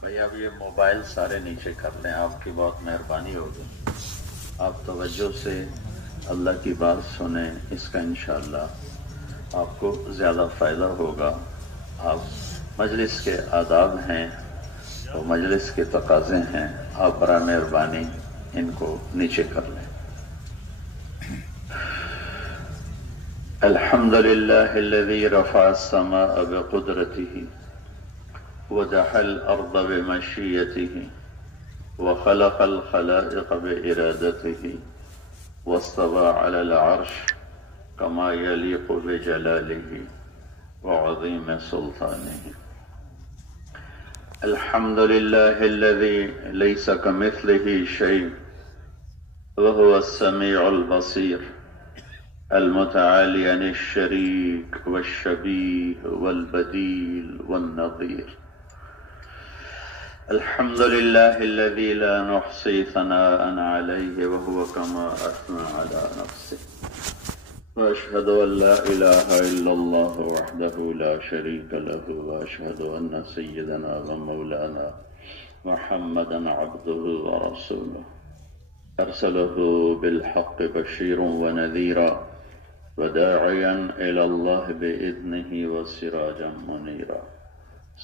بھائی اب یہ موبائل سارے نیچے کر لیں، آپ کی بہت مہربانی ہوگی. آپ توجہ سے اللہ کی بات سنیں، اس کا انشاءاللہ آپ کو زیادہ فائدہ ہوگا. آپ مجلس کے آداب ہیں تو مجلس کے تقاضے ہیں، آپ برائے مہربانی ان کو نیچے کر لیں. الحمد لله الذي رفع السماء بقدرته ودحى الأرض بمشيته وخلق الخلائق بإرادته واستوى على العرش كما يليق بجلاله وعظيم سلطانه. الحمد لله الذي ليس كمثله شيء وهو السميع البصير المتعالي عن الشريك والشبيه والبديل والنظير. الحمد لله الذي لا نحصي ثناء عليه وهو كما أثنى على نفسه. وأشهد أن لا إله إلا الله وحده لا شريك له وأشهد أن سيدنا ومولانا محمدا عبده ورسوله أرسله بالحق بشيرا ونذيرا وداعيا إلى الله بإذنه وسراجا منيرا.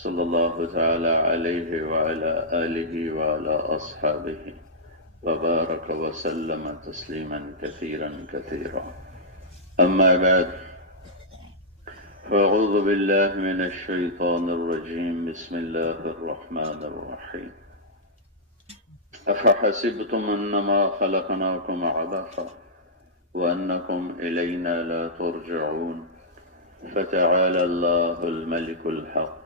صلى الله تعالى عليه وعلى آله وعلى أصحابه وبارك وسلم تسليما كثيرا كثيرا. أما بعد فأعوذ بالله من الشيطان الرجيم. بسم الله الرحمن الرحيم. أفحسبتم أنما خلقناكم عبثا وأنكم إلينا لا ترجعون فتعالى الله الملك الحق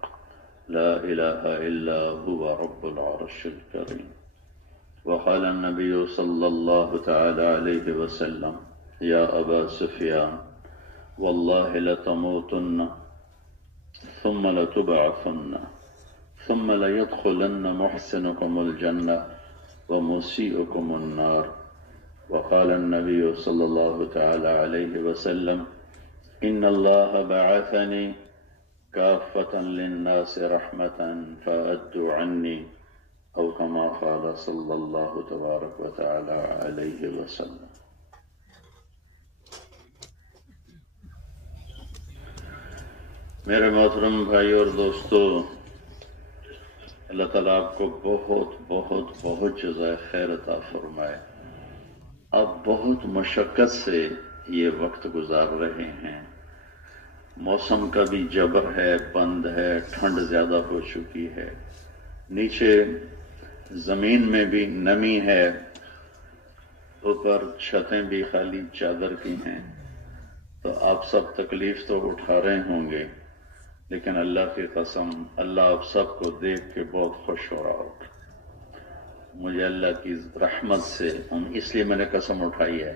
لا إله إلا هو رب العرش الكريم. وقال النبي صلى الله تعالى عليه وسلم يا أبا سفيان والله لتموتن ثم لتبعثن ثم ليدخلن محسنكم الجنة ومسيئكم النار. وقال النبي صلى الله تعالى عليه وسلم إن الله بعثني كافة للناس رحمة فأدوا عني أو كما قال صلى الله تبارك وتعالى عليه وسلم. میرے محترم بھائی اور دوستو، اللہ تعالیٰ آپ کو بہت بہت بہت جزائے خیر عطا فرمائے. آپ بہت مشقت سے یہ وقت گزار رہے ہیں. موسم کا بھی جبر ہے، بند ہے، ٹھنڈ زیادہ ہو چکی ہے، نیچے زمین میں بھی نمی ہے، اوپر چھتیں بھی خالی چادر کی ہیں. تو آپ سب تکلیف تو اٹھا رہے ہوں گے، لیکن اللہ کی قسم اللہ آپ سب کو دیکھ کے بہت خوش ہو رہا ہوگا. مجھے اللہ کی رحمت سے اس لیے میں نے قسم اٹھائی ہے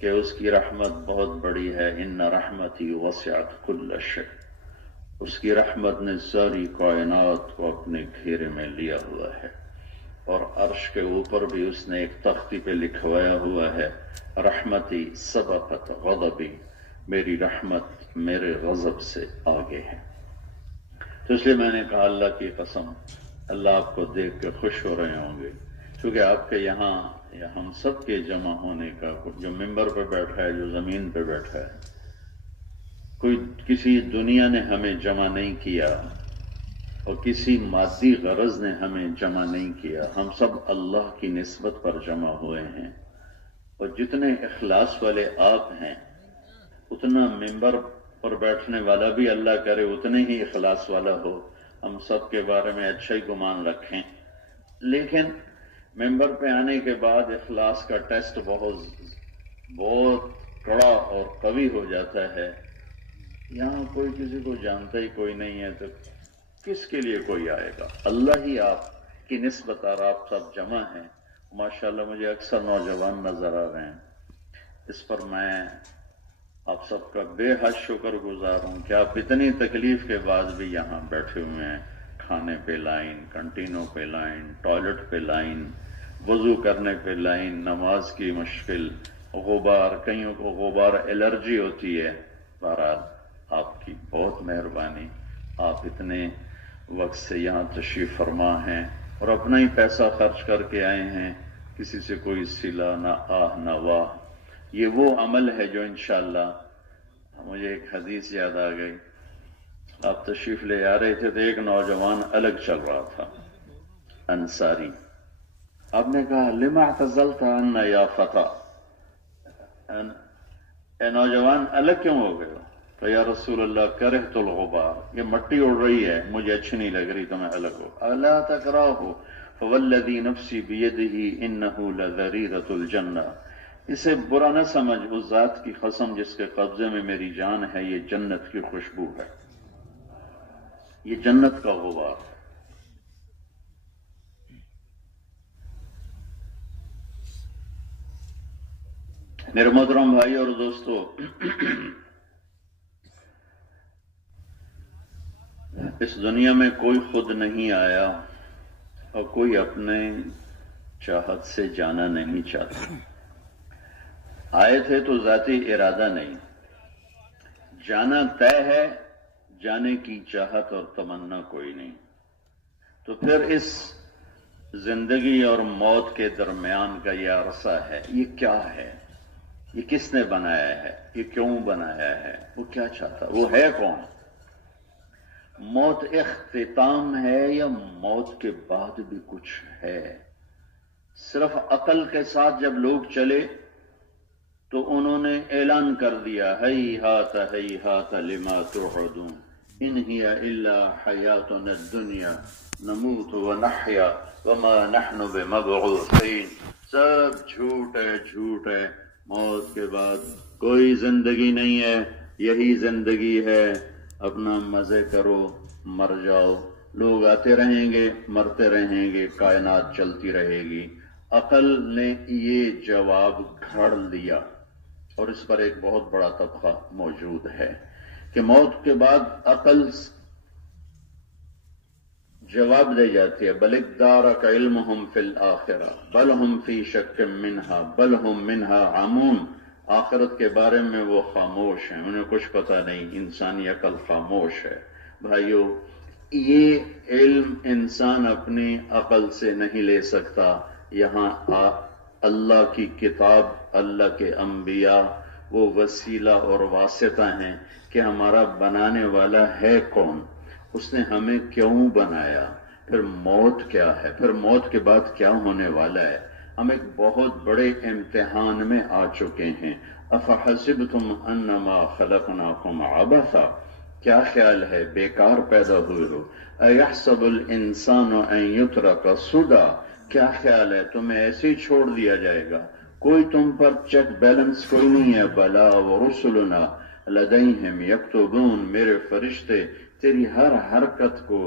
کہ اس کی رحمت بہت بڑی ہے. ان رحمتی وسعت کل شیء. اس کی رحمت نے ساری کائنات کو اپنے گھیرے میں لیا ہوا ہے، اور عرش کے اوپر بھی اس نے ایک تختی پہ لکھوایا ہوا ہے رحمتی سبقت غضبی. میری رحمت میرے غضب سے آگے ہے. تو اس لیے میں نے کہا اللہ کی قسم اللہ آپ کو دیکھ کے خوش ہو رہے ہوں گے، کیونکہ آپ کے یہاں یا ہم سب کے جمع ہونے کا، جو ممبر پہ بیٹھا ہے، جو زمین پہ بیٹھا ہے، کوئی کسی دنیا نے ہمیں جمع نہیں کیا اور کسی مادی غرض نے ہمیں جمع نہیں کیا. ہم سب اللہ کی نسبت پر جمع ہوئے ہیں، اور جتنے اخلاص والے آپ ہیں اتنا ممبر پر بیٹھنے والا بھی اللہ کرے اتنے ہی اخلاص والا ہو. ہم سب کے بارے میں اچھا ہی گمان رکھیں، لیکن ممبر پہ آنے کے بعد اخلاص کا ٹیسٹ بہت کڑا اور قوی ہو جاتا ہے. یہاں کوئی کسی کو جانتا ہی کوئی نہیں ہے، تو کس کے لیے کوئی آئے گا؟ اللہ ہی آپ کی نسبت اور آپ سب جمع ہیں. ماشاءاللہ مجھے اکثر نوجوان نظر آ رہے ہیں. اس پر میں آپ سب کا بے حد شکر گزار ہوں کہ آپ اتنی تکلیف کے بعد بھی یہاں بیٹھے ہوئے ہیں. کھانے پہ لائن، کنٹینوں پہ لائن، ٹوائلٹ پہ لائن، وضو کرنے پہ لائن، نماز کی مشکل، غبار، کئیوں کو غبار الرجی ہوتی ہے بہرحال آپ کی بہت مہربانی، آپ اتنے وقت سے یہاں تشریف فرما ہیں اور اپنا ہی پیسہ خرچ کر کے آئے ہیں، کسی سے کوئی صلہ نہ آہ نہ واہ۔ یہ وہ عمل ہے جو انشاءاللہ، مجھے ایک حدیث یاد آ گئی، آپ تشریف لے آ رہے تھے تو ایک نوجوان الگ چل رہا تھا، انصاری۔ آپ نے کہا لما اعتزلت عنا یا فتى، اے نوجوان الگ کیوں ہو گئے ہو؟ تو یا رسول اللہ کرہت الغبار، یہ مٹی اڑ رہی ہے، مجھے اچھی نہیں لگ رہی تو میں الگ ہو۔ الا تکرہوا فوالذی نفسی بیدہ انہ لذریرۃ الجنہ، اسے برا نہ سمجھ، اس ذات کی قسم جس کے قبضے میں میری جان ہے، یہ جنت کی خوشبو ہے، یہ جنت کا غبار ہے۔ میرے محترم بھائی اور دوستو، اس دنیا میں کوئی خود نہیں آیا اور کوئی اپنے چاہت سے جانا نہیں چاہتا۔ آئے تھے تو ذاتی ارادہ نہیں، جانا طے ہے، جانے کی چاہت اور تمنا کوئی نہیں۔ تو پھر اس زندگی اور موت کے درمیان کا یہ عرصہ ہے، یہ کیا ہے؟ یہ کس نے بنایا ہے؟ یہ کیوں بنایا ہے؟ وہ کیا چاہتا؟ وہ ہے کون؟ موت اختتام ہے یا موت کے بعد بھی کچھ ہے؟ صرف عقل کے ساتھ جب لوگ چلے تو انہوں نے اعلان کر دیا ہیہات ہیہات لما توعدون ان ہی الا حیاتنا الدنیا نموت ونحیا وما نحن بمبعوثین، سب جھوٹ ہے، جھوٹ ہے، موت کے بعد کوئی زندگی نہیں ہے، یہی زندگی ہے، اپنا مزے کرو، مر جاؤ، لوگ آتے رہیں گے، مرتے رہیں گے، کائنات چلتی رہے گی۔ عقل نے یہ جواب گھڑ دیا، اور اس پر ایک بہت بڑا طبقہ موجود ہے کہ موت کے بعد عقل جواب دے جاتی ہے بل ادارک علمہم فی الآخرہ بل ہم فی شک منہا بل ہم منہا عمون، آخرت کے بارے میں وہ خاموش ہیں، انہیں کچھ پتہ نہیں، انسانی عقل خاموش ہے۔ بھائیو، یہ علم انسان اپنی عقل سے نہیں لے سکتا، یہاں اللہ کی کتاب، اللہ کے انبیاء وہ وسیلہ اور واسطہ ہیں کہ ہمارا بنانے والا ہے کون، اس نے ہمیں کیوں بنایا، پھر موت کیا ہے، پھر موت کے بعد کیا ہونے والا ہے۔ ہم ایک بہت بڑے امتحان میں آ چکے ہیں۔ افحسبتم انما خلقناکم عبثا، کیا خیال ہے بیکار پیدا ہوئے ہو؟ ایحسب الانسان ان یترک سدی، کیا خیال ہے تمہیں ایسے ہی چھوڑ دیا جائے گا؟ کوئی تم پر چیک بیلنس کوئی نہیں ہے۔ بلا ورسلنا لدیہم یکتبون، میرے فرشتے تیری ہر حرکت کو،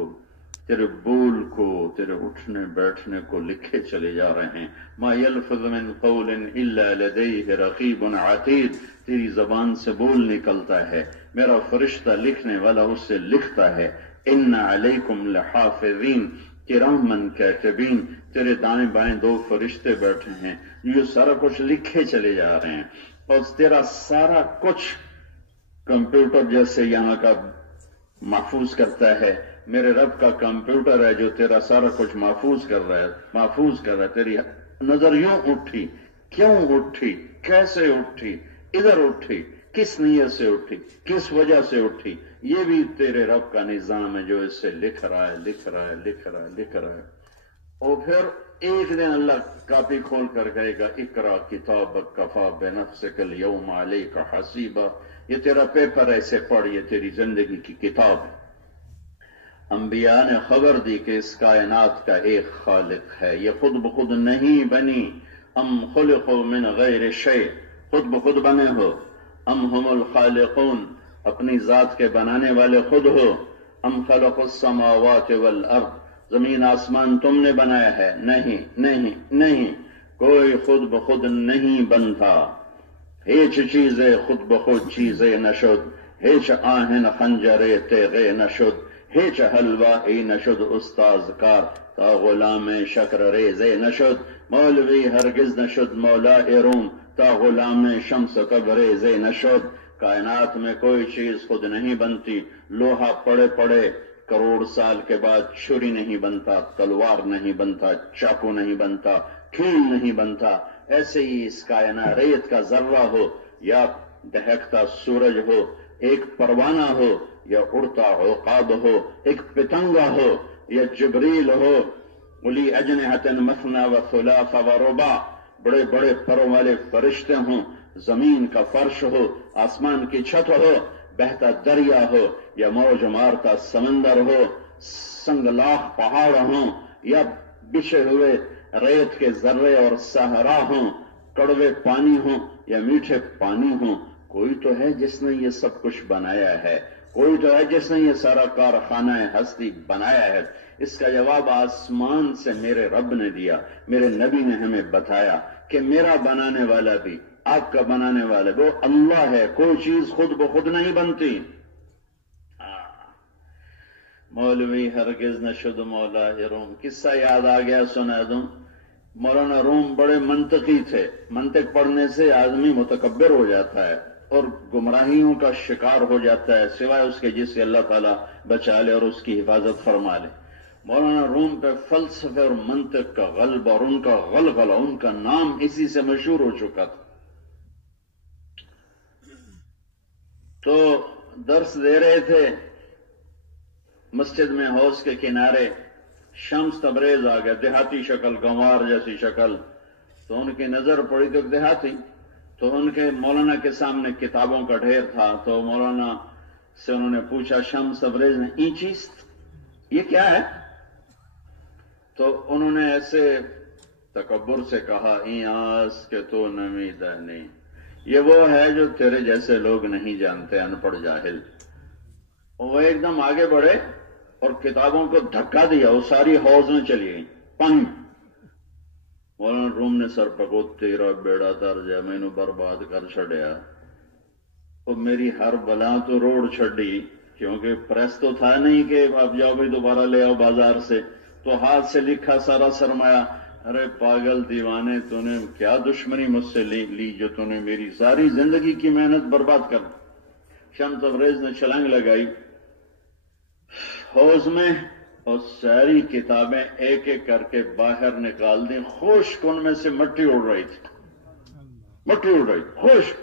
تیرے بول کو، تیرے اٹھنے بیٹھنے کو لکھے چلے جا رہے ہیں۔ ما یلفظ من قول الا لدیہ رقیب عتید، تیری زبان سے بول نکلتا ہے، میرا فرشتہ لکھنے والا اس سے لکھتا ہے۔ ان علیکم لحافظین کرامن کاتبین، تیرے دائیں بائیں دو فرشتے بیٹھے ہیں، یہ سارا کچھ لکھے چلے جا رہے ہیں، اور تیرا سارا کچھ کمپیوٹر جیسے یہاں کا محفوظ کرتا ہے، میرے رب کا کمپیوٹر ہے جو تیرا سارا کچھ محفوظ کر رہا ہے۔ تیری نظر یوں اٹھی، کیوں اٹھی، کیسے اٹھی، ادھر اٹھی، کس نیت سے اٹھی، کس وجہ سے اٹھی، یہ بھی تیرے رب کا نظام ہے جو اس سے لکھ رہا ہے۔ اور پھر ایک دن اللہ کاپی کھول کر کہے گا اقرا کتابک کفا بنفسک اليوم علیک حسیبا، یہ تیرا پیپر ایسے پڑھ، یہ تیری زندگی کی کتاب ہے۔ انبیاء نے خبر دی کہ اس کائنات کا ایک خالق ہے، یہ خود بخود نہیں بنی، ام خلقوا من غیر شیء، خود بخود بنے ہو، ام ہم الخالقون، اپنی ذات کے بنانے والے خود ہو، ام خلق السماوات والارض، زمین آسمان تم نے بنایا ہے؟ نہیں نہیں نہیں، کوئی خود بخود نہیں بنتا، ہیچ چیزیں خود بخود چیزیں نشد، ہیچ آہن خنجرے تیغے نشد، ہیچ حلوائی نشد استاذ کار، تا غلام شکر ریزے نشد، مولوی ہرگز نشد مولا روم، تا غلام شمس تبریزے نشد، کائنات میں کوئی چیز خود نہیں بنتی. لوہا پڑے پڑے کروڑ سال کے بعد چھری نہیں بنتا، تلوار نہیں بنتا، چاقو نہیں بنتا، کھیل نہیں بنتا. ایسے ہی اس کائنات ریت کا ذرہ ہو یا دہکتا سورج ہو، ایک پروانہ ہو یا اڑتا عقاب ہو، ایک پتنگا ہو یا جبریل ہو، الی اجنحۃ مثنی و ثلاث و رباع، بڑے بڑے پروں والے فرشتے ہوں، زمین کا فرش ہو، آسمان کی چھت ہو، بہتا دریا ہو یا موج مارتا سمندر ہو، سنگلاخ پہاڑ ہوں یا بچھے ہوئے ریت کے ذرے اور صحرا ہوں، کڑوے پانی ہوں یا میٹھے پانی ہوں، کوئی تو ہے جس نے یہ سب کچھ بنایا ہے، کوئی تو ہے جس نے یہ سارا کارخانہ ہستی بنایا ہے. اس کا جواب آسمان سے میرے رب نے دیا، میرے نبی نے ہمیں بتایا کہ میرا بنانے والا بھی آپ کا بنانے والا وہ اللہ ہے، کوئی چیز خود بخود نہیں بنتی. مولوی ہرگز نشد مولا روم. قصہ یاد آ گیا، سنا دوں. مولانا روم بڑے منطقی تھے. منطق پڑھنے سے آدمی متکبر ہو جاتا ہے اور گمراہیوں کا شکار ہو جاتا ہے، سوائے اس کے جس سے اللہ تعالیٰ بچا لے اور اس کی حفاظت فرما لے. مولانا روم پہ فلسفے اور منطق کا غلبہ اور ان کا غلغلہ، ان کا نام اسی سے مشہور ہو چکا تھا. تو درس دے رہے تھے مسجد میں، حوض کے کنارے. شمس تبریز آ گیا، دیہاتی شکل، گنوار جیسی شکل. تو ان کی نظر پڑی تو دیہاتی، تو ان کے مولانا کے سامنے کتابوں کا ڈھیر تھا. تو مولانا سے انہوں نے پوچھا، شمس تبریز نے، این چیز یہ کیا ہے؟ تو انہوں نے ایسے تکبر سے کہا، این آس کہ تو نمیدہ نہیں، یہ وہ ہے جو تیرے جیسے لوگ نہیں جانتے، ان پڑھ جاہل. وہ ایک دم آگے بڑھے اور کتابوں کو دھکا دیا، وہ ساری حوض میں چلی گئی. پنگ. مولانا روم نے سر پکو، تیرا بیڑا تر جا، میں نے برباد کر چھڑیا. اور میری ہر بلا تو روڑ چھڑی، کیونکہ پریس تو تھا نہیں کہ آپ جاؤ بھی دوبارہ لے آؤ بازار سے. تو ہاتھ سے لکھا سارا سرمایہ. ارے پاگل دیوانے، تو نے کیا دشمنی مجھ سے لی جو تو نے میری ساری زندگی کی محنت برباد کر. شمس تبریز نے چھلانگ لگائی حوض میں اور ساری کتابیں ایک ایک کر کے باہر نکال دیں. خشک ان میں سے مٹی اڑ رہی تھی، مٹی اڑ رہی خشک.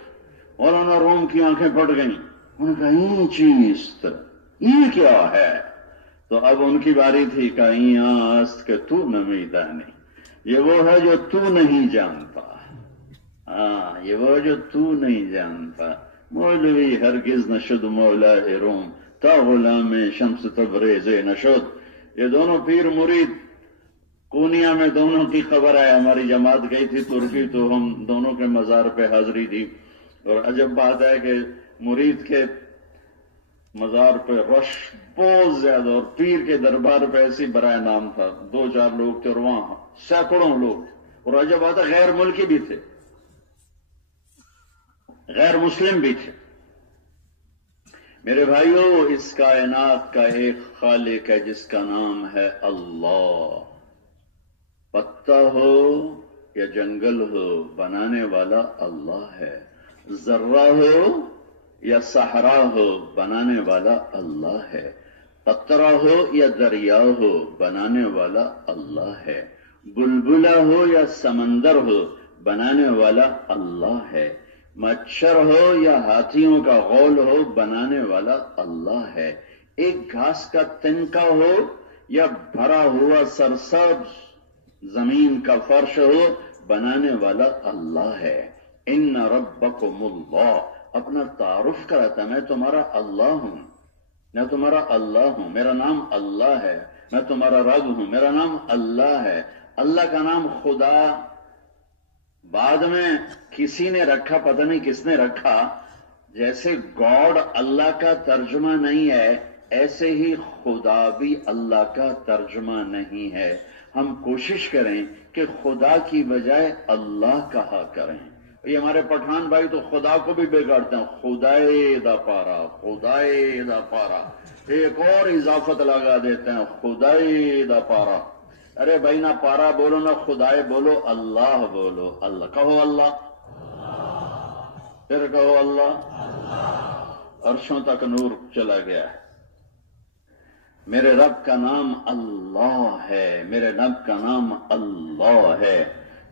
مولانا روم کی آنکھیں پھٹ گئیں. انہوں نے کہا، یہ چیز یہ کیا ہے؟ تو اب ان کی باری تھی. کہیں آست کہ تو نمیدہ نہیں، یہ وہ ہے جو تو نہیں جانتا. ہاں، یہ وہ جو تو نہیں جانتا. مولوی ہرگز نشد مولا روم، تا غلام شمس تبریز نشد. یہ دونوں پیر مرید کونیا میں دونوں کی خبر ہے. ہماری جماعت گئی تھی ترکی، تو ہم دونوں کے مزار پہ حاضری دی. اور عجب بات ہے کہ مرید کے مزار پہ رش بہت زیادہ، اور پیر کے دربار پہ ایسی برائے نام تھا. 2-4 لوگ تھے اور وہاں سینکڑوں لوگ. اور عجب بات ہے، غیر ملکی بھی تھے، غیر مسلم بھی تھے. میرے بھائیو، اس کائنات کا ایک خالق ہے جس کا نام ہے اللہ. پتا ہو یا جنگل ہو، بنانے والا اللہ ہے. ذرہ ہو یا صحرا ہو، بنانے والا اللہ ہے. قطرہ ہو یا دریا ہو، بنانے والا اللہ ہے. بلبلہ ہو یا سمندر ہو، بنانے والا اللہ ہے. مچھر ہو یا ہاتھیوں کا غول ہو، بنانے والا اللہ ہے. ایک گھاس کا تنکا ہو یا بھرا ہوا سرسبز زمین کا فرش ہو، بنانے والا اللہ ہے. ان ربکم اللہ. اپنا تعارف کراتا، میں تمہارا اللہ ہوں، میں تمہارا اللہ ہوں، میرا نام اللہ ہے. میں تمہارا رب ہوں، میرا نام اللہ ہے. اللہ کا نام خدا بعد میں کسی نے رکھا، پتہ نہیں کس نے رکھا. جیسے گاڈ اللہ کا ترجمہ نہیں ہے، ایسے ہی خدا بھی اللہ کا ترجمہ نہیں ہے. ہم کوشش کریں کہ خدا کی بجائے اللہ کہا کریں. یہ ہمارے پٹھان بھائی تو خدا کو بھی بگاڑتے ہیں. خدائے دا پارا، خدائے دا پارا، ایک اور اضافت لگا دیتے ہیں، خدائے دا پارا. ارے بھائی، نہ پارا بولو نہ خدائے بولو، اللہ بولو. اللہ کہو، اللہ. پھر کہو اللہ، عرشوں تک نور چلا گیا ہے۔ میرے رب کا نام اللہ ہے، میرے رب کا نام اللہ ہے،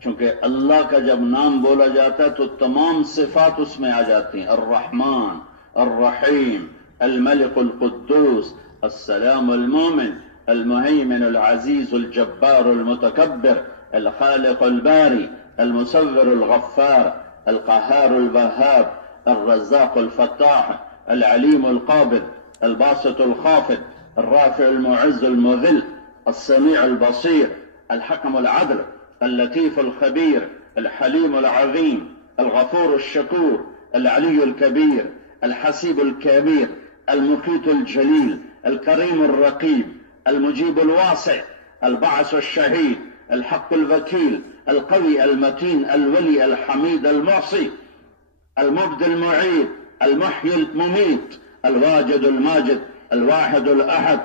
چونکہ اللہ کا جب نام بولا جاتا ہے تو تمام صفات اس میں آ جاتی ہیں، الرحمن، الرحیم، الملک القدوس، السلام المومن، المهيمن العزيز الجبار المتكبر، الخالق الباري، المصور الغفار، القهار الوهاب، الرزاق الفتاح، العليم القابض، الباسط الخافض، الرافع المعز المذل، السميع البصير، الحكم العدل، اللطيف الخبير، الحليم العظيم، الغفور الشكور، العلي الكبير، الحسيب الكبير، المقيت الجليل، الكريم الرقيب، المجيب الواسع، البعث الشهيد، الحق الوكيل، القوي المتين، الولي الحميد المعصي، المبدي المعيد، المحيي المميت، الواجد الماجد، الواحد الأحد،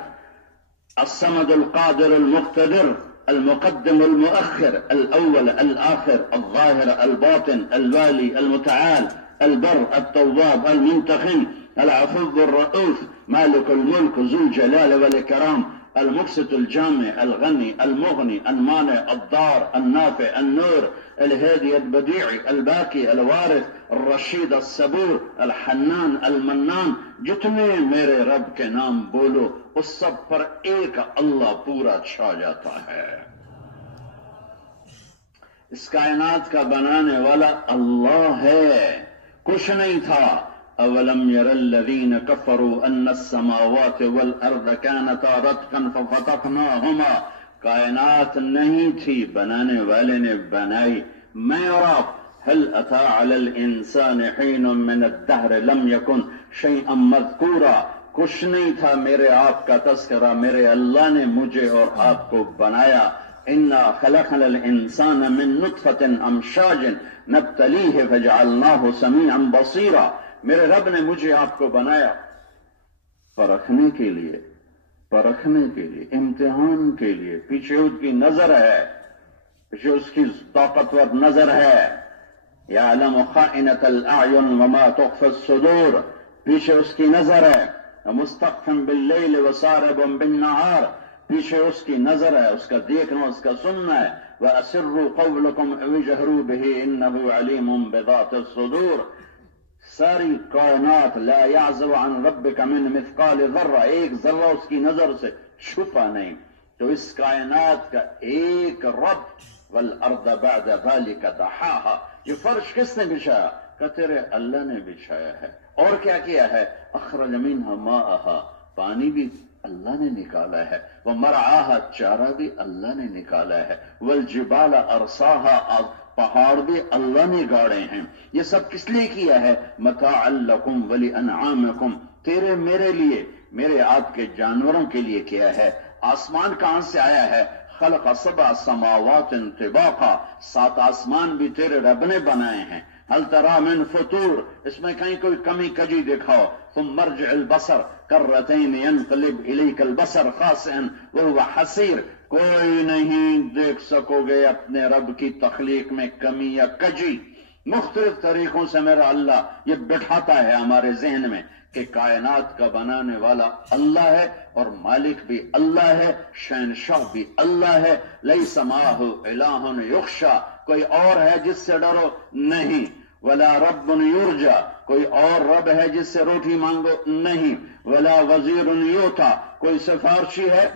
الصمد القادر المقتدر، المقدم المؤخر، الأول الآخر، الظاهر الباطن، الوالي المتعال، البر التواب المنتقم، العفو الرؤوف، مالك الملك ذو الجلال والإكرام، المقسط الجامع، الغني المغني، المانع الضار، النافع النور، الهادي البديع، الباقي الوارث، الرشید الصبور، الحنان المنان۔ جتنے میرے رب کے نام بولو اس سب پر ایک اللہ پورا چھا جاتا ہے۔ اس کائنات کا بنانے والا اللہ ہے، کچھ نہیں تھا۔ اولم یر الذین کفروا ان السماوات والارض كانتا رتقا ففتقناهما، کائنات نہیں تھی، بنانے والے نے بنائی۔ میں اور آپ، هل اتى على الانسان حين من الدهر لم يكن شيئا مذكورا، کچھ نہیں تھا میرے آپ کا تذکرہ، میرے اللہ نے مجھے اور آپ کو بنایا۔ انا خلقنا الانسان من نطفة امشاج نبتليه فجعلناه سميعا بصيرا، میرے رب نے مجھے آپ کو بنایا پرکھنے کے لیے، پرکھنے کے لیے، امتحان کے لیے۔ پیچھے اس کی نظر ہے، پیچھے اس کی طاقتور نظر ہے، یعلم خائنۃ الاعین وما تخفی الصدور، پیچھے اس کی نظر ہے، مستخفٍ باللیل وسارب بالنہار، پیچھے اس کی نظر ہے، اس کا دیکھنا، اس کا سننا ہے۔ وَأَسِرُّوا قَوْلَكُمْ أَوْ اجْهَرُوا بِهِ إِنَّهُ عَلِيمٌ بِذَاتِ الصُّدُورِ۔ ساری کائنات لا يعزب عن ربك من مثقال ذرہ، ایک ذرہ اس کی نظر سے چھپا نہیں۔ تو اس کائنات کا ایک رب، والارض بعد ذلك دحاها، یہ فرش کس نے بچھایا؟ کہ تیرے اللہ نے بچھایا ہے۔ اور کیا کیا ہے؟ اخرج منها ماءها، پانی بھی اللہ نے نکالا ہے، ومرعاها، چارہ بھی اللہ نے نکالا ہے، والجبال ارساها، پہاڑ بھی اللہ نے گاڑے ہیں۔ یہ سب کس لیے کیا ہے؟ متاعا لکم ولانعامکم، تیرے میرے لیے، میرے آپ کے جانوروں کے لیے کیا ہے۔ آسمان کہاں سے آیا ہے؟ خلق سبع سماوات طباقا، 7 آسمان بھی تیرے رب نے بنائے ہیں۔ هل ترى من فطور، اس میں کہیں کوئی کمی کجی دکھاؤ۔ ثم ارجع البصر کرتین ينقلب الیک البصر خاسئا وهو حسیر، کوئی نہیں دیکھ سکو گے اپنے رب کی تخلیق میں کمی یا کجی۔ مختلف طریقوں سے میرا اللہ یہ بٹھاتا ہے ہمارے ذہن میں کہ کائنات کا بنانے والا اللہ ہے، اور مالک بھی اللہ ہے، شہنشاہ بھی اللہ ہے۔ لیس معہ الہ یخشی، کوئی اور ہے جس سے ڈرو نہیں۔ ولا رب یرجا، کوئی اور رب ہے جس سے روٹی مانگو نہیں۔ ولا وزیر یوتا، کوئی سفارشی ہے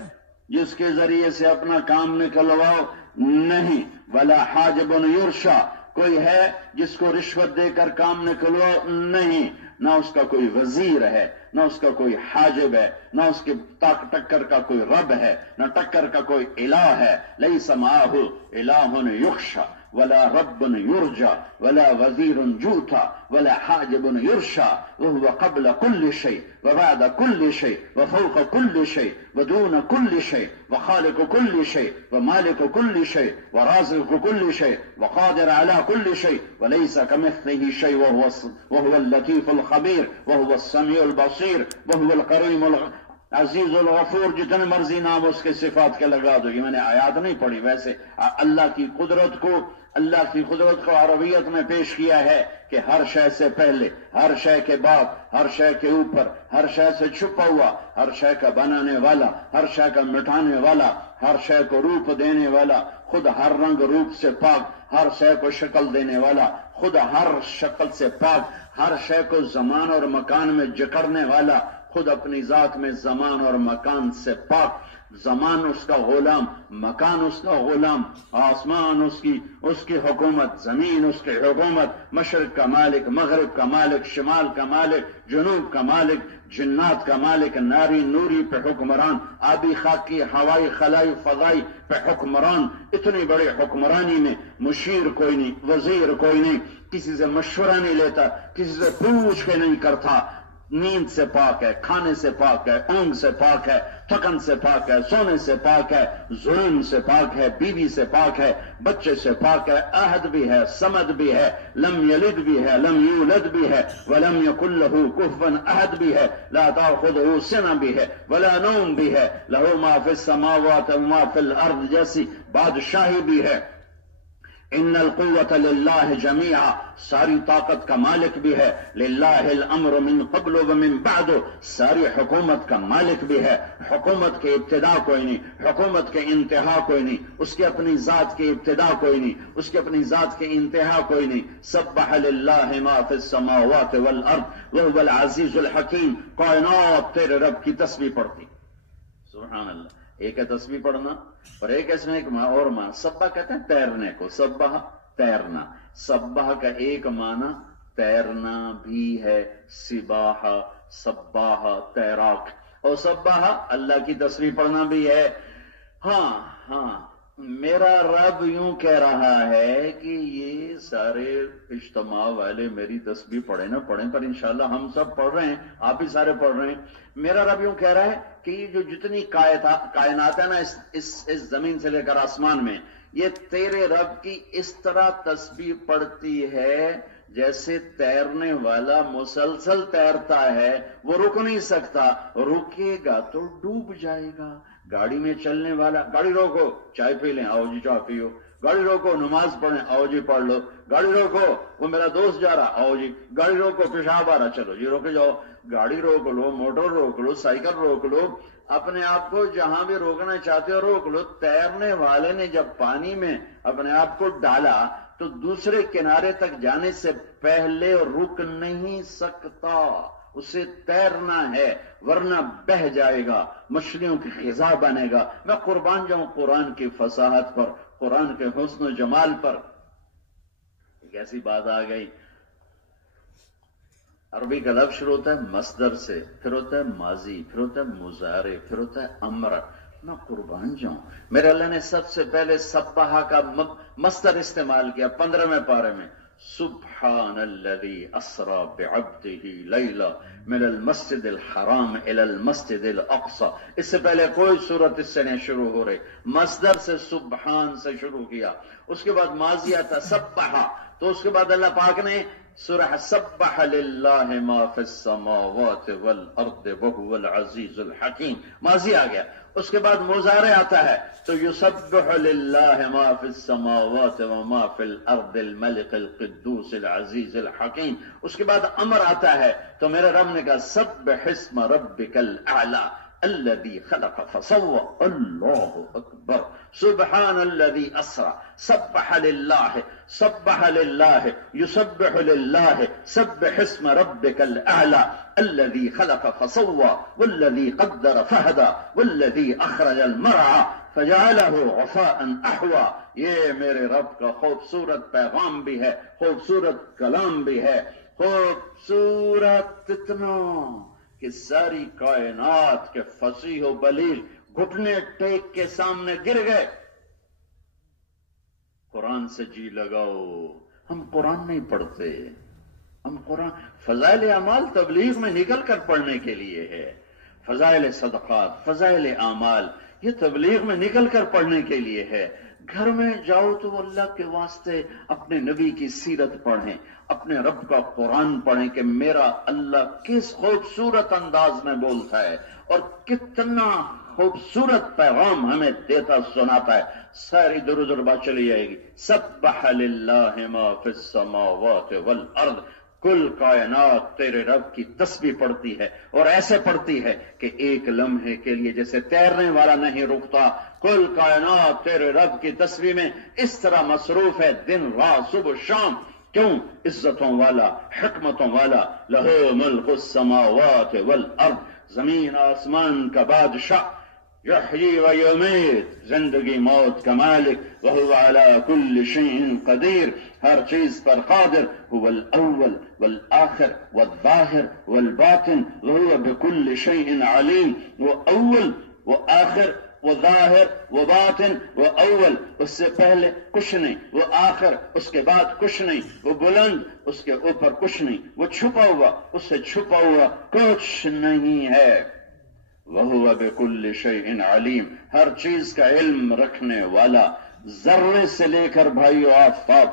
جس کے ذریعے سے اپنا کام نکلواؤ نہیں۔ ولا حاجب یرشا، کوئی ہے جس کو رشوت دے کر کام نکلواؤ نہیں۔ نہ اس کا کوئی وزیر ہے، نہ اس کا کوئی حاجب ہے، نہ اس کے ٹکر کا کوئی رب ہے، نہ ٹکر کا کوئی الہ ہے۔ لیس معہ الہ یخشی ولا رب یرجا ولا وزیر یؤتی ولا حاجب یرشا وهو قبل كل شيء وبعد كل شيء وفوق كل شيء ودون كل شيء وخالق كل شيء ومالك كل شيء ورازق كل شيء وقادر على كل شيء وليس كمثله شيء وهو اللطيف الخبير وهو السميع البصير وهو الكريم عزیز الغفور۔ جتنے مرضی نام اس کے صفات کے لگا دو، یہ میں نے آیات نہیں پڑھی، ویسے اللہ کی قدرت کو عربیت میں پیش کیا ہے کہ ہر شے سے پہلے، ہر شے کے بعد، ہر شے کے اوپر، ہر شے سے چھپا ہوا، ہر شے کا بنانے والا، ہر شے کا مٹانے والا، ہر شے کو روپ دینے والا، خود ہر رنگ روپ سے پاک، ہر شے کو شکل دینے والا، خود ہر شکل سے پاک، ہر شے کو زمان اور مکان میں جکڑنے والا، خود اپنی ذات میں زمان اور مکان سے پاک، زمان اس کا غلام، مکان اس کا غلام، آسمان اس کی حکومت، زمین اس کی حکومت، مشرق کا مالک، مغرب کا مالک، شمال کا مالک، جنوب کا مالک، جنات کا مالک، ناری نوری پہ حکمران، آبی خاکی ہوائی خلائی فضائی پہ حکمران۔ اتنی بڑی حکمرانی میں مشیر کوئی نہیں، وزیر کوئی نہیں، کسی سے مشورہ نہیں لیتا، کسی سے پوچھ کے نہیں کرتا، نیند سے پاک ہے، کھانے سے پاک ہے، اونگ سے پاک ہے، تھکن سے پاک ہے، سونے سے پاک ہے، ظلم سے پاک ہے، بیوی سے پاک ہے، بچے سے پاک ہے، احد بھی ہے، صمد بھی ہے، لم یلد بھی ہے، لم یولد بھی ہے، ولم یکن لہ کفوا احد بھی ہے، لا تاخذہ سنہ بھی ہے ولا نوم بھی ہے، لہ ما فی السماوات وما فی الارض جیسی بادشاہی بھی ہے۔ ان القوة للہ جمیعا، ساری طاقت کا مالک بھی ہے، للہ الامر من قبل ومن بعد، ساری حکومت کا مالک بھی ہے، حکومت کے ابتدا کوئی نہیں، حکومت کے انتہا کوئی نہیں، اس کی اپنی ذات کی ابتدا کوئی نہیں، اس کی اپنی ذات کی انتہا کوئی نہیں۔ سبح للہ ما فی السماوات والارض وهو العزیز الحکیم، کائنات تیرے رب کی تسبیح پڑھتی۔ سبحان اللہ۔ ایک ہے تسبیح پڑھنا اور ایک اس میں ایک اور معنی، سبح کہتے ہیں تیرنے کو، سبح تیرنا، سبح کا ایک معنی تیرنا بھی ہے، سباح سباح تیراک، اور سبح اللہ کی تسبیح پڑھنا بھی ہے۔ ہاں میرا رب یوں کہہ رہا ہے کہ یہ سارے اجتماع والے میری تسبیح پڑھیں نہ پڑھیں، پر انشاءاللہ ہم سب پڑھ رہے ہیں، آپ بھی سارے پڑھ رہے ہیں۔ میرا رب یوں کہہ رہا ہے کہ یہ جو جتنی کائنات ہے نا اس زمین سے لے کر آسمان میں، یہ تیرے رب کی اس طرح تسبیح پڑھتی ہے جیسے تیرنے والا مسلسل تیرتا ہے، وہ رک نہیں سکتا، رکے گا تو ڈوب جائے گا۔ گاڑی میں چلنے والا، گاڑی روکو چائے پی لیں، آؤ جی چائے پیو، گاڑی روکو نماز پڑھیں، آؤ جی پڑھ لو، گاڑی روکو وہ میرا دوست جا رہا، آؤ جی، گاڑی روکو پیشاب آ رہا، چلو جی روکے جاؤ، گاڑی روک لو، موٹر روک لو، سائیکل روک لو، اپنے آپ کو جہاں بھی روکنا چاہتے ہو روک لو۔ تیرنے والے نے جب پانی میں اپنے آپ کو ڈالا تو دوسرے کنارے تک جانے سے پہلے رک نہیں سکتا، اسے تیرنا ہے ورنہ بہہ جائے گا، مچھلیوں کی غذا بنے گا۔ میں قربان جاؤں قرآن کی فصاحت پر، قرآن کے حسن و جمال پر۔ ایک ایسی بات آ گئی، عربی کا لفظ شروع ہوتا ہے مصدر سے، پھر ہوتا ہے ماضی، پھر ہوتا ہے مضارع، پھر ہوتا ہے امر۔ میں قربان جاؤں، میرے اللہ نے سب سے پہلے سبحہ کا مصدر استعمال کیا 15ویں پارے میں، سبحان الذی اسری بعبدہ لیلا من المسجد الحرام الی المسجد الاقصی۔ اس سے پہلے کوئی صورت اس سے نہیں شروع ہو رہی، مصدر سے سبحان سے شروع کیا، اس کے بعد ماضی آتا سبحہ، تو اس کے بعد اللہ پاک نے سورہ سبح للہ ما فی السماوات والارض وهو العزیز الحکیم، ماضی آ گیا۔ اس کے بعد مضارع آتا ہے تو یسبح للہ ما فی السماوات وما فی الارض الملک القدوس العزیز الحکیم۔ اس کے بعد امر آتا ہے تو میرے رب نے کہا سبح اسم ربک الاعلی الذي خلق فسوى، اللہ اکبر، سبحان الذي اسرى، سبح للہ، سبح للہ، یسبح للہ، سبح اسم ربک الاعلی الذي خلق فسوى والذي قدر فهدى والذي اخرج المرعى فجعله غثاء احوى۔ یہ میرے رب کا خوبصورت پیغام بھی ہے، خوبصورت کلام بھی ہے، خوبصورت اتنا کہ ساری کائنات کے فصیح و بلیغ گھٹنے ٹیک کے سامنے گر گئے۔ قرآن سے جی لگاؤ، ہم قرآن نہیں پڑھتے، ہم قرآن فضائل اعمال تبلیغ میں نکل کر پڑھنے کے لیے ہے، فضائل صدقات، فضائل اعمال یہ تبلیغ میں نکل کر پڑھنے کے لیے ہے۔ گھر میں جاؤ تو اللہ کے واسطے اپنے نبی کی سیرت پڑھیں، اپنے رب کا قرآن پڑھیں کہ میرا اللہ کس خوبصورت انداز میں بولتا ہے اور کتنا خوبصورت پیغام ہمیں دیتا سناتا ہے. ساری درود اور بات چلی جائے گی. سبح للہ ما فی السماوات والارض، کل کائنات تیرے رب کی تسبیح پڑھتی ہے، اور ایسے پڑھتی ہے کہ ایک لمحے کے لیے جیسے تیرنے والا نہیں رکتا. کل کائنات تیرے رب کی تسبیح میں اس طرح مصروف ہے، دن رات صبح شام. کیوں؟ عزتوں والا، حکمتوں والا. لہو ملک السماوات والارض، زمین آسمان کا بادشاہ. یحیی و یمیت، زندگی موت کا مالک. وہو علی کل شیء قدیر، ہر چیز پر قادر. هو الاول والآخر والظاہر والباطن وهو بكل شیء علیم. وہ اول، وہ آخر، وہ ظاہر، وہ باطن. وہ اول، اس سے پہلے کچھ نہیں. وہ آخر، اس کے بعد کچھ نہیں. وہ بلند، اس کے اوپر کچھ نہیں. وہ چھپا ہوا، اس سے چھپا ہوا کچھ نہیں ہے. وَهُوَ بِكُلِّ شَيْءٍ عَلِيمٌ، ہر چیز کا علم رکھنے والا. ذرے سے لے کر بھائیو آفتاب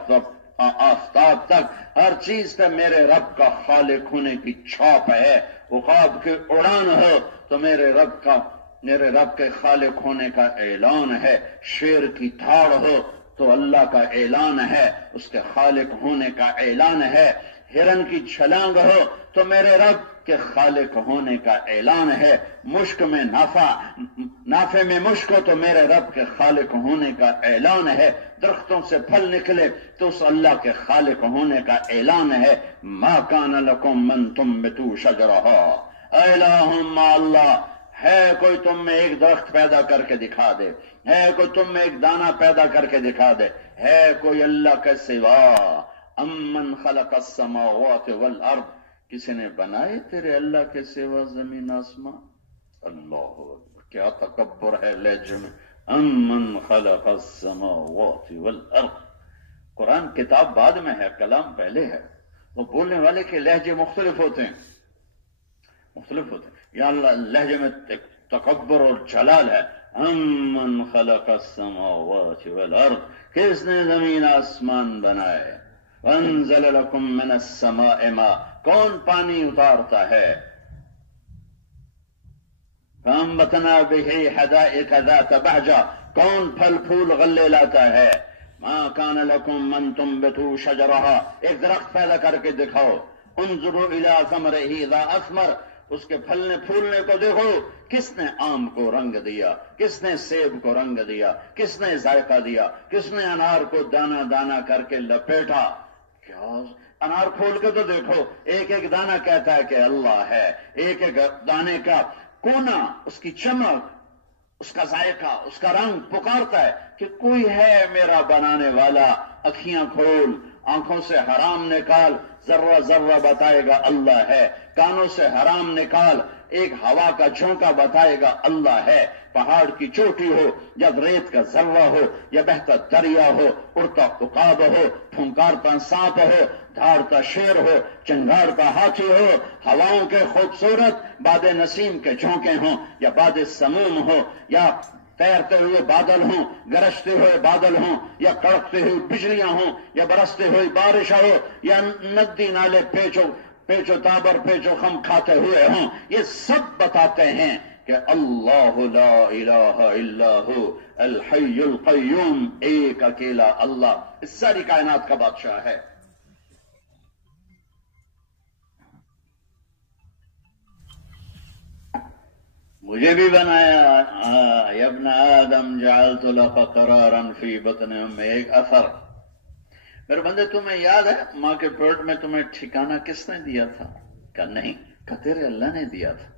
تک ہر چیز پہ میرے رب کا خالق ہونے کی چھاپ ہے. عقاب کی اڑان ہو تو میرے رب کے خالق ہونے کا اعلان ہے. شیر کی دھاڑ ہو تو اللہ کا اعلان ہے، اس کے خالق ہونے کا اعلان ہے. ہرن کی چھلانگ ہو تو میرے رب کے خالق ہونے کا اعلان ہے. مشک میں نافع میں مشک ہو تو میرے رب کے خالق ہونے کا اعلان ہے. درختوں سے پھل نکلے تو اس اللہ کے خالق ہونے کا اعلان ہے. ما کان لکم من تنبتوا شجرہا، الہ مع اللہ، ہے کوئی تم میں ایک درخت پیدا کر کے دکھا دے، ہے کوئی تم میں ایک دانہ پیدا کر کے دکھا دے، ہے کوئی اللہ کے سوا. امن خلق السماوات والارض، کسی نے بنائے تیرے اللہ کے سوا زمین آسمان؟ اللہ اکبر، کیا تکبر ہے لہجے میں. امن خلق السماوات والارض. قرآن کتاب بعد میں ہے، کلام پہلے ہے. وہ بولنے والے کے لہجے مختلف ہوتے ہیں. یا اللہ لہجے میں تکبر اور جلال ہے. امن خلق السماوات والارض، کس نے زمین آسمان بنائے. وانزل لکم من السماء ماء، کون پانی اتارتا ہے. فانبتنا به حدائق ذات بہجہ، کون پھل پھول غلے لاتا ہے. ما کان لکم من تنبتوا شجرہا، ایک درخت پیدا کر کے دکھاؤ. انظروا الی ثمرہ اذا اثمر، اس کے پھلنے پھولنے کو دیکھو. کس نے آم کو رنگ دیا، کس نے سیب کو رنگ دیا، کس نے ذائقہ دیا، کس نے انار کو دانہ دانہ کر کے لپیٹا. کیا انار کھول کے تو دیکھو، ایک ایک دانہ کہتا ہے کہ اللہ ہے. ایک ایک دانے کا کونا، اس کی چمک، اس کا ذائقہ، اس کا رنگ پکارتا ہے کہ کوئی ہے میرا بنانے والا. اکھیاں کھول، آنکھوں سے حرام نکال، ذرہ ذرہ بتائے گا اللہ ہے. کانوں سے حرام نکال، ایک ہوا کا جھونکا بتائے گا اللہ ہے. پہاڑ کی چوٹی ہو یا ریت کا ذرہ ہو یا بہتا دریا ہو، اڑتا عقاب ہو، پھنکارتا سانپ ہو، دھاڑتا شیر ہو، چنگارتا ہاتھی ہو، ہواؤں کے خوبصورت باد نسیم کے جھونکے ہوں یا باد سموم ہو، یا تیرتے ہوئے بادل ہوں، گرجتے ہوئے بادل ہوں، یا کڑکتے ہوئے بجلیاں ہوں، یا برستے ہوئی بارش ہو، یا ندی نالے پیچو تابر پیچو خم کھاتے ہوئے ہوں، یہ سب بتاتے ہیں کہ اللہ لا الہ الا ہو الحی القیوم، ایک اکیلا اللہ اس ساری کائنات کا بادشاہ ہے. مجھے بھی بنایا. یا ابن آدم جعلت لك قرارا فی بطن ام، ایک اثر. میرے بندے تمہیں یاد ہے ماں کے پیٹ میں تمہیں ٹھکانہ کس نے دیا تھا؟ کہا نہیں، کہ تیرے اللہ نے دیا تھا.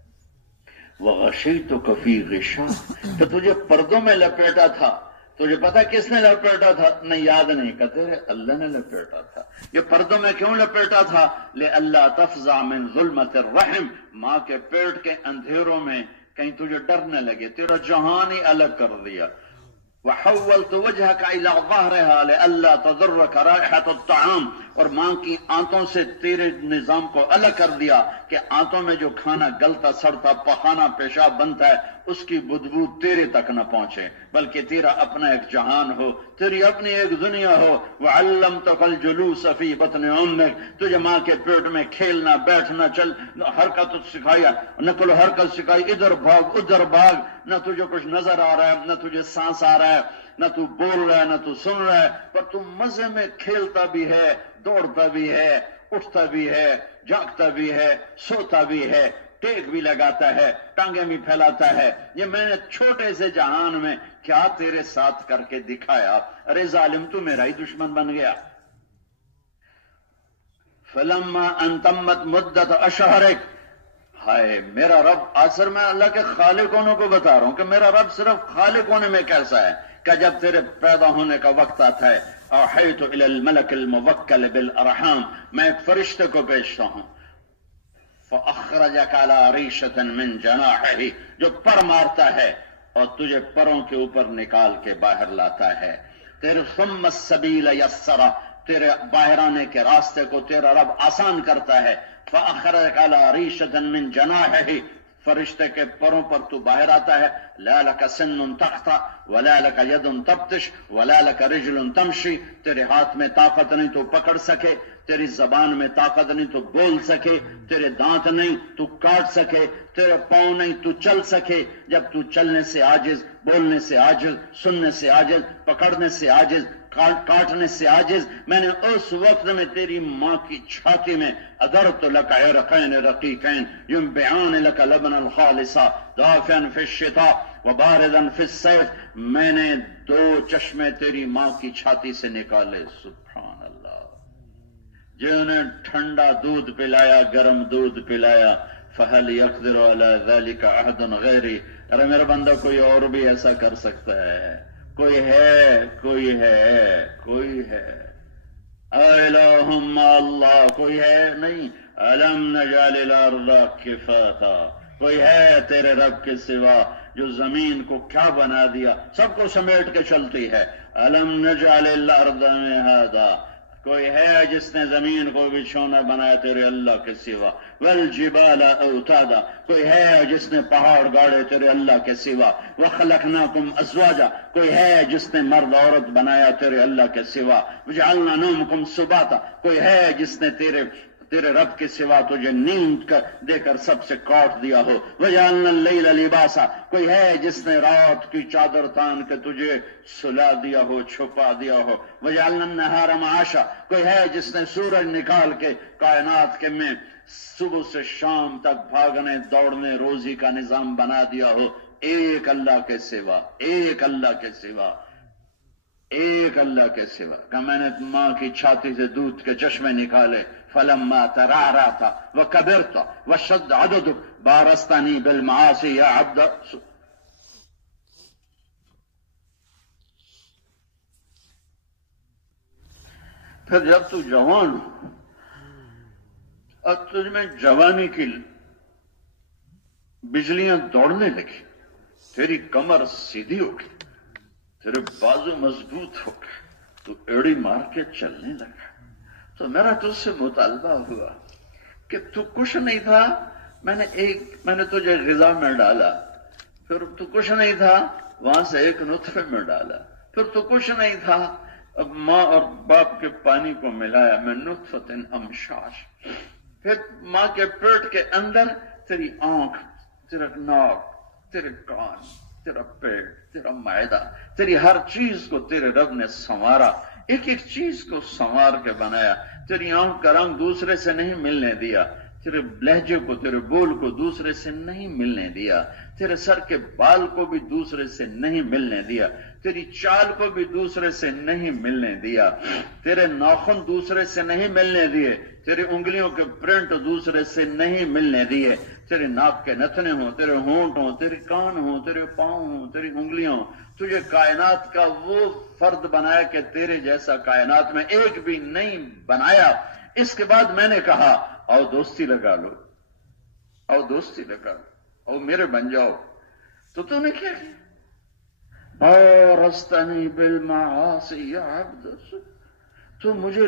وغشیتک فی غشاء، تو تجھے پردوں میں لپیٹا تھا. تجھے پتا کس نے لپیٹا تھا؟ نہیں، یاد نہیں. کہ تیرے اللہ نے لپیٹا تھا. یہ پردوں میں کیوں لپیٹا تھا؟ لئلا تفزع من ظلمت الرحم، ماں کے پیٹ کے اندھیروں میں کہیں تجھے ڈر نہ لگے. تیرا جہان ہی الگ کر دیا. وحولت وجهك الى ظهرها لئلا تضرك رائحة الطعام، اور ماں کی آنتوں سے تیرے نظام کو الگ کر دیا کہ آنتوں میں جو کھانا گلتا سڑتا پخانا پیشاب بنتا ہے اس کی بدبو تیرے تک نہ پہنچے، بلکہ تیرا اپنا ایک جہان ہو، تیری اپنی ایک دنیا ہو۔ وَعَلَّمْتَكَ الْجُلُوسَ فِي بَطْنِ أُمِّكَ، تجھے ماں کے پیٹ میں کھیلنا بیٹھنا چل حرکت سکھایا، نقل و حرکت سکھائی، ادھر بھاگ ادھر بھاگ، نہ تجھے کچھ نظر آ رہا ہے نہ تجھے سانس آ رہا ہے، نہ تو بول رہا ہے نہ تو سن رہا ہے، پر تو مزے میں کھیلتا بھی ہے، دوڑتا بھی ہے، اٹھتا بھی ہے، جاگتا بھی ہے، سوتا بھی ہے، ٹیک بھی لگاتا ہے، ٹانگیں بھی پھیلاتا ہے۔ یہ میں نے چھوٹے سے جہان میں کیا تیرے ساتھ کر کے دکھایا؟ ارے ظالم تو میرا ہی دشمن بن گیا۔ فلما ان تمت مدت اشہرک، ہائے میرا رب، اثر میں اللہ کے خالق ہونے کو بتا رہا ہوں کہ میرا رب صرف خالق ہونے میں کیسا ہے کہ جب تیرے پیدا ہونے کا وقت آتا ہے، اوحیت الی الملک الموکل بالارحام، میں ایک فرشتے کو بھیجتا ہوں، فاخرجک علی ریشۃ من جناحہ، جو پر مارتا ہے اور تجھے پروں کے اوپر نکال کے باہر لاتا ہے، تیرے ثم السبیل یسرہ، تیرے باہر آنے کے راستے کو تیرا رب آسان کرتا ہے، فاخرجک علی ریشۃ من جناحہ، فرشتے کے پروں پر تو باہر آتا ہے، لا لک سن تخطا ولا لک ید تبطش ولا لک رجل تمشی، تیرے ہاتھ میں طاقت نہیں تو پکڑ سکے، تیری زبان میں طاقت نہیں تو بول سکے، تیرے دانت نہیں تو کاٹ سکے، تیرے پاؤں نہیں تو چل سکے، جب تو چلنے سے عاجز، بولنے سے عاجز، سننے سے عاجز، پکڑنے سے عاجز، کاٹنے سے عاجز، میں نے اس وقت میں تیری ماں کی چھاتی میں ادرت لک عرقین رقیقین ینبعان لک لبنا خالصا دافعا فی الشتاء وباردا فی الصیف، میں نے دو چشمے تیری ماں کی چھاتی سے نکالے، سبحان اللہ، جنہیں ٹھنڈا دودھ پلایا، گرم دودھ پلایا، فہل یقدر علی ذلک احد غیری، ارے میرا بندہ کوئی اور بھی ایسا کر سکتا ہے، کوئی ہے، کوئی ہے، کوئی ہے، الہم اللہ، کوئی ہے نہیں، الم نجعل الارض کفاتا، کوئی ہے تیرے رب کے سوا جو زمین کو کیا بنا دیا، سب کو سمیٹ کے چلتی ہے، الم نجعل الارض مہادا، کوئی ہے جس نے زمین کو بچھونا بنایا تیرے اللہ کے سوا، والجبال اوتادا، کوئی ہے جس نے پہاڑ گاڑے تیرے اللہ کے سوا، وخلقناکم ازواجا، کوئی ہے جس نے مرد عورت بنایا تیرے اللہ کے سوا، وجعلنا نومکم سباتا، کوئی ہے جس نے تیرے رب کے سوا تجھے نیند دے کر سب سے کاٹ دیا ہو، وجعلنا اللیل لباسا، کوئی ہے جس نے رات کی چادر تان کے تجھے سلا دیا ہو، چھپا دیا ہو، وجعلنا النہار معاشا، کوئی ہے جس نے سورج نکال کے کائنات کے میں صبح سے شام تک بھاگنے دوڑنے روزی کا نظام بنا دیا ہو، ایک اللہ کے سوا، ایک اللہ کے سوا، ایک اللہ کے سوا، کہ میں نے ماں کی چھاتی سے دودھ کے چشمے نکالے، فلما ترعرعت وکبرت وشد عددک بارستنی بالمعاصی یا عبد، پھر جب تو جوان ہو اور تجھ میں جوانی کی بجلیاں دوڑنے لگی، تیری کمر سیدھی ہو گئی، تیرے بازو مضبوط ہو گئے، تو ایڑی مار کے چلنے لگا، تو میرا تجھ سے مطالبہ ہوا کہ تو کچھ نہیں تھا، میں نے تجھے غذا میں ڈالا، پھر تو کچھ نہیں تھا، وہاں سے ایک نطفے میں ڈالا، پھر تو کچھ نہیں تھا، اب ماں اور باپ کے پانی کو ملایا، میں نطفۃ امشاج، پھر ماں کے پیٹ کے اندر تیری آنکھ، تیرا ناک، تیرے کان، تیرا پیٹ، تیرا معدہ، تیری ہر چیز کو تیرے رب نے سنوارا، ایک ایک چیز کو سنوار کے بنایا، تیری آنکھ کا رنگ دوسرے سے نہیں ملنے دیا، تیرے لہجے کو، تیرے بول کو دوسرے سے نہیں ملنے دیا، تیرے سر کے بال کو بھی دوسرے سے نہیں ملنے دیا، تیری چال کو بھی دوسرے سے نہیں ملنے دیا، تیرے ناخن دوسرے سے نہیں ملنے دیے، تیری انگلیوں کے پرنٹ دوسرے سے نہیں ملنے دیے، تیرے ناک کے نتنے ہوں، تیرے ہونٹ ہوں، تیرے کان ہوں، تیرے پاؤں ہوں، تیری انگلیاں ہوں، تجھے کائنات کا وہ فرد بنایا کہ تیرے جیسا کائنات میں ایک بھی نہیں بنایا۔ اس کے بعد میں نے کہا آؤ دوستی لگا لو، آؤ دوستی لگا لو، آؤ میرے بن جاؤ، تو نے کیا کیا؟ بارستنی بالمعاصی یا عبد، تو مجھے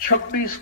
26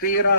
13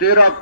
13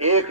1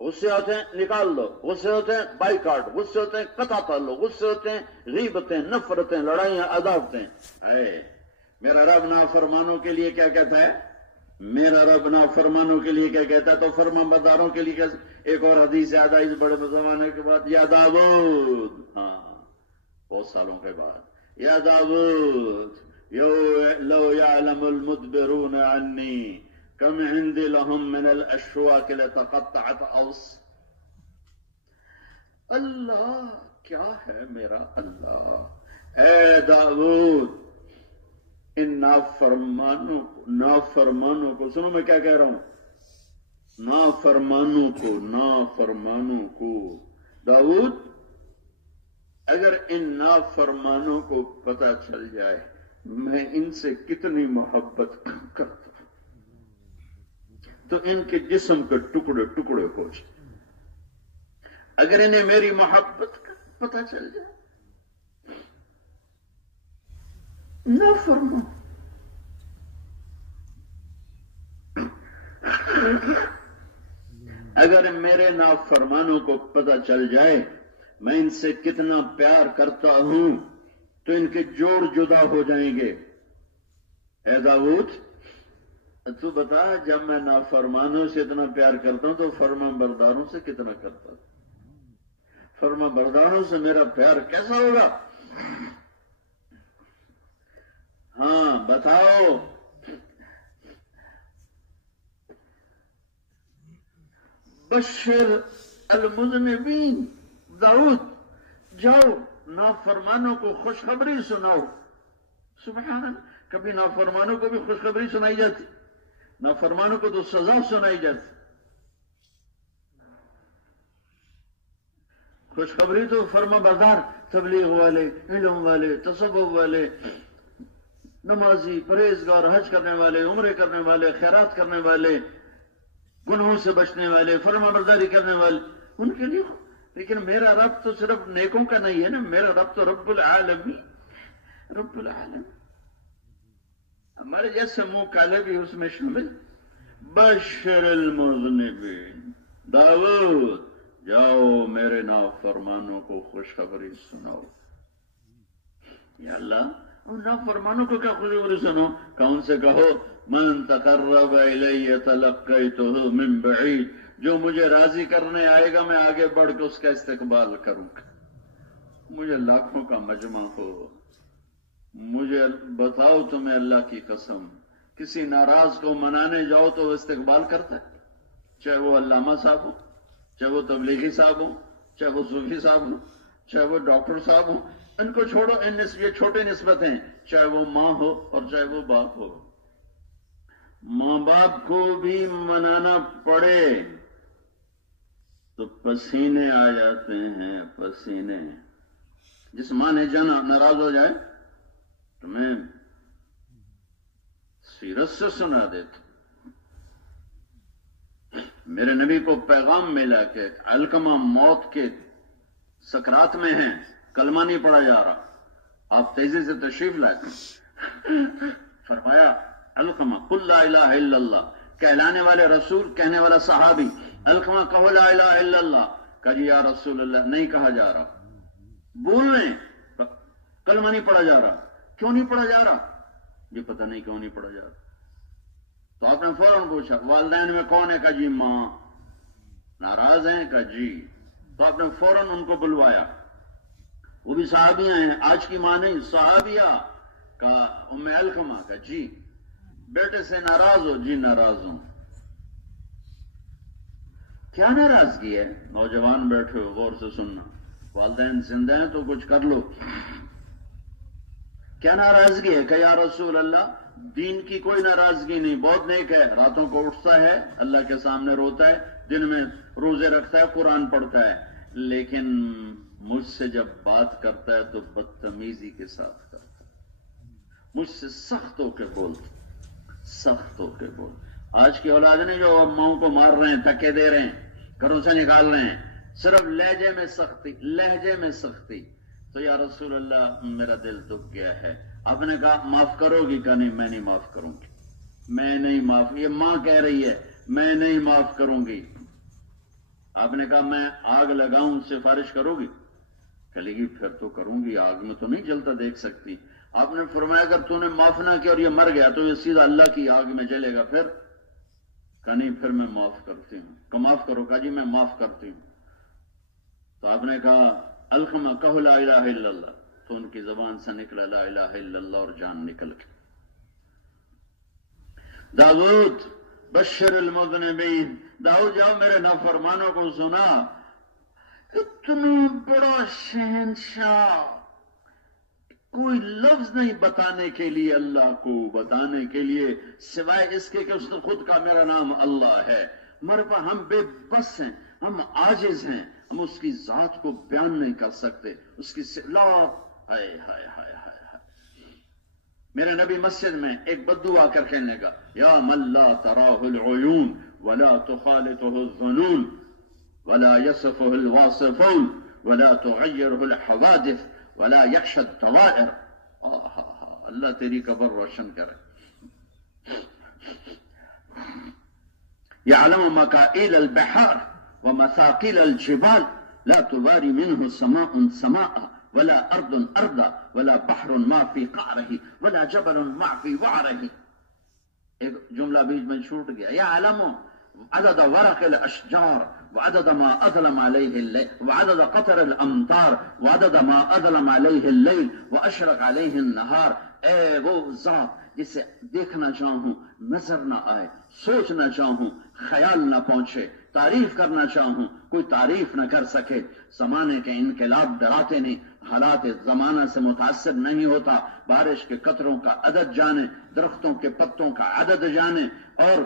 غصے ہوتے ہیں نکال دو، غصے ہوتے ہیں بائیکاٹ، غصے ہوتے ہیں قطع تعلق، غصے ہوتے ہیں غیبتیں، نفرتیں، لڑائیاں، عداوتیں. اے میرا رب نافرمانوں کے لیے کیا کہتا ہے؟ میرا رب نافرمانوں کے لیے کیا کہتا ہے؟ تو فرما برداروں کے لیے ایک اور حدیث یاد آئی اس بڑے زمانے کے بعد، یا داؤد، ہاں بہت سالوں کے بعد، یا داؤد لو يعلم المدبرون عني كم عندي لهم من الاشواك لتقطعت اوس. اللہ کیا ہے میرا اللہ؟ اے داؤد ان نافرمانوں کو سنو، میں کیا کہہ رہا ہوں، نافرمانوں کو داؤد اگر ان نافرمانوں کو پتہ چل جائے میں ان سے کتنی محبت کرتا ہوں تو ان کے جسم کے ٹکڑے ٹکڑے ہو جائے. اگر انہیں میری محبت کا پتہ چل جائے، نافرمان اگر میرے نافرمانوں کو پتہ چل جائے میں ان سے کتنا پیار کرتا ہوں تو ان کے جوڑ جدا ہو جائیں گے. اے داؤد تو بتا، جب میں نافرمانوں سے اتنا پیار کرتا ہوں تو فرما برداروں سے کتنا کرتا ہوں؟ فرما برداروں سے میرا پیار کیسا ہوگا؟ ہاں بتاؤ. بشر المذنبین، داؤد جاؤ نافرمانوں کو خوشخبری سناؤ. سبحان اللہ، کبھی نافرمانوں کو بھی خوشخبری سنائی جاتی، نافرمانوں کو تو سزا سنائی جاتی. خوشخبری تو فرما بردار، تبلیغ والے، علم والے، تصوف والے، نمازی، پرہیزگار، حج کرنے والے، عمرے کرنے والے، خیرات کرنے والے، گناہوں سے بچنے والے، فرما برداری کرنے والے، ان کے لیے. لیکن میرا رب تو صرف نیکوں کا نہیں ہے نا، میرا رب تو رب العالمین، رب العالمین. ہمارے جیسے منہ کالے بھی اس میں شامل. بشر المذنبین، داؤد جاؤ میرے نافرمانوں کو خوشخبری سناؤ. یا اللہ ان نافرمانوں کو کیا خوشخبری سنو؟ کہ ان سے کہو من تقرب الی تلقیتہ من بعید، جو مجھے راضی کرنے آئے گا میں آگے بڑھ کے اس کا استقبال کروں گا. مجھے لاکھوں کا مجمع ہو، مجھے بتاؤ تمہیں اللہ کی قسم کسی ناراض کو منانے جاؤ تو وہ استقبال کرتا ہے، چاہے وہ علامہ صاحب ہو، چاہے وہ تبلیغی صاحب ہو، چاہے وہ صوفی صاحب ہو، چاہے وہ ڈاکٹر صاحب ہو. ان کو چھوڑو، یہ چھوٹے نسبت ہیں، چاہے وہ ماں ہو اور چاہے وہ باپ ہو. ماں باپ کو بھی منانا پڑے تو پسینے آ جاتے ہیں، پسینے. جس ماں نے جانا ناراض ہو جائے تو میں سیرت سے سنا دیتا. میرے نبی کو پیغام ملا کہ علقمہ موت کے سکرات میں ہیں، کلمہ نہیں پڑھا جا رہا، آپ تیزی سے تشریف لائے. فرمایا علقمہ قل لا الہ الا اللہ، کہلانے والے رسول، کہنے والا صحابی، علقمہ کہو لا الہ الا اللہ. کہا جی یا رسول اللہ نہیں کہا جا رہا، بول رہے ہیں کلمہ نہیں پڑھا جا رہا. کیوں نہیں پڑھا جا رہا؟ یہ پتہ نہیں کیوں نہیں پڑھا جا رہا. تو آپ نے فوراً پوچھا والدین میں کون ہے؟ کہا جی ماں. ناراض ہیں؟ کہا جی. تو آپ نے فوراً ان کو بلوایا، وہ بھی صحابیاں ہیں، آج کی ماں نہیں، صحابیہ. کہا ام علقمہ. کہا جی. بیٹے سے ناراض ہو؟ جی ناراض ہوں. کیا ناراضگی ہے؟ نوجوان بیٹھے ہو، غور سے سننا، والدین زندہ ہیں تو کچھ کر لو. کیا ناراضگی ہے؟ کہ یا رسول اللہ دین کی کوئی ناراضگی نہیں، بہت نیک ہے، راتوں کو اٹھتا ہے، اللہ کے سامنے روتا ہے، دن میں روزے رکھتا ہے، قرآن پڑھتا ہے، لیکن مجھ سے جب بات کرتا ہے تو بدتمیزی کے ساتھ کرتا ہے، مجھ سے سخت ہو کے بولتا، سخت ہو کے بول. آج کی اولاد نے جو ماؤں کو مار رہے ہیں، دھکے دے رہے ہیں، گھروں سے نکال رہے ہیں، صرف لہجے میں سختی، لہجے میں سختی. تو یا رسول اللہ میرا دل دکھ گیا ہے. آپ نے کہا معاف کرو گی؟ کہا نہیں میں نہیں معاف کروں گی، میں نہیں معاف. یہ ماں کہہ رہی ہے میں نہیں معاف کروں گی. آپ نے کہا میں آگ لگاؤں سفارش کرو گی؟ کہے گی پھر تو کروں گی، آگ میں تو نہیں جلتا دیکھ سکتی۔ آپ نے فرمایا اگر تو نے معاف نہ کیا اور یہ مر گیا تو یہ سیدھا اللہ کی آگ میں جلے گا، پھر کہا نہیں پھر میں معاف کرتی ہوں۔ کہ معاف کرو؟ کہا جی میں معاف کرتی ہوں۔ تو آپ نے کہا القمہ کہو لا الہ الا اللہ، تو ان کی زبان سے نکلا لا الہ الا اللہ اور جان نکل گئی۔ داؤد بشر المذنبین، داؤد جاؤ میرے نافرمانوں کو سنا، اتنا بڑا شہنشاہ، کوئی لفظ نہیں بتانے کے لیے اللہ کو، بتانے کے لیے سوائے اس کے کہ اس نے خود کا میرا نام اللہ ہے۔ مربا ہم بے بس ہیں، ہم عاجز ہیں، ہم اس کی ذات کو بیان نہیں کر سکتے، اس کی لا ہائے ہائے ہائے ہائے۔ میرے نبی مسجد میں ایک بدو آ کر کہنے لگا یا من لا تراہ العیون ولا تخالطه الظنون ولا يصفه الواصفون ولا تغيره الحوادث ولا يخشى الطوائر۔ اللہ تیری قبر روشن کرے۔ يعلم مكائل البحار ومثاقيل الجبال لا تباري منه سماء سماء ولا ارض ارضا ولا بحر ما في قعره ولا جبل ما في وعره۔ ایک جملہ بیچ میں چھوٹ گیا، يعلم عدد ورق الاشجار وعدد ما اظلم عليه الليل وعدد قطر الامطار وعدد ما اظلم عليه الليل واشرق عليه النهار۔ اے وہ ذات جسے دیکھنا چاہوں نظر نہ آئے، سوچنا چاہوں خیال نہ پہنچے، تعریف کرنا چاہوں کوئی تعریف نہ کر سکے۔ زمانے کے انقلاب ڈراتے نہیں، حالات زمانہ سے متاثر نہیں ہوتا، بارش کے قطروں کا عدد جانے، درختوں کے پتوں کا عدد جانے، اور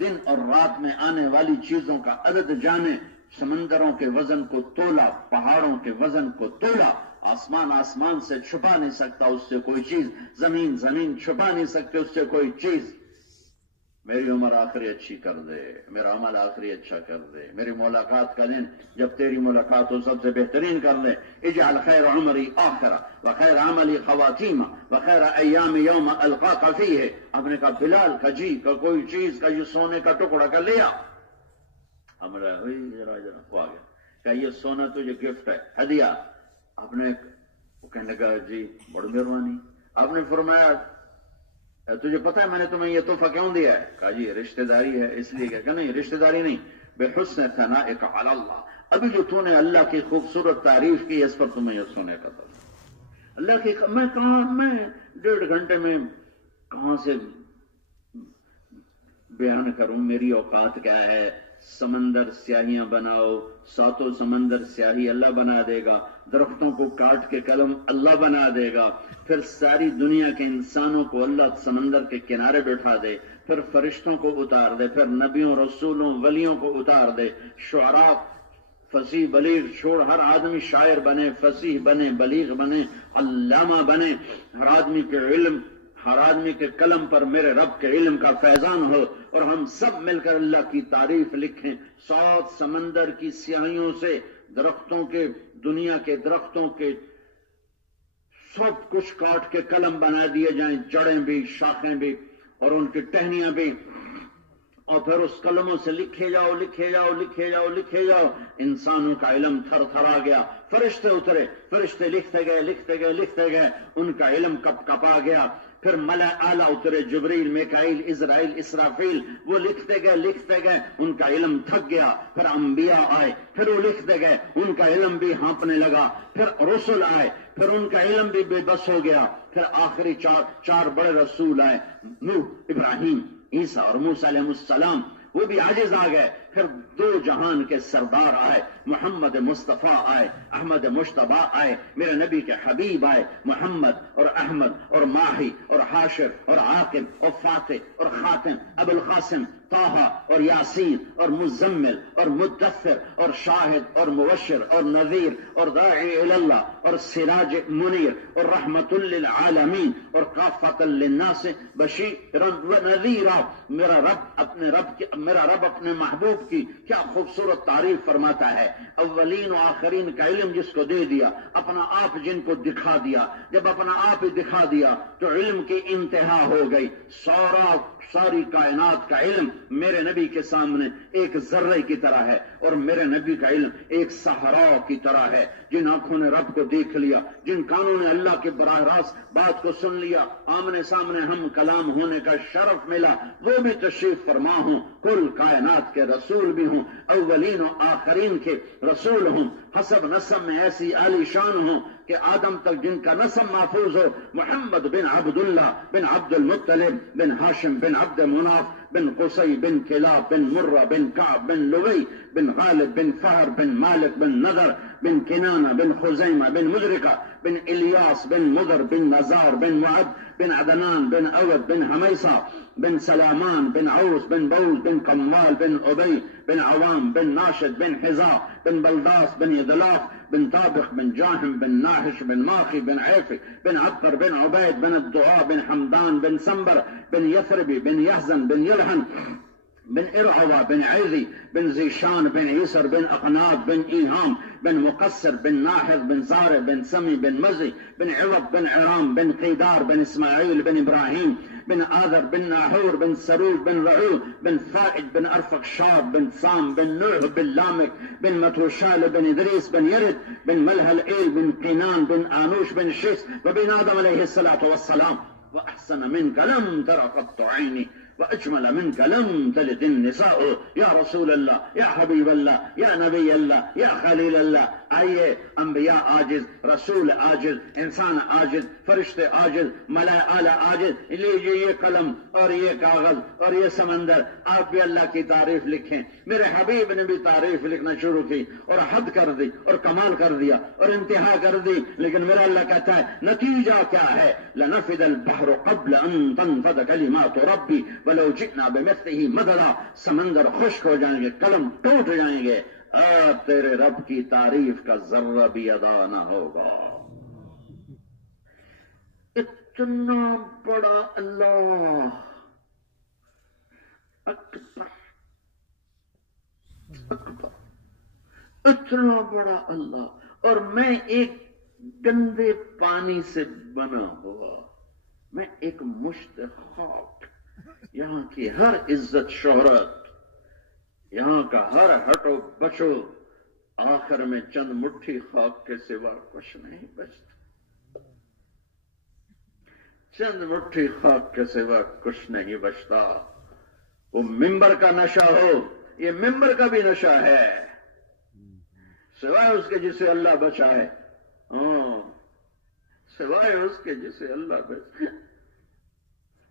دن اور رات میں آنے والی چیزوں کا عدد جانے، سمندروں کے وزن کو تولا، پہاڑوں کے وزن کو تولا۔ آسمان آسمان سے چھپا نہیں سکتا اس سے کوئی چیز، زمین زمین چھپا نہیں سکتے اس سے کوئی چیز۔ میری عمر آخری اچھی کر دے، میرا عمل آخری اچھا کر دے، میری ملاقات کا دن جب تیری ملاقات ہو سب سے بہترین کر دے۔ اجعل خیر عمری آخرہ وخیر عملی خواتیمہ وخیر ایام یوم القاک فیہ۔ آپ نے کہا بلال کا جی کا کوئی چیز کا یہ سونے کا ٹکڑا کا لیا، ہمارا ذرا وہ آ گیا کہ یہ سونا تجھے گفٹ ہے، ہدیہ۔ آپ نے کہنے لگا جی بڑی مہربانی۔ آپ نے فرمایا تجھے پتہ ہے میں نے تمہیں یہ تحفہ کیوں دیا ہے؟ کہا جی رشتہ داری ہے اس لیے۔ کہ نہیں رشتہ داری نہیں، بحسن ثنائک علی اللہ، ابھی جو تو نے اللہ کی خوبصورت تعریف کی اس پر تمہیں یہ سونے کا تھا۔ اللہ کی میں کہاں، میں 1.5 گھنٹے میں کہاں سے بیان کروں میری اوقات کیا ہے۔ سمندر سیاہیاں بناؤ، ساتوں سمندر سیاہی اللہ بنا دے گا، درختوں کو کاٹ کے قلم اللہ بنا دے گا، پھر ساری دنیا کے انسانوں کو اللہ سمندر کے کنارے بٹھا دے، پھر فرشتوں کو اتار دے، پھر نبیوں رسولوں ولیوں کو اتار دے، شعراء فصیح بلیغ چھوڑ ہر آدمی شاعر بنے، فصیح بنے، بلیغ بنے، علامہ بنے، ہر آدمی کے علم، ہر آدمی کے قلم پر میرے رب کے علم کا فیضان ہو، اور ہم سب مل کر اللہ کی تعریف لکھیں۔ 7 سمندر کی سیاہیوں سے درختوں کے، دنیا کے درختوں کے سب کچھ کاٹ کے قلم بنا دیے جائیں، جڑیں بھی، شاخیں بھی، اور ان کی ٹہنیاں بھی، اور پھر اس قلموں سے لکھے جاؤ لکھے جاؤ لکھے جاؤ لکھے جاؤ۔ انسانوں کا علم تھر تھرا گیا، فرشتے اترے، فرشتے لکھتے گئے لکھتے گئے لکھتے گئے، ان کا علم کپ کپا گیا۔ پھر ملائ اعلیٰ اترے، جبریل، میکائیل، اسرائیل، اسرافیل، وہ لکھتے گئے ان کا علم تھک گیا۔ پھر انبیاء آئے، پھر وہ لکھتے گئے، ان کا علم بھی ہانپنے لگا۔ پھر رسول آئے، پھر ان کا علم بھی بے بس ہو گیا۔ پھر آخری چار بڑے رسول آئے، نوح، ابراہیم، عیسیٰ اور موسیٰ علیہ السلام، وہ بھی عاجز آ گئے۔ پھر 2 جہان کے سردار آئے، محمد مصطفیٰ آئے، احمد مشتبہ آئے، میرے نبی کے حبیب آئے، محمد اور احمد اور ماہی اور حاشر اور عاقب اور فاتح اور خاتم، ابو القاسم، طه اور یاسین اور مزمل اور مدثر اور شاہد اور مبشر اور نذیر اور داعی اللہ اور سراج منیر اور رحمت للعالمین اور کافۃ للناس بشیرا و نذیرا۔ میرا رب اپنے محبوب معروف کی کیا خوبصورت تعریف فرماتا ہے. اولین و آخرین کا علم جس کو دے دیا، اپنا آپ جن کو دکھا دیا، جب اپنا آپ ہی دکھا دیا تو علم کی انتہا ہو گئی. ساری کائنات کا علم میرے نبی کے سامنے ایک ذرے کی طرح ہے، اور میرے نبی کا علم ایک صحرا کی طرح ہے. جن آنکھوں نے رب کو دیکھ لیا، جن کانوں نے اللہ کے براہ راست بات کو سن لیا، آمنے سامنے ہم کلام ہونے کا شرف ملا، وہ بھی تشریف فرما ہوں. کل کائنات کے رسول بھی ہوں، اولین و آخرین کے رسول ہوں، حسب نسب میں ایسی عالی شان ہوں کہ آدم تک جن کا نسب محفوظ ہو. محمد بن عبداللہ بن عبد المطلب بن ہاشم بن عبد مناف بن قصی بن کلاب بن مرہ بن کعب بن لوی بن غالب بن فہر بن مالک بن نضر بن کنانہ بن خزیمہ بن مدرکہ بن الیاس بن مضر بن نزار بن وعد بن عدنان بن اود بن حمیصہ بن سلامان بن عوس بن بوز بن قموال بن ابی بن عوام بن ناشد بن حزا بن بلداس بن ادلاف بن طابق بن جاهم بن ناحش بن ماخي بن عيفي بن عبقر بن عبيد بن الدعاء بن حمدان بن سنبر بن يثربي بن يحزن بن يلحن بن إرعوى بن عيذي بن زيشان بن عيسر بن أقناب بن إيهام بن مقصر بن ناحر بن زارع بن سمي بن مزي بن عوض بن عرام بن قيدار بن إسماعيل بن إبراهيم بن آذر بن ناحور بن سروج بن رعو بن فائد بن أرفقشاد بن سام بن نوح بن لامك بن متوشال بن إدريس بن يرد بن ملهل إيل بن قينان بن آنوش بن شيس وبن آدم عليه الصلاة والسلام. وأحسن منك لم تر قط عيني وأجمل منك لم تلد النساء. یا رسول اللہ، یا حبیب اللہ، یا نبی اللہ، یا خلیل اللہ. آئیے، انبیاء عاجز، رسول عاجز، انسان عاجز، فرشتے عاجز، ملائکہ اعلی عاجز. لیجیے یہ قلم اور یہ کاغذ اور یہ سمندر، آپ بھی اللہ کی تعریف لکھیں. میرے حبیب نے بھی تعریف لکھنا شروع کی اور حد کر دی اور کمال کر دیا اور انتہا کر دی. لیکن میرا اللہ کہتا ہے نتیجہ کیا ہے؟ لنفد البحر قبل ان تنفد کلمات ربی ولو جئنا بمثله مددا. سمندر خشک ہو جائیں گے، قلم ٹوٹ جائیں گے، اور تیرے رب کی تعریف کا ذرہ بھی ادا نہ ہوگا. اتنا بڑا اللہ اکبر اکبر، اتنا بڑا اللہ، اور میں ایک گندے پانی سے بنا ہوا، میں ایک مشت خاک. یہاں کی ہر عزت شہرت، یہاں کا ہر ہٹو بچو، آخر میں چند مٹھی خاک کے سوا کچھ نہیں بچتا. چند مٹھی خاک کے سوا کچھ نہیں بچتا. وہ ممبر کا نشہ ہو، یہ ممبر کا بھی نشہ ہے، سوائے اس کے جسے اللہ بچائے. سوائے اس کے جسے اللہ بچائے.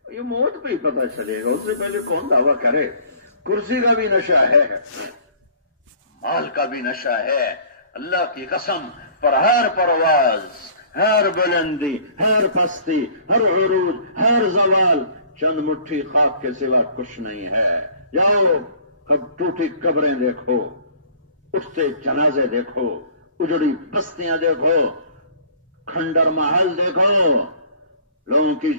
یہ موت پہ ہی پتہ چلے گا، اس سے پہلے کون دعویٰ کرے. کرسی کا بھی نشہ ہے، مال کا بھی نشہ ہے. اللہ کی قسم، پر ہر پرواز، ہر بلندی، ہر پستی، ہر عروج، ہر زوال چند مٹھی خاک کے سوا کچھ نہیں ہے. جاؤ، ٹوٹی قبریں دیکھو، اٹھتے جنازے دیکھو، اجڑی بستیاں دیکھو، کھنڈر محل دیکھو، لوگوں کی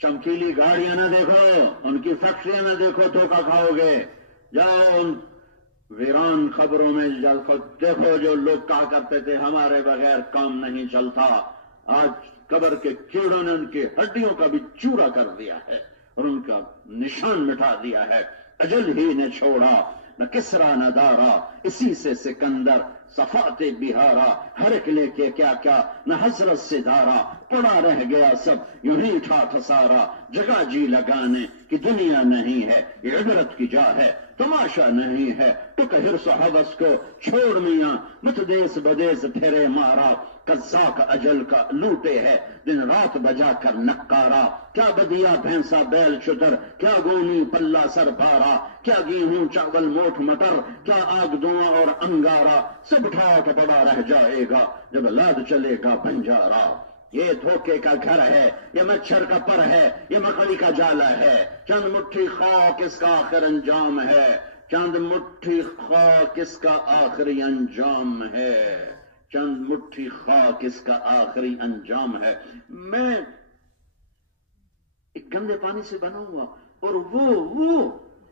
چمکیلی گاڑیاں نہ دیکھو، ان کی فیکٹریاں نہ دیکھو، دھوکہ کھاؤ گے. جاؤ ان ویران خبروں میں دیکھو جو لوگ کہا کرتے تھے ہمارے بغیر کام نہیں چلتا. آج قبر کے کیڑوں نے ان کی ہڈیوں کا بھی چورا کر دیا ہے اور ان کا نشان مٹا دیا ہے. اجل ہی نے چھوڑا نہ کسرا نہ دارا، اسی سے سکندر صفات بہارا. ہر ایک لے کے کیا کیا نہ حسرت سے دارا، پڑا رہ گیا سب یوں ہی ٹھاٹھ سارا. جگہ جی لگانے کی دنیا نہیں ہے، یہ عبرت کی جا ہے، تماشا نہیں ہے. تو حرص و حوث کو چھوڑ میاں، مت دیس بدیس پھرے مارا. قزاق اجل کا لوٹے ہے دن رات بجا کر نکارا. کیا بدیا بھینسا بیل شتر، کیا گونی پلہ سر بارا، کیا گیہوں چاول موٹ مٹر، کیا آگ دھواں اور انگارا. سب ٹھاٹھ پڑا رہ جائے گا جب لاد چلے گا بنجارا. یہ دھوکے کا گھر ہے، یہ مچھر کا پر ہے، یہ مکڑی کا جالا ہے. چند مٹھی خاک اس کا آخر انجام ہے، چند مٹھی خاک اس کا آخری انجام ہے، چند مٹھی خاک اس کا آخری انجام ہے. میں ایک گندے پانی سے بنا ہوا، اور وہ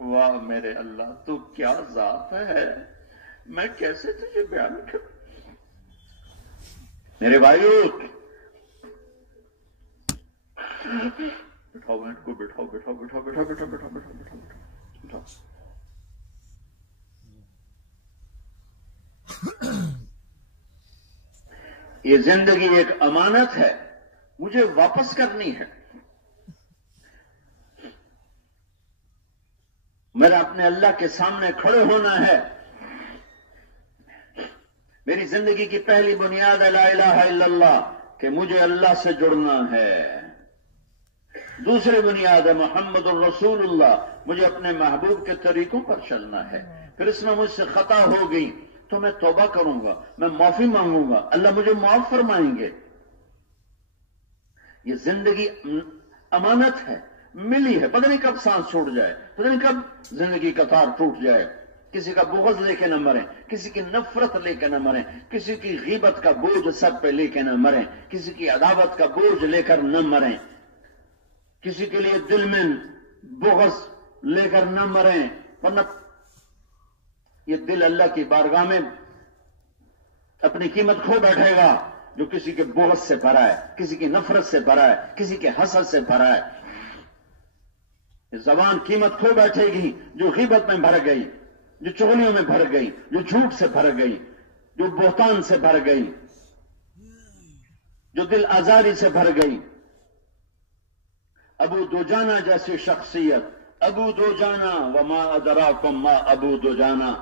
واہ میرے اللہ، تو کیا ذات ہے، میں کیسے تجھے بیان کروں؟ میرے بھائیو، بٹھاؤ ان کو، بٹھاؤ بٹھاؤ بٹھاؤ بٹھاؤ بٹھاؤ بٹھاؤ بٹھاؤ بٹھاؤ بٹھاؤ۔ یہ زندگی ایک امانت ہے، مجھے واپس کرنی ہے۔ میرا اپنے اللہ کے سامنے کھڑے ہونا ہے۔ میری زندگی کی پہلی بنیاد ہے لا الہ الا اللہ، کہ مجھے اللہ سے جڑنا ہے۔ دوسری بنیاد ہے محمد الرسول اللہ، مجھے اپنے محبوب کے طریقوں پر چلنا ہے۔ پھر اس میں مجھ سے خطا ہو گئی تو میں توبہ کروں گا، میں معافی مانگوں گا، اللہ مجھے معاف فرمائیں گے۔ یہ زندگی امانت ہے، ملی ہے، پتہ نہیں کب سانس چھوٹ جائے، پتہ نہیں کب زندگی کا تار ٹوٹ جائے۔ کسی کا بغض لے کے نہ مریں، کسی کی نفرت لے کے نہ مریں، کسی کی غیبت کا بوجھ سب پہ لے کے نہ مریں، کسی کی عداوت کا بوجھ لے کر نہ مریں، کسی کے لیے دل میں بغض لے کر نہ مریں، ورنہ یہ دل اللہ کی بارگاہ میں اپنی قیمت کھو بیٹھے گا جو کسی کے بغض سے بھرا ہے، کسی کی نفرت سے بھرا ہے، کسی کے حسد سے بھرا ہے۔ یہ زبان قیمت کھو بیٹھے گی جو غیبت میں بھر گئی، جو چغلیوں میں بھر گئی، جو جھوٹ سے بھر گئی، جو بہتان سے بھر گئی، جو دل آزاری سے بھر گئی۔ ابو دجانہ جیسی شخصیت، ابو دجانہ وما ادراکم ما ابو دجانہ۔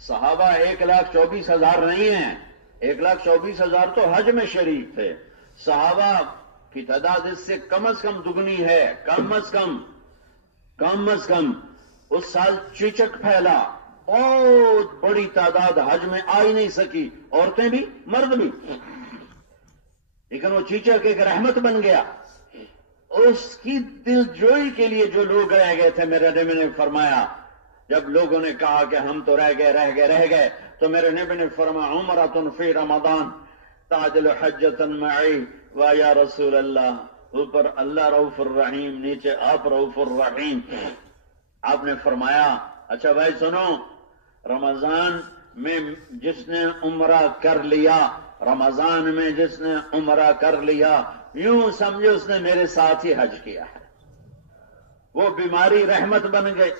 صحابہ 1,24,000 نہیں ہیں، 1,24,000 تو حج میں شریک تھے۔ صحابہ کی تعداد اس سے کم از کم دگنی ہے، کم از کم۔ اس سال چیچک پھیلا، بہت بڑی تعداد حج میں آ ہی نہیں سکی، عورتیں بھی مرد بھی، لیکن وہ چیچک ایک رحمت بن گیا۔ اس کی دل جوئی کے لیے جو لوگ رہ گئے تھے، میرے نبی نے فرمایا، جب لوگوں نے کہا کہ ہم تو رہ گئے تو میرے نبی نے فرمایا عمرۃ فی رمضان تعدل حجۃ معی، و یا رسول اللہ، اوپر اللہ رؤوف الرحیم، نیچے آپ رؤوف الرحیم۔ آپ نے فرمایا اچھا بھائی سنو، رمضان میں جس نے عمرہ کر لیا، رمضان میں جس نے عمرہ کر لیا، یوں سمجھے اس نے میرے ساتھ ہی حج کیا ہے۔ وہ بیماری رحمت بن گئی۔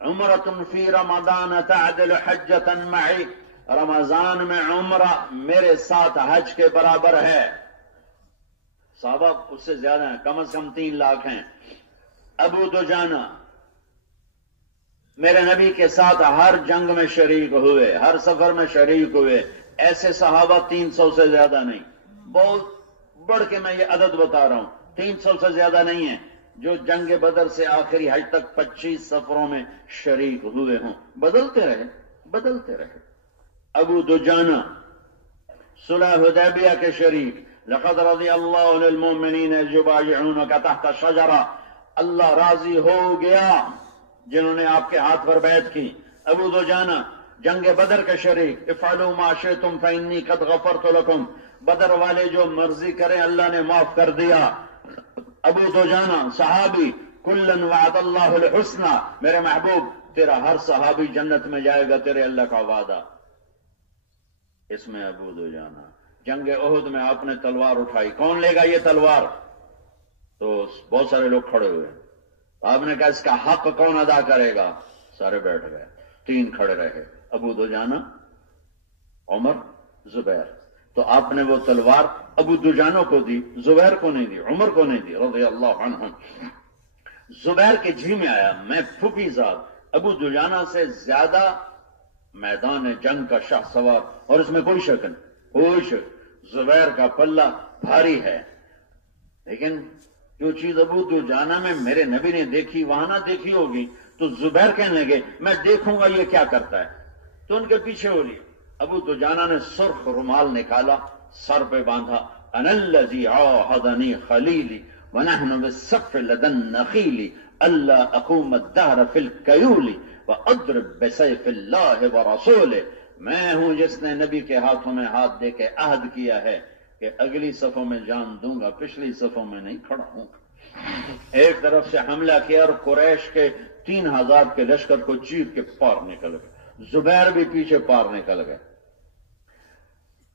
عمرۃ فی رمضان تعدل حجۃ معی، رمضان میں عمرہ میرے ساتھ حج کے برابر ہے۔ صحابہ اس سے زیادہ ہیں، کم از کم 3 لاکھ ہیں۔ ابو دجانہ میرے نبی کے ساتھ ہر جنگ میں شریک ہوئے، ہر سفر میں شریک ہوئے۔ ایسے صحابہ 300 سے زیادہ نہیں، بہت بڑھ کے میں یہ عدد بتا رہا ہوں، 300 سے زیادہ نہیں ہیں جو جنگ بدر سے آخری حج تک 25 سفروں میں شریک ہوئے ہوں۔ بدلتے رہے۔ ابو دجانہ صلح حدیبیہ کے شریک، لقد رضی اللہ عن المؤمنین اذ یبایعونک تحت الشجرہ، اللہ راضی ہو گیا جنہوں نے آپ کے ہاتھ پر بیعت کی۔ ابو دجانہ جنگ بدر کے شریک، افعلوا ما شئتم فانی قد غفرت لکم، بدر والے جو مرضی کریں اللہ نے معاف کر دیا۔ ابو دجانہ صحابی، کلن وعد اللہ الحسنى، میرے محبوب تیرا ہر صحابی جنت میں جائے گا، تیرے اللہ کا وعدہ۔ اس میں ابو دجانہ جنگ احد میں آپ نے تلوار اٹھائی، کون لے گا یہ تلوار؟ تو بہت سارے لوگ کھڑے ہوئے، آپ نے کہا اس کا حق کون ادا کرے گا؟ سارے بیٹھ گئے، 3 کھڑے رہے، ابو دجانہ، عمر، زبیر۔ تو آپ نے وہ تلوار ابو دجانہ کو دی، زبیر کو نہیں دی، عمر کو نہیں دی رضی اللہ عنہم۔ زبیر کے جی میں آیا، میں پھوپھی ذات، ابو دجانہ سے زیادہ میدان جنگ کا شاہ سوار، اور اس میں کوئی شک نہیں، زبیر کا پلہ بھاری ہے۔ لیکن جو چیز ابو دجانہ میں میرے نبی نے دیکھی وہاں نہ دیکھی ہوگی، تو زبیر کہنے لگے میں دیکھوں گا یہ کیا کرتا ہے، تو ان کے پیچھے ہو لیے۔ ابو دجانہ نے سرخ رومال نکالا، سر پہ باندھا، انا الذی عاہدنی خلیلی ونحن بالصف لدى النخیل الا اقوم الدہر فی الکیول واضرب بسیف اللہ ورسولہ، میں ہوں جس نے نبی کے ہاتھوں میں ہاتھ دے کے عہد کیا ہے کہ اگلی صفوں میں جان دوں گا، پچھلی صفوں میں نہیں کھڑا ہوں گا۔ ایک طرف سے حملہ کیا اور قریش کے 3000 کے لشکر کو چیر کے پار نکل گئے، زبیر بھی پیچھے پار نکل گئے۔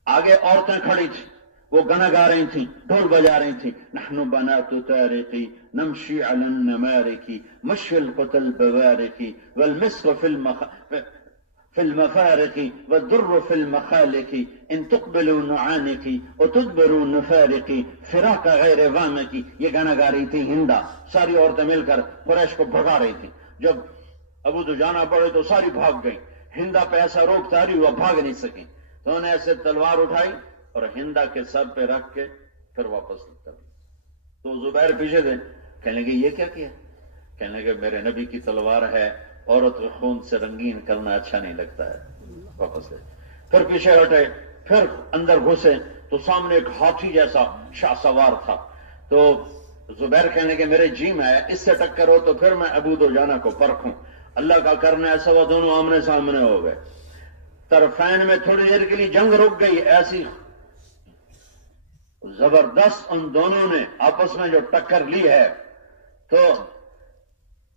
آگے عورتیں کھڑی تھیں، وہ گانا گا رہی تھیں، ڈھول بجا رہی تھیں، نحن بنات طارقی نمشی علی النمارقی مشی القتل بوارقی والمسق في المفارق والدر في المخالق ان تقبلوا نعانق وتدبروا نفارق فراق غیر وامق۔ یہ گانا گا رہی تھی ہندا، ساری عورتیں مل کر قریش کو بھگا رہی تھیں۔ جب ابو دجانہ پڑے تو ساری بھاگ گئی، ہندا پہ ایسا روک تاری ہوا، بھاگ نہیں سکیں، تو انہوں نے ایسے تلوار اٹھائی اور ہندا کے سر پہ رکھ کے پھر واپس کر دی۔ تو زبیر پیچھے تھے، کہنے لگے یہ کیا کیا؟ کہنے لگے میرے نبی کی تلوار ہے، عورت کے خون سے رنگین کرنا اچھا نہیں لگتا ہے، واپس لے۔ پھر پیچھے ہٹے، پھر اندر گھسے تو سامنے ایک ہاتھی جیسا شاہ سوار تھا۔ تو زبیر کہنے لگے میرے جی میں ہے، اس سے ٹکر ہو تو پھر میں ابو دجانہ کو پرکھوں۔ اللہ کا کرنا ایسا ہوا، دونوں آمنے سامنے ہو گئے۔ طرفین میں تھوڑی دیر کے لیے جنگ رک گئی، ایسی زبردست ان دونوں نے آپس میں جو ٹکر لی ہے، تو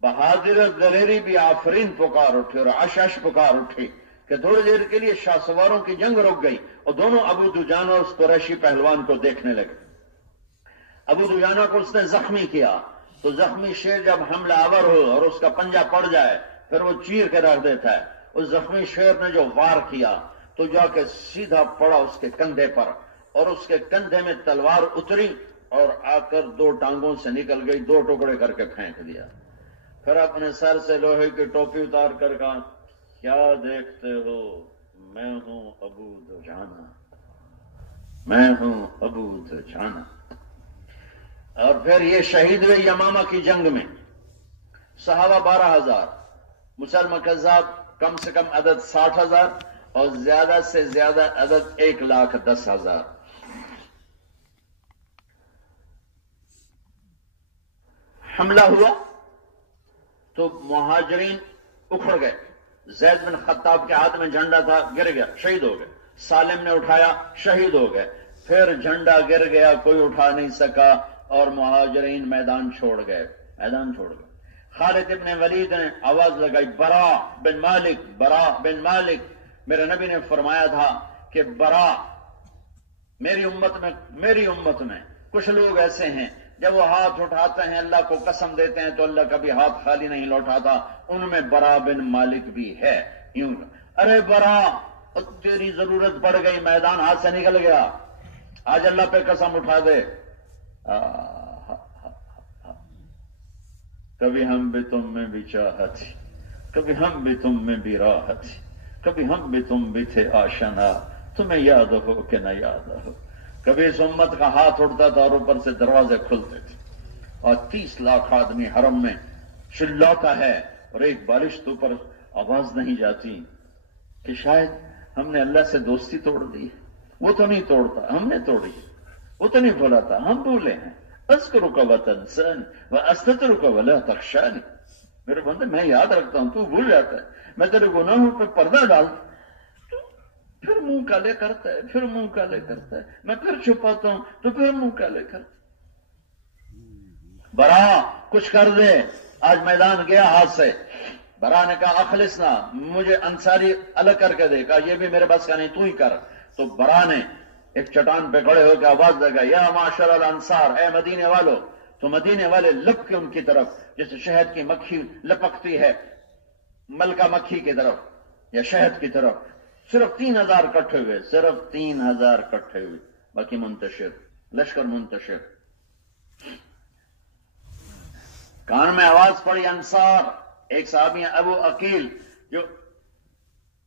بہادر دلیری بھی آفرین پکار اٹھے اور عش پکار اٹھے کہ تھوڑی دیر کے لیے شاہ سواروں کی جنگ رک گئی اور دونوں ابو دجانہ اور اس قریشی پہلوان کو دیکھنے لگے۔ ابو دجانہ کو اس نے زخمی کیا، تو زخمی شیر جب حملہ آور ہو اور اس کا پنجہ پڑ جائے پھر وہ چیر کے رکھ دیتا ہے۔ اس زخمی شیر نے جو وار کیا تو جا کے سیدھا پڑا اس کے کندھے پر، اور اس کے کندھے میں تلوار اتری اور آ کر 2 ٹانگوں سے نکل گئی، 2 ٹکڑے کر کے پھینک دیا۔ پھر اپنے سر سے لوہے کی ٹوپی اتار کر کہا کیا دیکھتے ہو، میں ہوں ابو دجانہ، میں ہوں ابو دجانہ۔ اور پھر یہ شہید ہوئے یمامہ کی جنگ میں، صحابہ 12,000، مسلمہ کذاب کم سے کم عدد 60,000 اور زیادہ سے زیادہ عدد 1,10,000۔ حملہ ہوا تو مہاجرین اکھڑ گئے۔ زید بن خطاب کے ہاتھ میں جھنڈا تھا، گر گیا، شہید ہو گئے۔ سالم نے اٹھایا، شہید ہو گئے۔ پھر جھنڈا گر گیا، کوئی اٹھا نہیں سکا اور مہاجرین میدان چھوڑ گئے، میدان چھوڑ گئے۔ خالد ابن ولید نے آواز لگائی برا بن مالک، برا بن مالک۔ میرے نبی نے فرمایا تھا کہ برا میری امت میں کچھ لوگ ایسے ہیں جب وہ ہاتھ اٹھاتے ہیں اللہ کو قسم دیتے ہیں تو اللہ کبھی ہاتھ خالی نہیں لوٹاتا، ان میں برا بن مالک بھی ہے۔ یوں ارے برا تیری ضرورت پڑ گئی، میدان ہاتھ سے نکل گیا، آج اللہ پہ قسم اٹھا دے۔ کبھی ہم بھی تم میں بھی چاہت، کبھی ہم بھی تم میں بھی راحت، کبھی ہم بھی تم بھی تھے آشنا، تمہیں یاد ہو کہ نہ یاد ہو۔ کبھی اس امت کا ہاتھ اٹھتا تھا اور اوپر سے دروازے کھلتے تھے، اور 30 لاکھ آدمی حرم میں چلاتا ہے اور ایک بارش تو اوپر آواز نہیں جاتی کہ شاید ہم نے اللہ سے دوستی توڑ دی۔ وہ تو نہیں توڑتا، ہم نے توڑی۔ وہ تو نہیں بھولاتا، ہم بھولے ہیں۔ اذکرک وتنسانی واستترک ولا تخشانی، میرے بندے میں یاد رکھتا ہوں، تو بھول جاتا ہے۔ میں تیرے گناہوں پہ پردہ ڈالتا تو پھر منہ کالے کرتا ہے، پھر منہ کالے کرتا ہے، میں پھر چھپاتا ہوں تو پھر منہ کالے کرتا ہے۔ برا کچھ کر دے، آج میدان گیا ہاتھ سے۔ برا نے کہا اخلصنا، مجھے انصاری الگ کر کے دے، کہا یہ بھی میرے بس کا نہیں، تو ہی کر۔ تو برا نے ایک چٹان پہ کھڑے ہو کے آواز لگائی یا معاشر الانصار، اے مدینے والو۔ تو مدینے والے لپ کے ان کی طرف جیسے شہد کی مکھی لپکتی ہے ملکہ مکھی کی طرف یا شہد کی طرف، صرف 3,000 کٹھے ہوئے، صرف 3,000 کٹھے ہوئے، باقی منتشر، لشکر منتشر۔ کان میں آواز پڑی انصار، ایک صحابی ابو عقیل جو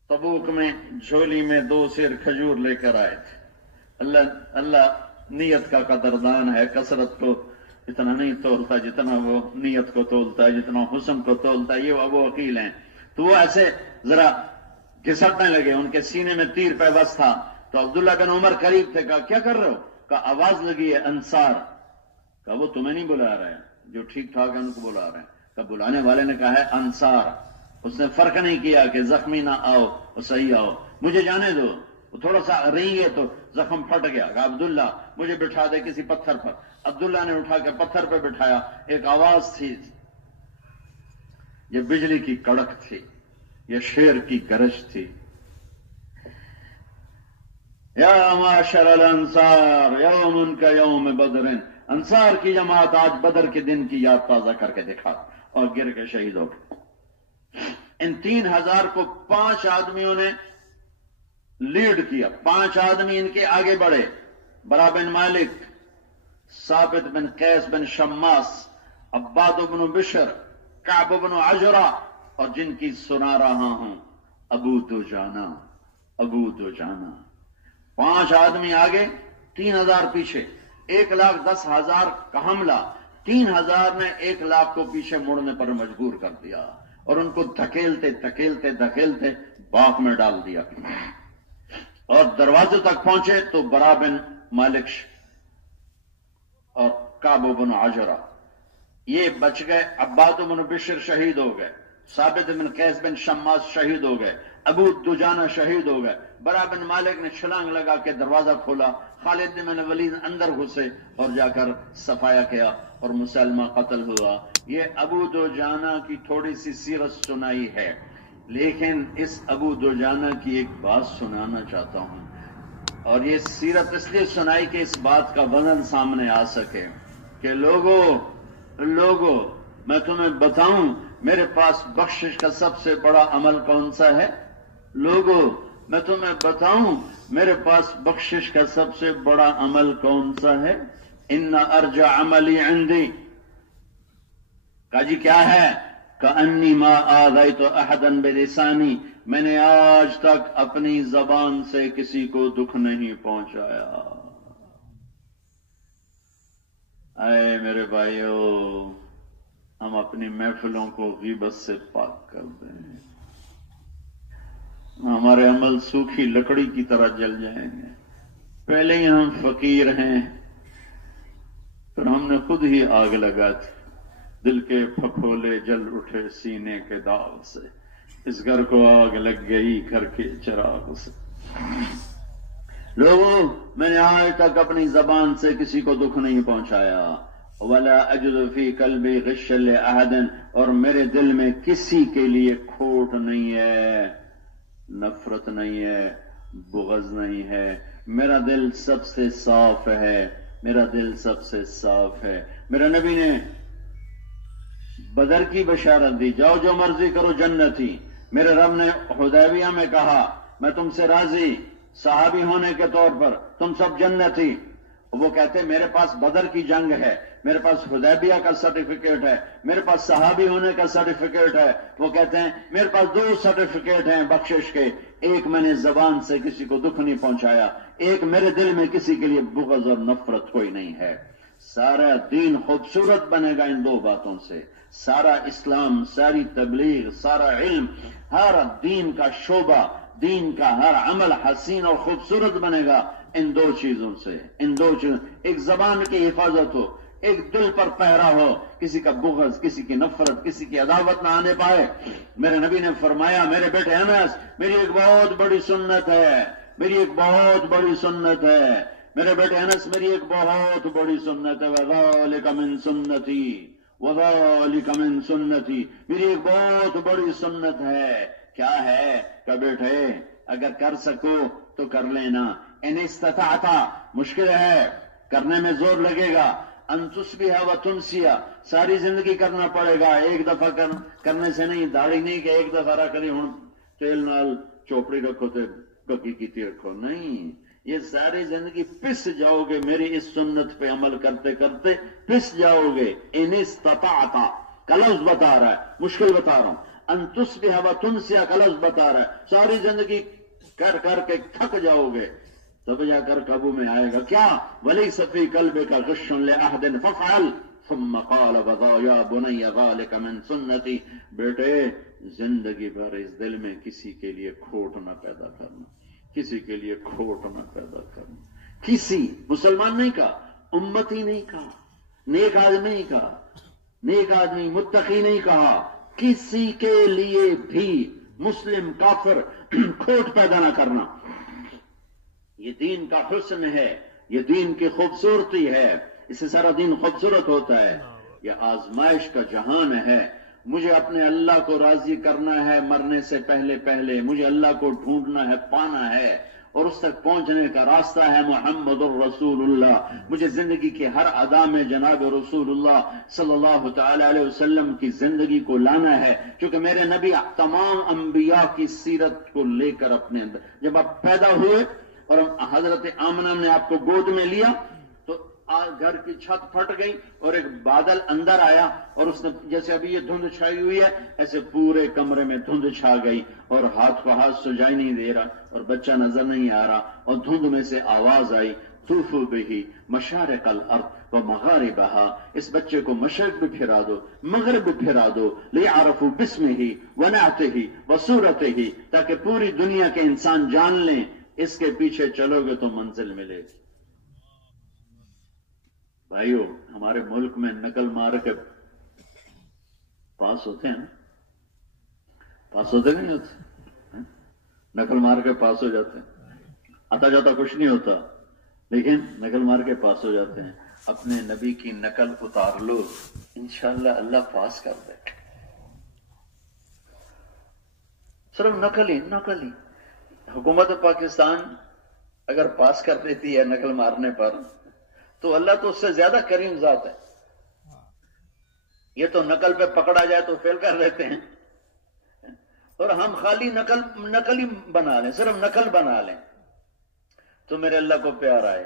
تبوک میں جھولی میں 2 سیر کھجور لے کر آئے تھے۔ اللہ نیت کا قدردان ہے، کثرت کو اتنا نہیں تولتا جتنا وہ نیت کو تولتا ہے، جتنا حسن کو تولتا ہے۔ یہ ابو عقیل ہیں، تو وہ ایسے ذرا گھسٹنے لگے، ان کے سینے میں تیر پیوست تھا۔ تو عبداللہ بن عمر قریب تھے، کہا کیا کر رہے ہو؟ کہا آواز لگی ہے انصار۔ کہا وہ تمہیں نہیں بلا رہے ہیں، جو ٹھیک ٹھاک ہے ان کو بلا رہے ہیں۔ کہا بلانے والے نے کہا ہے انصار۔ اس نے فرق نہیں کیا کہ زخمی نہ آؤ اور صحیح آؤ، مجھے جانے دو۔ وہ تھوڑا سا رہی ہے تو زخم پھٹ گیا، کہا عبداللہ مجھے بٹھا دے کسی پتھر پر۔ عبداللہ نے اٹھا کے پتھر پہ بٹھایا، ایک آواز تھی، یہ بجلی کی کڑک تھی، یہ شیر کی گرج تھی، یا معاشر الانصار یوم کا یوم بدر، انصار کی جماعت آج بدر کے دن کی یاد تازہ کر کے دکھا، اور گر کے شہید ہو گئے۔ ان 3000 کو 5 آدمیوں نے لیڈ کیا، 5 آدمی ان کے آگے بڑھے، برا بن مالک، ثابت بن قیس بن شماس، عباد بن بشر، کعب بن عجرہ، اور جن کی سنا رہا ہوں ابو دجانہ، ابو دجانہ۔ 5 آدمی آگے، 3000 پیچھے، 1,10,000 کا حملہ، 3000 نے 1,00,000 کو پیچھے مڑنے پر مجبور کر دیا، اور ان کو دھکیلتے دھکیلتے دھکیلتے باغ میں ڈال دیا، اور دروازے تک پہنچے تو برا بن مالک اور کعب بن عجرہ یہ بچ گئے، عباد بن بشر شہید ہو گئے، ثابت بن قیس بن شماس شہید ہو گئے، ابو دجانہ شہید ہو گئے۔ برا بن مالک نے چھلانگ لگا کے دروازہ کھولا، خالد بن ولید اندر گھسے اور جا کر صفایا کیا، اور مسلمہ قتل ہوا۔ یہ ابو دجانہ کی تھوڑی سی سیرت سنائی ہے، لیکن اس ابو دجانہ کی ایک بات سنانا چاہتا ہوں، اور یہ سیرت اس لیے سنائی کہ اس بات کا وزن سامنے آ سکے کہ لوگوں میں تمہیں بتاؤں میرے پاس بخشش کا سب سے بڑا عمل کون سا ہے؟ لوگوں میں تمہیں بتاؤں میرے پاس بخشش کا سب سے بڑا عمل کون سا ہے؟ ان ارجع عملی عندی، کہا جی کیا ہے؟ کأنی ما آذیت احدا بلسانی، میں نے آج تک اپنی زبان سے کسی کو دکھ نہیں پہنچایا۔ اے میرے بھائیو، ہم اپنی محفلوں کو غیبت سے پاک کر دیں، ہمارے عمل سوکھی لکڑی کی طرح جل جائیں گے۔ پہلے ہی ہم فقیر ہیں، پھر ہم نے خود ہی آگ لگا تھی، دل کے پھپھولے جل اٹھے سینے کے داغ سے، اس گھر کو آگ لگ گئی گھر کے چراغ سے۔ لوگوں میں نے آج تک اپنی زبان سے کسی کو دکھ نہیں پہنچایا، ولا اجد فی قلبی غش لأحد، اور میرے دل میں کسی کے لیے کھوٹ نہیں ہے، نفرت نہیں ہے، بغض نہیں ہے، میرا دل سب سے صاف ہے، میرا دل سب سے صاف ہے۔ میرا نبی نے بدر کی بشارت دی، جاؤ جو مرضی کرو جنتی۔ میرے رب نے حدیبیہ میں کہا میں تم سے راضی، صحابی ہونے کے طور پر تم سب جنتی۔ وہ کہتے میرے پاس بدر کی جنگ ہے، میرے پاس حدیبیہ کا سرٹیفکیٹ ہے، میرے پاس صحابی ہونے کا سرٹیفکیٹ ہے۔ وہ کہتے ہیں میرے پاس 2 سرٹیفکیٹ ہیں بخشش کے، ایک میں نے زبان سے کسی کو دکھ نہیں پہنچایا، ایک میرے دل میں کسی کے لیے بغض اور نفرت کوئی نہیں ہے۔ سارا دین خوبصورت بنے گا ان 2 باتوں سے، سارا اسلام، ساری تبلیغ، سارا علم، ہر دین کا شعبہ، دین کا ہر عمل حسین اور خوبصورت بنے گا ان 2 چیزوں سے۔ ان 2 چیزوں، ایک زبان کی حفاظت ہو، ایک دل پر پہرا ہو، کسی کا بغض، کسی کی نفرت، کسی کی عداوت نہ آنے پائے۔ میرے نبی نے فرمایا میرے بیٹے انس، میری ایک بہت بڑی سنت ہے، میری ایک بہت بڑی سنت ہے، میرے بیٹے انس میری ایک بہت بڑی سنت ہے، وذالک من سنتی، وذالک من سنتی، میری ایک بہت بڑی سنت ہے۔ کیا ہے کہ بیٹے اگر کر سکو تو کر لینا، ان استطاعت، مشکل ہے، کرنے میں زور لگے گا، ان تصبح و تمسیہ، ساری زندگی کرنا پڑے گا، ایک دفعہ کرنے سے نہیں، داڑھی نہیں کہ ایک دفعہ رکھنی ہوں تیل نال چوپڑی رکھو تے ککی کیتی رکھو، نہیں، یہ ساری زندگی پس جاؤ گے میری اس سنت پہ عمل کرتے کرتے، پس جاؤ گے۔ ان استطاعت کا لفظ بتا رہا ہے، مشکل بتا رہا ہوں، ان تصبح و تمسیہ کا لفظ بتا رہا ہے، ساری زندگی کر کر کے تھک جاؤ گے، تب جا کر قابو میں آئے گا۔ کیا؟ وَلَيْسَ فِي قَلْبِكَ غِشٌّ لِأَحَدٍ فَافْعَلْ ثُمَّ قَالَ وَذَا بُنَيَّ ذَلِكَ مِن سُنَّتِي، بیٹے زندگی بھر اس دل میں کسی کے لیے کھوٹ نہ پیدا کرنا، کسی کے لیے کھوٹ نہ پیدا کرنا، کسی مسلمان نہیں کہا، امتی نہیں کہا، نیک آدمی نہیں کہا، نیک آدمی متقی نہیں کہا، کسی کے لیے بھی مسلم کافر کھوٹ پیدا نہ کرنا۔ یہ دین کا حسن ہے، یہ دین کی خوبصورتی ہے، اس سے سارا دین خوبصورت ہوتا ہے. یہ آزمائش کا جہان ہے. مجھے اپنے اللہ کو راضی کرنا ہے مرنے سے پہلے پہلے. مجھے اللہ کو ڈھونڈنا ہے، پانا ہے، اور اس تک پہنچنے کا راستہ ہے محمد الرسول اللہ. مجھے زندگی کے ہر ادا میں جناب رسول اللہ صلی اللہ تعالی علیہ وسلم کی زندگی کو لانا ہے، کیونکہ میرے نبی تمام انبیاء کی سیرت کو لے کر اپنے اندر. جب آپ پیدا ہوئے اور حضرت آمنہ نے آپ کو گود میں لیا تو گھر کی چھت پھٹ گئی اور ایک بادل اندر آیا، اور اس نے جیسے ابھی یہ دھند چھائی ہوئی ہے ایسے پورے کمرے میں دھند چھا گئی، اور ہاتھ کو ہاتھ سجائی نہیں دے رہا اور بچہ نظر نہیں آ رہا، اور دھند میں سے آواز آئی طوفوا بہ مشارق الارض ومغاربہا. اس بچے کو مشرق بھی پھرا دو، مغرب بھی پھرا دو، لیعرفوا باسمہ ونعتہ وصورتہ، تاکہ پوری دنیا کے انسان جان لیں اس کے پیچھے چلو گے تو منزل ملے گی. بھائیو، ہمارے ملک میں نقل مار کے پاس ہوتے ہیں نا، پاس ہوتے نہیں ہوتے، نقل مار کے پاس ہو جاتے ہیں. آتا جاتا کچھ نہیں ہوتا لیکن نقل مار کے پاس ہو جاتے ہیں. اپنے نبی کی نقل اتار لو، انشاءاللہ اللہ پاس کر دے. صرف نقل ہی. حکومت پاکستان اگر پاس کر دیتی ہے نقل مارنے پر تو اللہ تو اس سے زیادہ کریم ذات ہے. یہ تو نقل پہ پکڑا جائے تو فیل کر دیتے ہیں، اور ہم خالی نقل ہی بنا لیں، صرف نقل بنا لیں تو میرے اللہ کو پیار آئے،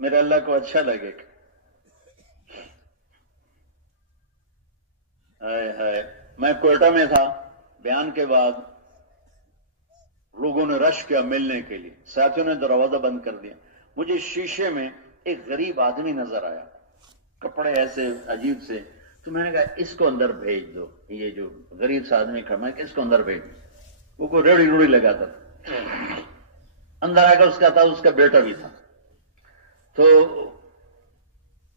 میرے اللہ کو اچھا لگے. میں کوئٹہ میں تھا، بیان کے بعد لوگوں نے رش کیا ملنے کے لیے، ساتھیوں نے دروازہ بند کر دیا. مجھے شیشے میں ایک غریب آدمی نظر آیا، کپڑے ایسے عجیب سے. تو میں نے کہا اس کو اندر بھیج دو، یہ جو غریب سا آدمی کھڑا ہے اس کو اندر بھیج دو. وہ کوئی ریڑھی روڑی لگاتا تھا. اندر آ کر اس کا بیٹا بھی تھا. تو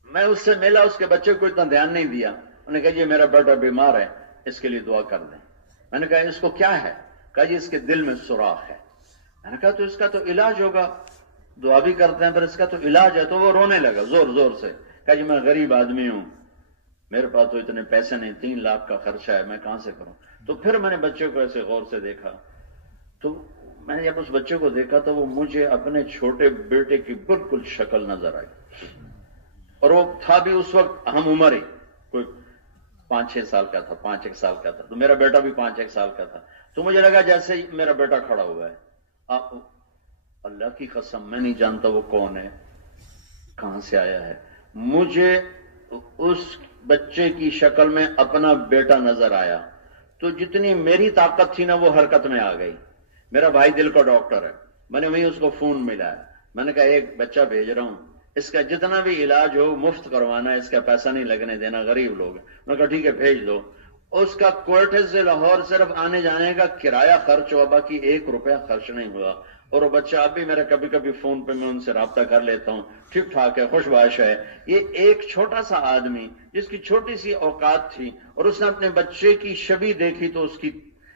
میں اس سے ملا، اس کے بچے کو اتنا دھیان نہیں دیا. انہوں نے کہا جی میرا بیٹا بیمار ہے، اس کے لیے دعا کر دیں. میں نے کہا اس کو کیا ہے؟ کہا جی اس کے دل میں سوراخ ہے. میں نے کہا تو اس کا تو علاج ہوگا، دعا بھی کرتے ہیں پر اس کا تو علاج ہے. تو وہ رونے لگا زور زور سے. کہا جی میں غریب آدمی ہوں، میرے پاس تو اتنے پیسے نہیں، 3 لاکھ کا خرچہ ہے، میں کہاں سے کروں؟ تو پھر میں نے بچے کو ایسے غور سے دیکھا، تو میں نے جب اس بچے کو دیکھا تو وہ مجھے اپنے چھوٹے بیٹے کی بالکل شکل نظر آئی. اور وہ تھا بھی اس وقت ہم عمر ہی، کوئی 5-6 سال کا تھا، 5-1 سال کا تھا. تو میرا بیٹا بھی 5-1 سال کا تھا. تو مجھے لگا جیسے ہی میرا بیٹا کھڑا ہوا ہے. اللہ کی قسم میں نہیں جانتا وہ کون ہے، کہاں سے آیا ہے. مجھے اس بچے کی شکل میں اپنا بیٹا نظر آیا تو جتنی میری طاقت تھی نا وہ حرکت میں آ گئی. میرا بھائی دل کا ڈاکٹر ہے، میں نے وہیں اس کو فون ملا ہے. میں نے کہا ایک بچہ بھیج رہا ہوں، اس کا جتنا بھی علاج ہو مفت کروانا ہے، اس کا پیسہ نہیں لگنے دینا، غریب لوگ ہیں. میں نے کہا ٹھیک ہے بھیج دو. اس کا کوئٹے سے لاہور صرف آنے جانے کا کرایہ خرچ ہوا، باقی 1 روپیہ خرچ نہیں ہوا. اور وہ بچہ اب بھی میرا کبھی کبھی فون پہ میں ان سے رابطہ کر لیتا ہوں، ٹھیک ٹھاک ہے، خوش باش ہے. یہ ایک چھوٹا سا آدمی جس کی چھوٹی سی اوقات تھی اور اس نے اپنے بچے کی شبیہ دیکھی تو اس کی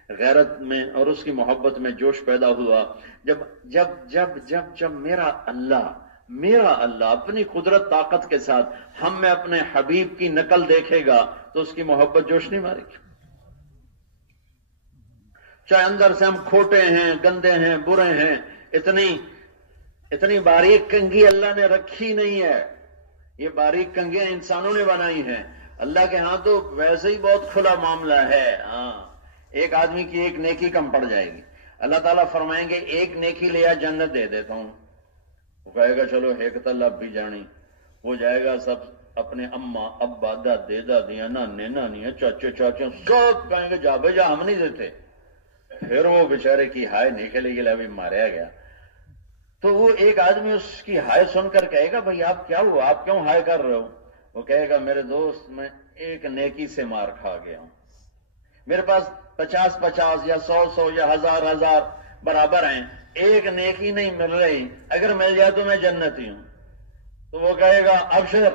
غیرت میں اور اس کی محبت میں جوش پیدا ہوا. جب جب جب جب جب میرا اللہ اپنی قدرت طاقت کے ساتھ ہم میں اپنے حبیب کی نقل دیکھے گا تو اس کی محبت جوش نہیں مارے گی. چاہے اندر سے ہم کھوٹے ہیں، گندے ہیں، برے ہیں، اتنی باریک کنگھی اللہ نے رکھی نہیں ہے. یہ باریک کنگھیاں انسانوں نے بنائی ہیں. اللہ کے ہاں تو ویسے ہی بہت کھلا معاملہ ہے. ہاں، ایک آدمی کی ایک نیکی کم پڑ جائے گی، اللہ تعالیٰ فرمائیں گے ایک نیکی لیا جنت دے دیتا ہوں. وہ کہے گا چلو ایک تلب بھی جانی. وہ جائے گا سب اپنے اماں ابا دادے دادیاں نانے نانیاں چاچے چاچیاں سب کہیں گے جا بھائی جا، ہم نہیں دیتے. پھر وہ بیچارے کی ہائے نکلے گی ابھی ماریا گیا. تو وہ ایک آدمی اس کی ہائے سن کر کہے گا بھائی آپ کیا ہوا، آپ کیوں ہائے کر رہے ہو؟ وہ کہے گا میرے دوست میں ایک نیکی سے مار کھا گیا ہوں. میرے پاس 50 یا 100 یا 1000 برابر ہیں، ایک نیکی نہیں مل رہی، اگر مل جائے تو میں جنتی ہوں. تو وہ کہے گا ابشر،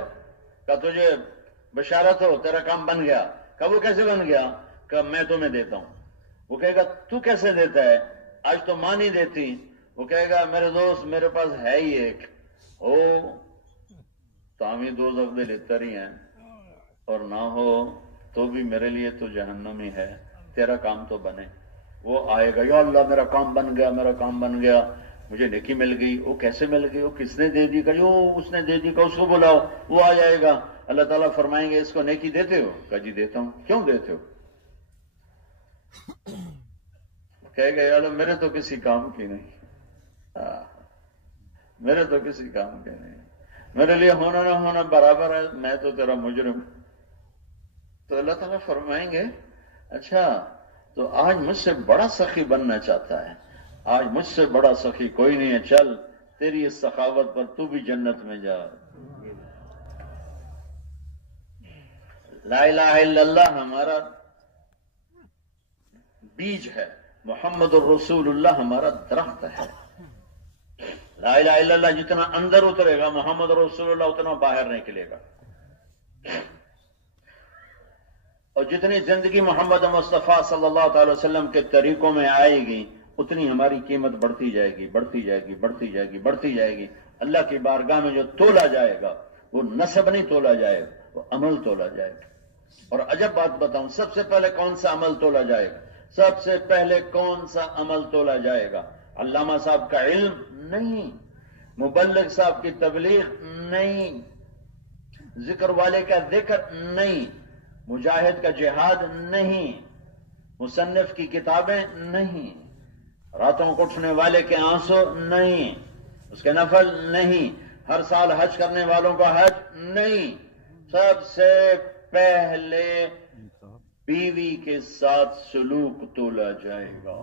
کہ تجھے بشارت ہو تیرا کام بن گیا. کہ وہ کیسے بن گیا؟ کہ میں تمہیں دیتا ہوں. وہ کہے گا تو کیسے دیتا ہے؟ آج تو ماں نہیں دیتی. وہ کہے گا میرے دوست میرے پاس ہے ہی ایک. تامی دوزخ دے لیتے ہی ہیں اور نہ ہو تو بھی میرے لیے تو جہنم ہی ہے، تیرا کام تو بنے. وہ آئے گا، یا اللہ میرا کام بن گیا، میرا کام بن گیا، مجھے نیکی مل گئی. وہ کیسے مل گئی؟ وہ کس نے دے دی؟ کہ جو اس نے دے دی کہ اس کو بلاؤ، وہ آ جائے گا. اللہ تعالیٰ فرمائیں گے اس کو نیکی دیتے ہو؟ کہ جی دیتا ہوں. کیوں دیتے ہو؟ کہے گا یا اللہ میرے تو کسی کام کی نہیں، میرے تو کسی کام کے نہیں، میرے لیے ہونا نہ ہونا برابر ہے، میں تو تیرا مجرم. تو اللہ تعالیٰ فرمائیں گے اچھا تو آج مجھ سے بڑا سخی بننا چاہتا ہے، آج مجھ سے بڑا سخی کوئی نہیں ہے، چل تیری اس سخاوت پر تو بھی جنت میں جا. لا الہ الا اللہ ہمارا بیج ہے، محمد الرسول اللہ ہمارا درخت ہے. لا الہ الا اللہ جتنا اندر اترے گا محمد رسول اللہ اتنا باہر نکلے گا، اور جتنی زندگی محمد مصطفیٰ صلی اللہ تعالی وسلم کے طریقوں میں آئے گی اتنی ہماری قیمت بڑھتی جائے گی، بڑھتی جائے گی، بڑھتی جائے گی، بڑھتی جائے گی. اللہ کی بارگاہ میں جو تولا جائے گا وہ نسب نہیں تولا جائے گا، وہ عمل تولا جائے گا. اور عجب بات بتاؤں، سب سے پہلے کون سا عمل تولا جائے گا؟ سب سے پہلے کون سا عمل تولا جائے گا؟ علامہ صاحب کا علم نہیں، مبلغ صاحب کی تبلیغ نہیں، ذکر والے کا ذکر نہیں، مجاہد کا جہاد نہیں، مصنف کی کتابیں نہیں، راتوں کو اٹھنے والے کے آنسو نہیں، اس کے نفل نہیں، ہر سال حج کرنے والوں کا حج نہیں. سب سے پہلے بیوی کے ساتھ سلوک تولا جائے گا،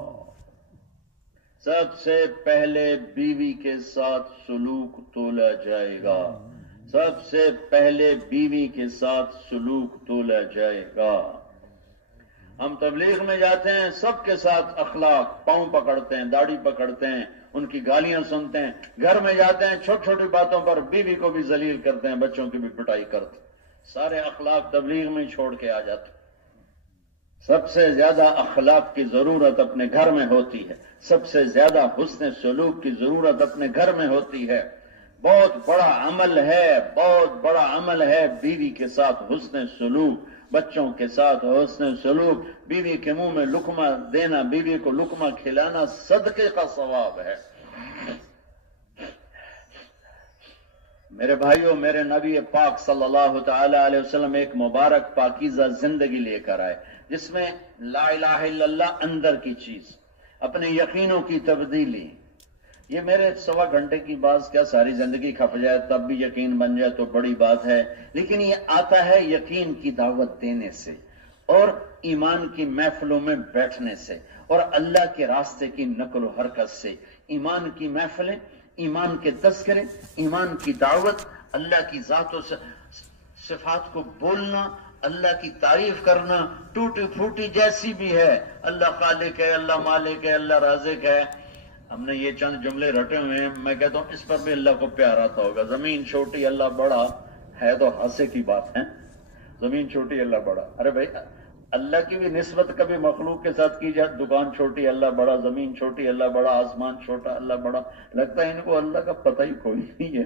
سب سے پہلے بیوی کے ساتھ سلوک تولا جائے گا، سب سے پہلے بیوی کے ساتھ سلوک تولا جائے گا. ہم تبلیغ میں جاتے ہیں سب کے ساتھ اخلاق، پاؤں پکڑتے ہیں، داڑھی پکڑتے ہیں، ان کی گالیاں سنتے ہیں. گھر میں جاتے ہیں چھوٹی چھوٹی باتوں پر بیوی کو بھی ذلیل کرتے ہیں، بچوں کی بھی پٹائی کرتے ہیں. سارے اخلاق تبلیغ میں چھوڑ کے آ جاتے ہیں. سب سے زیادہ اخلاق کی ضرورت اپنے گھر میں ہوتی ہے، سب سے زیادہ حسن سلوک کی ضرورت اپنے گھر میں ہوتی ہے. بہت بڑا عمل ہے، بہت بڑا عمل ہے بیوی کے ساتھ حسن سلوک، بچوں کے ساتھ حسن سلوک. بیوی کے منہ میں لقمہ دینا، بیوی کو لقمہ کھلانا صدقے کا ثواب ہے. میرے بھائیوں، میرے نبی پاک صلی اللہ تعالی علیہ وسلم ایک مبارک پاکیزہ زندگی لے کر آئے جس میں لا الہ الا اللہ اندر کی چیز، اپنے یقینوں کی تبدیلی. یہ میرے 1.25 گھنٹے کی بات کیا ساری زندگی کھپ جائے تب بھی یقین بن جائے تو بڑی بات ہے، لیکن یہ آتا ہے یقین کی دعوت دینے سے اور ایمان کی محفلوں میں بیٹھنے سے اور اللہ کے راستے کی نقل و حرکت سے. ایمان کی محفلیں، ایمان کے تذکرے، ایمان کی دعوت، اللہ کی ذات و صفات کو بولنا، اللہ کی تعریف کرنا، ٹوٹی پھوٹی جیسی بھی ہے. اللہ خالق ہے، اللہ مالک ہے، اللہ رازق ہے. ہم نے یہ چند جملے رٹے ہوئے ہیں، میں کہتا ہوں اس پر بھی اللہ کو پیار آتا ہوگا. زمین چھوٹی اللہ بڑا ہے تو ہنسے کی بات ہے، زمین چھوٹی اللہ بڑا. ارے بھائی اللہ کی بھی نسبت کبھی مخلوق کے ساتھ کی جائے، دکان چھوٹی اللہ بڑا، زمین چھوٹی اللہ بڑا، آسمان چھوٹا اللہ بڑا. لگتا ہے ان کو اللہ کا پتہ ہی کوئی نہیں ہے.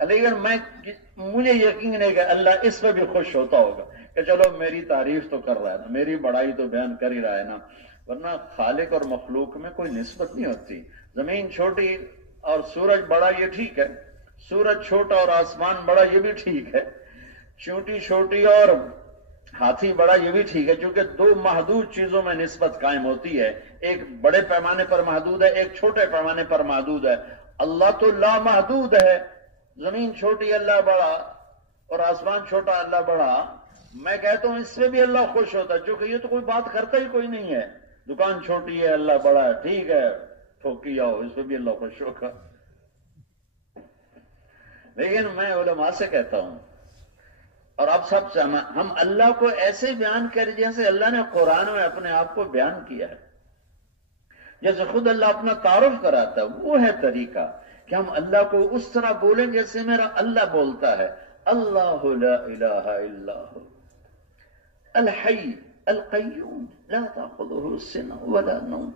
لیکن مجھے یقین ہے کہ اللہ اس پہ بھی خوش ہوتا ہوگا کہ چلو میری تعریف تو کر رہا ہے نا، میری بڑائی تو بیان کر ہی رہا ہے نا. ورنہ خالق اور مخلوق میں کوئی نسبت نہیں ہوتی. زمین چھوٹی اور سورج بڑا یہ ٹھیک ہے، سورج چھوٹا اور آسمان بڑا یہ بھی ٹھیک ہے، چونٹی چھوٹی اور ہاتھی بڑا یہ بھی ٹھیک ہے، کیونکہ دو محدود چیزوں میں نسبت قائم ہوتی ہے. ایک بڑے پیمانے پر محدود ہے، ایک چھوٹے پیمانے پر محدود ہے. اللہ تو لا محدود ہے. زمین چھوٹی اللہ بڑا اور آسمان چھوٹا اللہ بڑا. میں کہتا ہوں اس سے بھی اللہ خوش ہوتا ہے، کیونکہ یہ تو کوئی بات کرتا ہی کوئی نہیں ہے. دکان چھوٹی ہے اللہ بڑا ہے، ٹھیک ہے ٹھوکی آؤ، اس پہ بھی اللہ خوش ہوگا. لیکن میں علماء سے کہتا ہوں اور اب سب سے ہم اللہ کو ایسے بیان کریں جیسے اللہ نے قرآن میں اپنے آپ کو بیان کیا ہے، جیسے خود اللہ اپنا تعارف کراتا ہے. وہ ہے طریقہ کہ ہم اللہ کو اس طرح بولیں جیسے میرا اللہ بولتا ہے. اللہ لا الہ الا هو الحی القیوم لا تأخذه سنہ ولا نوم.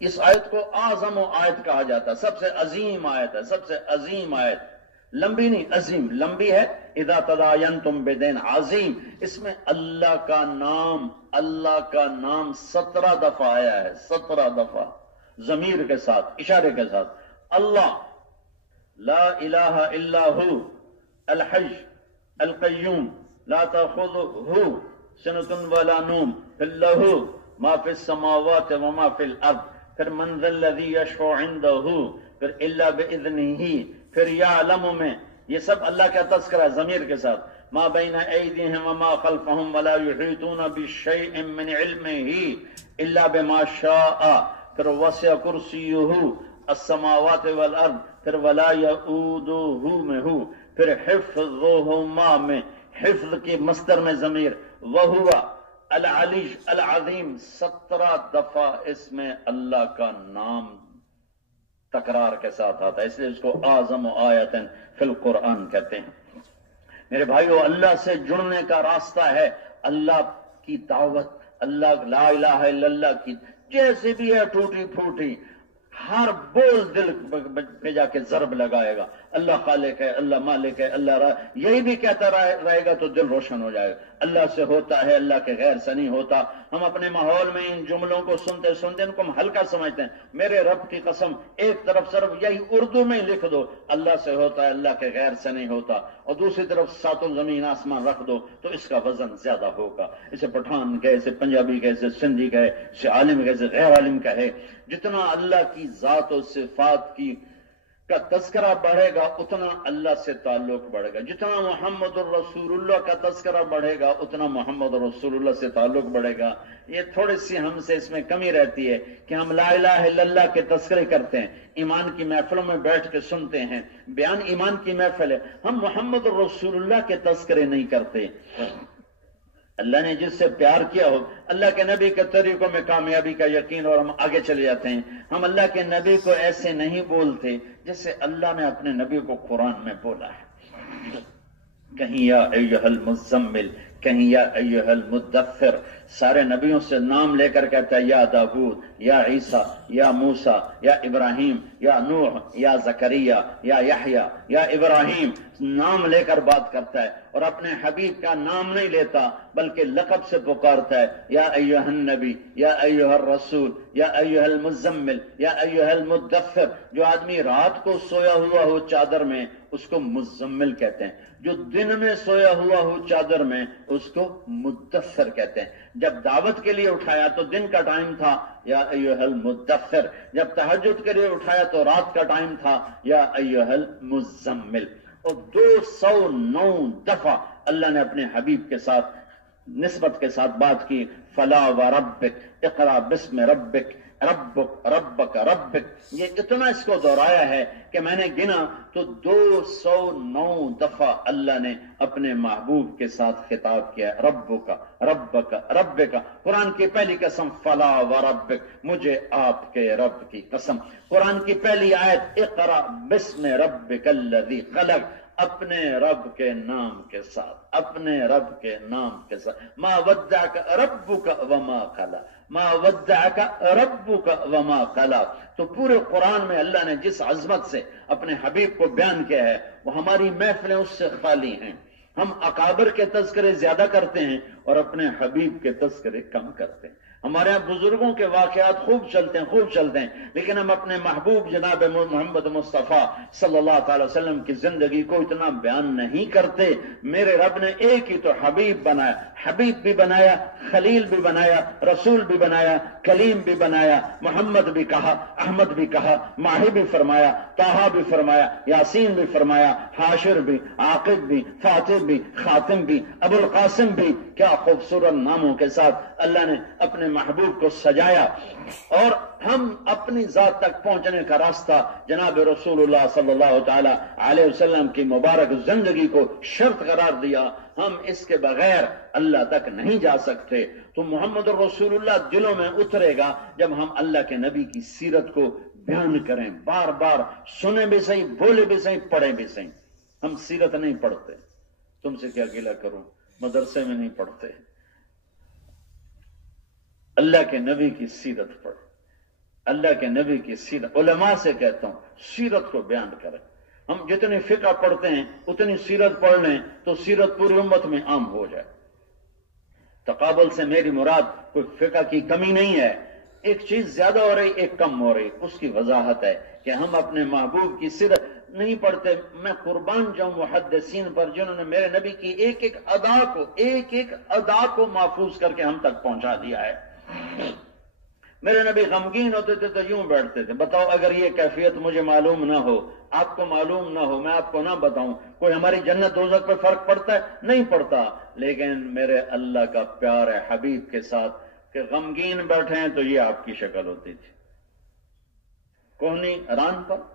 اس آیت کو اعظم آیت کہا جاتا ہے، سب سے عظیم آیت ہے، سب سے عظیم آیت. لمبی نہیں، عظیم، لمبی ہے اذا تداینتم بدین، عظیم، اس میں اللہ کا نام 17 دفعہ آیا ہے، 17 دفعہ ضمیر کے ساتھ، اشارے کے ساتھ. اللہ، لا الہ الا ہو، الحی القیوم لا تأخذہ سنۃ ولا نوم، پھر لہو ما فی السماوات وما فی الارض، پھر من ذا الذی یشفع عندہ، پھر الا باذنہ، پھر یعلم میں، یہ سب اللہ کا تذکرہ ہے ضمیر کے ساتھ. ما بین ایدیہم وما خلفہم ولا یحیطون بشیء من علمہ الا بما شاء، پھر وسع کرسیہ السماوات والارض، پھر ولا یؤودہ میں ہو، پھر حفظہما میں، حفظ کی مصدر میں ضمیر، وہو العلی العظیم، 17 دفعہ اس میں اللہ کا نام تکرار کے ساتھ آتا ہے، اس لیے اس کو اعظم آیت فی القرآن کہتے ہیں. میرے بھائیو، اللہ سے جڑنے کا راستہ ہے اللہ کی دعوت، اللہ لا الہ الا اللہ کی جیسے بھی ہے ٹوٹی پھوٹی، ہر بول دل پہ جا کے ضرب لگائے گا. اللہ خالق ہے، اللہ مالک ہے، اللہ یہی بھی کہتا رہے گا تو دل روشن ہو جائے گا. اللہ سے ہوتا ہے، اللہ کے غیر سے نہیں ہوتا. ہم اپنے ماحول میں ان جملوں کو سنتے سنتے ان کو ہم ہلکا سمجھتے ہیں. میرے رب کی قسم، ایک طرف صرف یہی اردو میں لکھ دو اللہ سے ہوتا ہے، اللہ کے غیر سے نہیں ہوتا، اور دوسری طرف ساتوں زمین آسمان رکھ دو تو اس کا وزن زیادہ ہوگا. اسے پٹھان کہے، اسے پنجابی کہے، اسے سندھی کہے، اسے عالم کہے، اسے غیر عالم کہے. جتنا اللہ کی ذات و صفات کا تذکرہ بڑھے گا اتنا اللہ سے تعلق بڑھے گا. جتنا محمد الرسول اللہ کا تذکرہ بڑھے گا اتنا محمد الرسول اللہ سے تعلق بڑھے گا. یہ تھوڑی سی ہم سے اس میں کمی رہتی ہے کہ ہم لا الہ الا اللہ کے تذکرے کرتے ہیں، ایمان کی محفلوں میں بیٹھ کے سنتے ہیں، بیان ایمان کی محفل ہے، ہم محمد الرسول اللہ کے تذکرے نہیں کرتے. اللہ نے جس سے پیار کیا ہو، اللہ کے نبی کے طریقوں میں کامیابی کا یقین، اور ہم آگے چلے جاتے ہیں. ہم اللہ کے نبی کو ایسے نہیں بولتے جیسے اللہ نے اپنے نبی کو قرآن میں بولا ہے. کہیں یا ایھا المزمل، کہیں یا ایھا المدثر. سارے نبیوں سے نام لے کر کہتا ہے یا داؤد، یا عیسیٰ، یا موسیٰ، یا ابراہیم، یا نوح، یا زکریا، یا یحییٰ، یا ابراہیم، نام لے کر بات کرتا ہے. اور اپنے حبیب کا نام نہیں لیتا بلکہ لقب سے پکارتا ہے، یا ایھا النبی، یا ایھا الرسول، یا ایھا المزمل، یا ایھا المدثر. جو آدمی رات کو سویا ہوا ہو چادر میں اس کو مزمل کہتے ہیں، جو دن میں سویا ہوا ہو چادر میں اس کو مدثر کہتے ہیں. جب دعوت کے لیے اٹھایا تو دن کا ٹائم تھا، یا ایھا المدثر. جب تہجد کے لیے اٹھایا تو رات کا ٹائم تھا، یا ایھا المزمل. اور 209 دفعہ اللہ نے اپنے حبیب کے ساتھ نسبت کے ساتھ بات کی. فلا وربک اقرا بسم ربک ربک ربک ربک. یہ اتنا اس کو دہرایا ہے کہ میں نے گنا تو 209 دفعہ اللہ نے اپنے محبوب کے ساتھ خطاب کیا. ربک ربک ربک. قرآن کی پہلی قسم فلا وربک، مجھے آپ کے رب کی قسم. قرآن کی پہلی آیت اقرا بسم ربک الذی خلق، اپنے رب کے نام کے ساتھ، اپنے رب کے نام کے ساتھ. ما ودعک ربک وما قلى، ما ودعک ربک وما قلى. تو پورے قرآن میں اللہ نے جس عظمت سے اپنے حبیب کو بیان کیا ہے وہ ہماری محفلیں اس سے خالی ہیں. ہم اکابر کے تذکرے زیادہ کرتے ہیں اور اپنے حبیب کے تذکرے کم کرتے ہیں. ہمارے یہاں بزرگوں کے واقعات خوب چلتے ہیں لیکن ہم اپنے محبوب جناب محمد مصطفیٰ صلی اللہ تعالی وسلم کی زندگی کو اتنا بیان نہیں کرتے. میرے رب نے ایک ہی تو حبیب بنایا، حبیب بھی بنایا، خلیل بھی بنایا، رسول بھی بنایا، کلیم بھی بنایا، محمد بھی کہا، احمد بھی کہا، ماہی بھی فرمایا، طٰہٰ بھی فرمایا، یاسین بھی فرمایا، حاشر بھی، عاقب بھی، فاتح بھی، خاتم بھی، ابو القاسم بھی. کیا خوبصورت ناموں کے ساتھ اللہ نے اپنے محبوب کو سجایا. اور ہم اپنی ذات تک پہنچنے کا راستہ جناب رسول اللہ صلی اللہ تعالی علیہ وسلم کی مبارک زندگی کو شرط قرار دیا. ہم اس کے بغیر اللہ تک نہیں جا سکتے. تو محمد رسول اللہ دلوں میں اترے گا جب ہم اللہ کے نبی کی سیرت کو بیان کریں، بار بار سنیں بھی صحیح، بولے بھی صحیح، پڑھیں بھی صحیح. ہم سیرت نہیں پڑھتے، تم سے کیا گلہ کروں، مدرسے میں نہیں پڑھتے. اللہ کے نبی کی سیرت پڑھ، اللہ کے نبی کی سیرت. علماء سے کہتا ہوں سیرت کو بیان کریں. ہم جتنی فقہ پڑھتے ہیں اتنی سیرت پڑھ لیں تو سیرت پوری امت میں عام ہو جائے. تقابل سے میری مراد کوئی فقہ کی کمی نہیں ہے، ایک چیز زیادہ ہو رہی ایک کم ہو رہی، اس کی وضاحت ہے کہ ہم اپنے محبوب کی سیرت نہیں پڑھتے. میں قربان جاؤں محدثین پر جنہوں نے میرے نبی کی ایک ایک ادا کو محفوظ کر کے ہم تک پہنچا دیا ہے. میرے نبی غمگین ہوتے تھے تو یوں بیٹھتے تھے. بتاؤ اگر یہ کیفیت مجھے معلوم نہ ہو، آپ کو معلوم نہ ہو، میں آپ کو نہ بتاؤں، کوئی ہماری جنت دوزخ پہ فرق پڑتا ہے؟ نہیں پڑتا. لیکن میرے اللہ کا پیار ہے حبیب کے ساتھ کہ غمگین بیٹھے ہیں تو یہ آپ کی شکل ہوتی تھی. کوہنی ران پر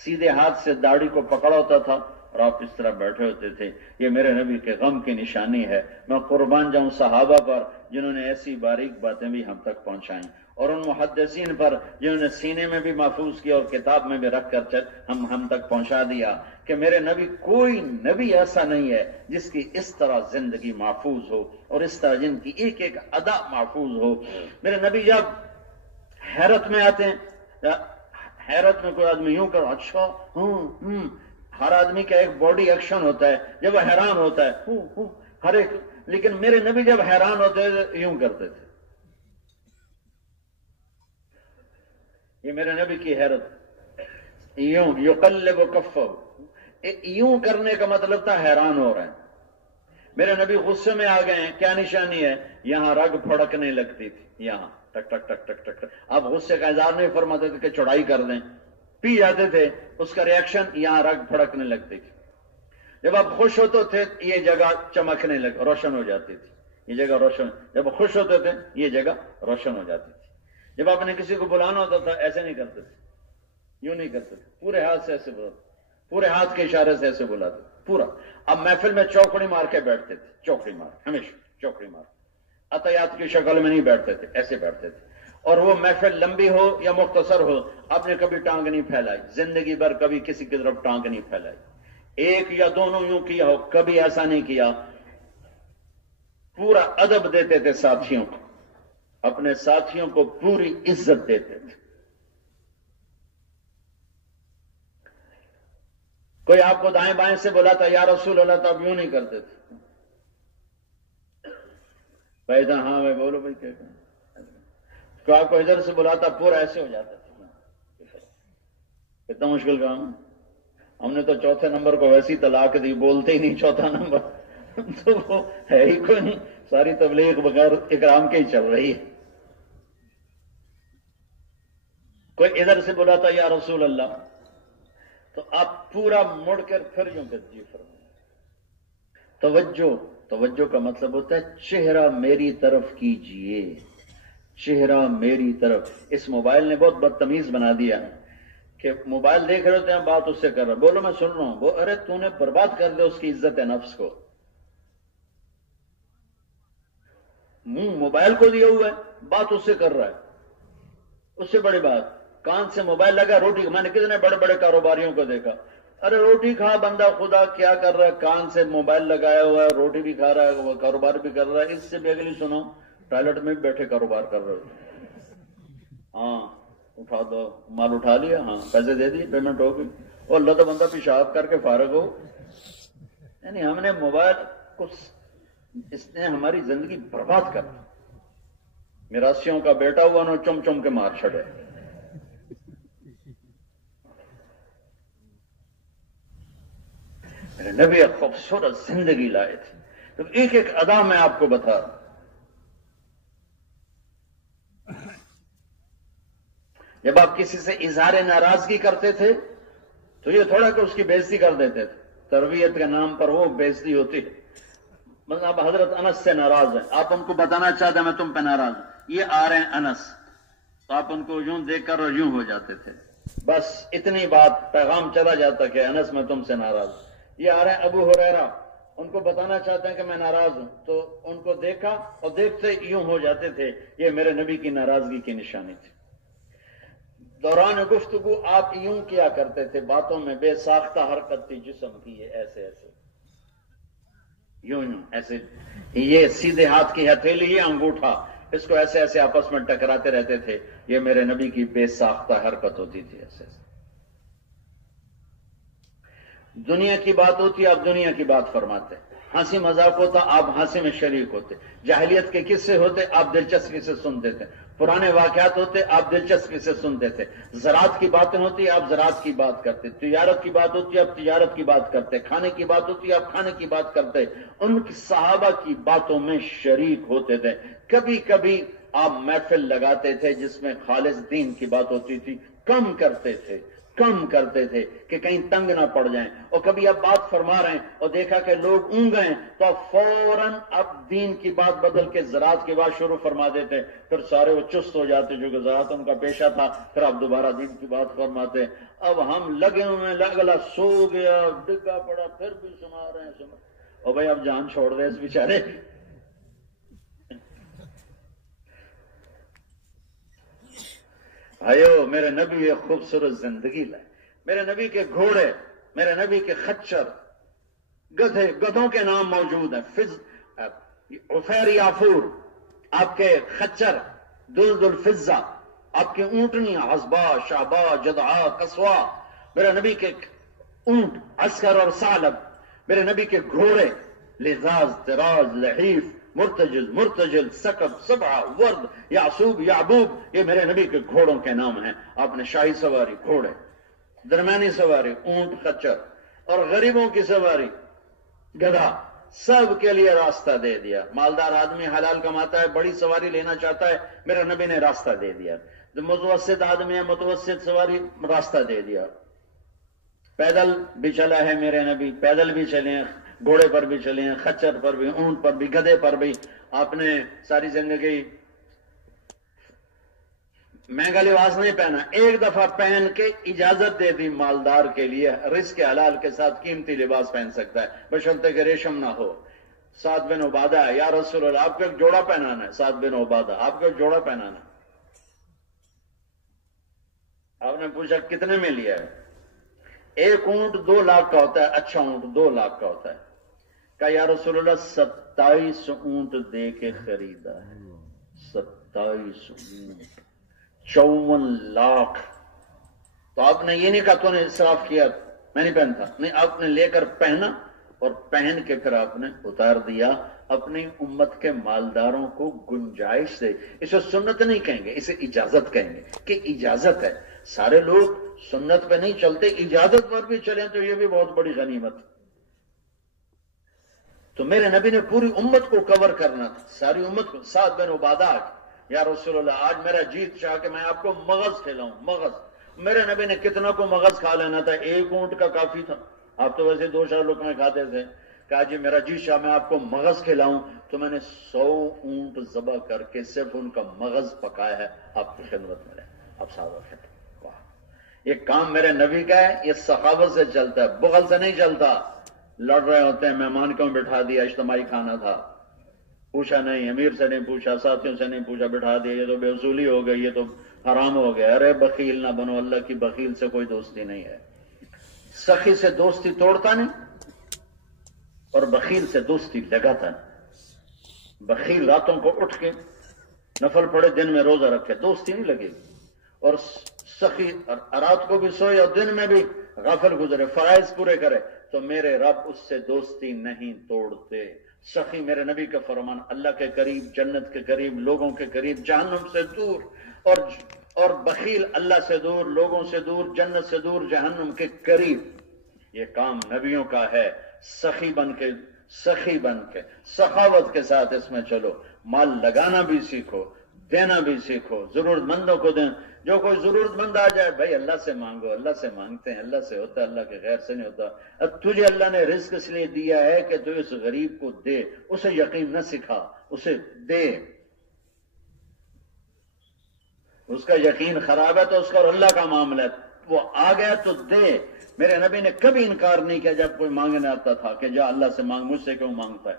سیدھے ہاتھ سے داڑھی کو پکڑا ہوتا تھا اور آپ اس طرح بیٹھے ہوتے تھے. یہ میرے نبی کے غم کی نشانی ہے. میں قربان جاؤں صحابہ پر جنہوں نے ایسی باریک باتیں بھی ہم تک پہنچائیں، اور ان محدثین پر جنہوں نے سینے میں بھی محفوظ کیا اور کتاب میں بھی رکھ کر ہم تک پہنچا دیا کہ میرے نبی، کوئی نبی ایسا نہیں ہے جس کی اس طرح زندگی محفوظ ہو اور اس طرح جن کی ایک ایک ادا محفوظ ہو. میرے نبی جب حیرت میں آتے ہیں، حیرت میں کوئی آدمی یوں کر اچھا ہر آدمی کا ایک باڈی ایکشن ہوتا ہے جب وہ حیران ہوتا ہے ہر ایک، لیکن میرے نبی جب حیران ہوتے تھے یوں کرتے تھے. یہ میرے نبی کی حیرت، یوں یقلب کفہ، یوں کرنے کا مطلب تھا حیران ہو رہے ہیں. میرے نبی غصے میں آ گئے ہیں، کیا نشانی ہے؟ یہاں رگ پھڑکنے لگتی تھی، یہاں ٹک ٹک ٹک ٹک ٹک ٹک. آپ غصے کا اظہار نہیں فرماتے تھے کہ چڑھائی کر دیں، پی جاتے تھے، اس کا ریئیکشن یہاں رگ پھڑکنے لگتی تھی. جب آپ خوش ہوتے تھے یہ جگہ چمکنے روشن ہو جاتی تھی، یہ جگہ روشن. جب خوش ہوتے تھے یہ جگہ روشن ہو جاتی تھی. جب آپ نے کسی کو بلانا ہوتا تھا ایسے نہیں کرتے تھے، یوں نہیں کرتے تھے، پورے ہاتھ سے ایسے بلاتے، پورے ہاتھ کے اشارے سے ایسے بلاتے پورا. اب محفل میں چوکڑی مار کے بیٹھتے تھے، چوکڑی مار، ہمیشہ چوکڑی مار، عطیات کی شکل میں نہیں بیٹھتے تھے، ایسے بیٹھتے تھے. اور وہ محفل لمبی ہو یا مختصر ہو، آپ نے کبھی ٹانگ نہیں پھیلائی، زندگی بھر کبھی کسی کی طرف ٹانگ نہیں پھیلائی. ایک یا دونوں یوں کیا ہو، کبھی ایسا نہیں کیا. پورا ادب دیتے تھے ساتھیوں کو، اپنے ساتھیوں کو پوری عزت دیتے تھے. کوئی آپ کو دائیں بائیں سے بلاتا یا رسول اللہ، تو آپ یوں نہیں کرتے تھے. پیدا ہاں بھائی بولو بھائی کیا کہیں. تو آپ کو ادھر سے بلاتا پورا ایسے ہو جاتا تھا. کتنا مشکل کام ہے. ہم نے تو چوتھے نمبر کو ویسی طلاق دی، بولتے ہی نہیں چوتھا نمبر تو وہ ہے ہی کوئی نہیں. ساری تبلیغ بغیر اکرام کے ہی چل رہی ہے. کوئی ادھر سے بلاتا یا رسول اللہ، تو آپ پورا مڑ کر پھر یوں جی فرمائیں. توجہ کا مطلب ہوتا ہے چہرہ میری طرف کیجئے، چہرہ میری طرف. اس موبائل نے بہت بدتمیز بنا دیا کہ موبائل دیکھ رہے ہوتے ہیں، بات اس سے کر رہا، بولو میں سن رہا ہوں، وہ ارے تو نے برباد کر دیا اس کی عزت نفس کو. منہ موبائل کو دیا ہوا ہے، بات اس سے کر رہا ہے. اس سے بڑی بات کان سے موبائل لگا روٹی. میں نے کتنے بڑے بڑے کاروباریوں کو دیکھا، ارے روٹی کھا بندہ خدا، کیا کر رہا ہے؟ کان سے موبائل لگایا ہوا ہے، روٹی بھی کھا رہا ہے، وہ کاروبار بھی کر رہا ہے. اس سے بھی اگلی سنو، ٹوائلٹ میں بیٹھے کاروبار کر رہے ہو. ہاں اٹھا دو، مال اٹھا لیا، ہاں پیسے دے دیے، پیمنٹ ہو گئی، اور اللہ تو بندہ پیشاب کر کے فارغ ہو. یعنی ہم نے موبائل کو، اس نے ہماری زندگی برباد کر دی. میراثیوں کا بیٹا ہوا نو چم چم کے مار چھڑے. میرے نبی ایک خوبصورت زندگی لائے تھے. تو ایک ایک ادا میں آپ کو بتا رہا ہوں. جب آپ کسی سے اظہار ناراضگی کرتے تھے تو یہ تھوڑا کہ اس کی بےزتی کر دیتے تھے. تربیت کے نام پر وہ بےزتی ہوتی ہے. مثلا آپ حضرت انس سے ناراض ہیں، آپ ان کو بتانا چاہتے ہیں میں تم پہ ناراض ہوں، یہ آ رہے ہیں انس، تو آپ ان کو یوں دیکھ کر اور یوں ہو جاتے تھے. بس اتنی بات، پیغام چلا جاتا کہ انس میں تم سے ناراض ہوں. یہ آ رہے ہیں ابو ہریرہ، ان کو بتانا چاہتے ہیں کہ میں ناراض ہوں، تو ان کو دیکھا اور دیکھتے یوں ہو جاتے تھے. یہ میرے نبی کی ناراضگی کی نشانی تھی. دوران گفتگو آپ یوں کیا کرتے تھے، باتوں میں بے ساختہ حرکت تھی جسم کی، ایسے ایسے یوں ایسے. یہ سیدھے ہاتھ کی ہتھیلی، یہ انگوٹھا، اس کو ایسے ایسے آپس میں ٹکراتے رہتے تھے. یہ میرے نبی کی بے ساختہ حرکت ہوتی تھی. ایسے ایسے دنیا کی بات ہوتی آپ دنیا کی بات فرماتے، ہنسی مذاق ہوتا آپ ہنسی میں شریک ہوتے، جاہلیت کے قصے ہوتے آپ دلچسپی سے سنتے تھے، پرانے واقعات ہوتے آپ دلچسپی سے سنتے تھے، زراعت کی باتیں ہوتی آپ زراعت کی بات کرتے، تجارت کی بات ہوتی آپ تجارت کی بات کرتے، کھانے کی بات ہوتی آپ کھانے کی بات کرتے، ان کی صحابہ کی باتوں میں شریک ہوتے تھے۔ کبھی کبھی آپ محفل لگاتے تھے جس میں خالص دین کی بات ہوتی تھی، کم کرتے تھے کہ کہیں تنگ نہ پڑ جائیں، اور کبھی آپ بات فرما رہے ہیں اور دیکھا کہ لوگ اونگ گئے تو آپ فوراً اب دین کی بات بدل کے زراعت کی بات شروع فرما دیتے، پھر سارے وہ چست ہو جاتے جو کہ زراعت ان کا پیشہ تھا، پھر آپ دوبارہ دین کی بات فرماتے۔ اب ہم لگے ہوئے اگلا سو گیا ڈگا پڑا پھر بھی سنا رہے ہیں اور بھائی اب جان چھوڑ دے اس بیچارے۔ بھائیو، میرے نبی ایک خوبصورت زندگی لائے، میرے نبی کے گھوڑے، میرے نبی کے خچر، گدھوں کے نام موجود ہیں، عفیر یافور آپ کے خچر، دلدل فضہ آپ کے اونٹنیاں، عصبہ، شعبہ، جدعا، قصوا، میرے نبی کے اونٹ عسکر اور ثعلب، میرے نبی کے گھوڑے لذاذ، طراز، لحیف، مرتجل، سکب، سبعہ، ورد، یعصوب، یعبوب، یہ میرے نبی کے گھوڑوں کے نام ہیں۔ آپ نے شاہی سواری گھوڑے، درمیانی سواری اونٹ خچر، اور غریبوں کی سواری گدھا، سب کے لیے راستہ دے دیا۔ مالدار آدمی حلال کماتا ہے، بڑی سواری لینا چاہتا ہے، میرے نبی نے راستہ دے دیا۔ جو متوسط آدمی ہے، متوسط سواری راستہ دے دیا۔ پیدل بھی چلا ہے میرے نبی، پیدل بھی چلے ہیں، گھوڑے پر بھی چلے ہیں، خچر پر بھی، اونٹ پر بھی، گدھے پر بھی۔ آپ نے ساری زندگی مہنگا لباس نہیں پہنا، ایک دفعہ پہن کے اجازت دے دی مالدار کے لیے، رزق حلال کے ساتھ قیمتی لباس پہن سکتا ہے بشرطے کہ ریشم نہ ہو۔ سعد بن عبادہ ہے، یا رسول اللہ آپ کو ایک جوڑا پہنانا ہے، سعد بن عبادہ آپ کو ایک جوڑا پہنانا ہے۔ آپ نے پوچھا کتنے میں لیا ہے؟ ایک اونٹ 2 لاکھ کا ہوتا ہے، اچھا اونٹ 2 لاکھ کا ہوتا ہے۔ کہا یا رسول اللہ 27 اونٹ دے کے خریدا ہے، 27 اونٹ، 54 لاکھ۔ تو آپ نے یہ نہیں کہا تو نے اسراف کیا، میں نہیں پہنتا، نہیں، آپ نے لے کر پہنا اور پہن کے پھر آپ نے اتار دیا۔ اپنی امت کے مالداروں کو گنجائش سے، اسے سنت نہیں کہیں گے، اسے اجازت کہیں گے کہ اجازت ہے۔ سارے لوگ سنت پہ نہیں چلتے، اجازت پر بھی چلیں تو یہ بھی بہت بڑی غنیمت۔ تو میرے نبی نے پوری امت کو کور کرنا تھا، ساری امت کو۔ سعد بن عبادہ یا رسول اللہ آج میرا جیت چاہ کہ میں آپ کو مغز کھلاؤں، مغز۔ میرے نبی نے کتنا کو مغز کھا لینا تھا، ایک اونٹ کا کافی تھا۔ آپ تو ویسے 2-4 لقمے کھاتے تھے۔ کہا جی میرا جی شاہ میں آپ کو مغز کھلاؤں، تو میں نے 100 اونٹ ذبح کر کے صرف ان کا مغز پکایا ہے آپ کی خدمت میں۔ آپ صحابہ کہتے ہیں واہ، یہ کام میرے نبی کا ہے، یہ سخاوت سے چلتا ہے، بغل سے نہیں چلتا۔ لڑ رہے ہوتے ہیں، مہمان کیوں بٹھا دیا، اجتماعی کھانا تھا، پوچھا نہیں، امیر سے نہیں پوچھا، ساتھیوں سے نہیں پوچھا، بٹھا دیا، یہ تو بے اصولی ہو گئی، یہ تو حرام ہو گیا۔ ارے بخیل نہ بنو، اللہ کی بخیل سے کوئی دوستی نہیں ہے۔ سخی سے دوستی توڑتا نہیں اور بخیل سے دوستی لگاتا نہیں۔ بخیل راتوں کو اٹھ کے نفل پڑے، دن میں روزہ رکھے، دوستی نہیں لگے گی۔ اور سخی رات کو بھی سوئے اور دن میں بھی غافل گزرے، فرائض پورے کرے، تو میرے رب اس سے دوستی نہیں توڑتے۔ سخی میرے نبی کا فرمان، اللہ کے قریب، جنت کے قریب، لوگوں کے قریب، جہنم سے دور، اور بخیل اللہ سے دور، لوگوں سے دور، جنت سے دور، جہنم کے قریب۔ یہ کام نبیوں کا ہے۔ سخی بن کے سخاوت کے ساتھ اس میں چلو، مال لگانا بھی سیکھو، دینا بھی سیکھو، ضرورت مندوں کو دیں۔ جو کوئی ضرورت مند آ جائے بھائی اللہ سے مانگو، اللہ سے مانگتے ہیں، اللہ سے ہوتا ہے، اللہ کے غیر سے نہیں ہوتا۔ اب تجھے اللہ نے رزق اس لیے دیا ہے کہ تو اس غریب کو دے، اسے یقین نہ سکھا، اسے دے۔ اس کا یقین خراب ہے تو اس کا اور اللہ کا معاملہ ہے، وہ آ گیا تو دے۔ میرے نبی نے کبھی انکار نہیں کیا جب کوئی مانگنے آتا تھا کہ جا اللہ سے مانگ، مجھ سے کیوں مانگتا ہے۔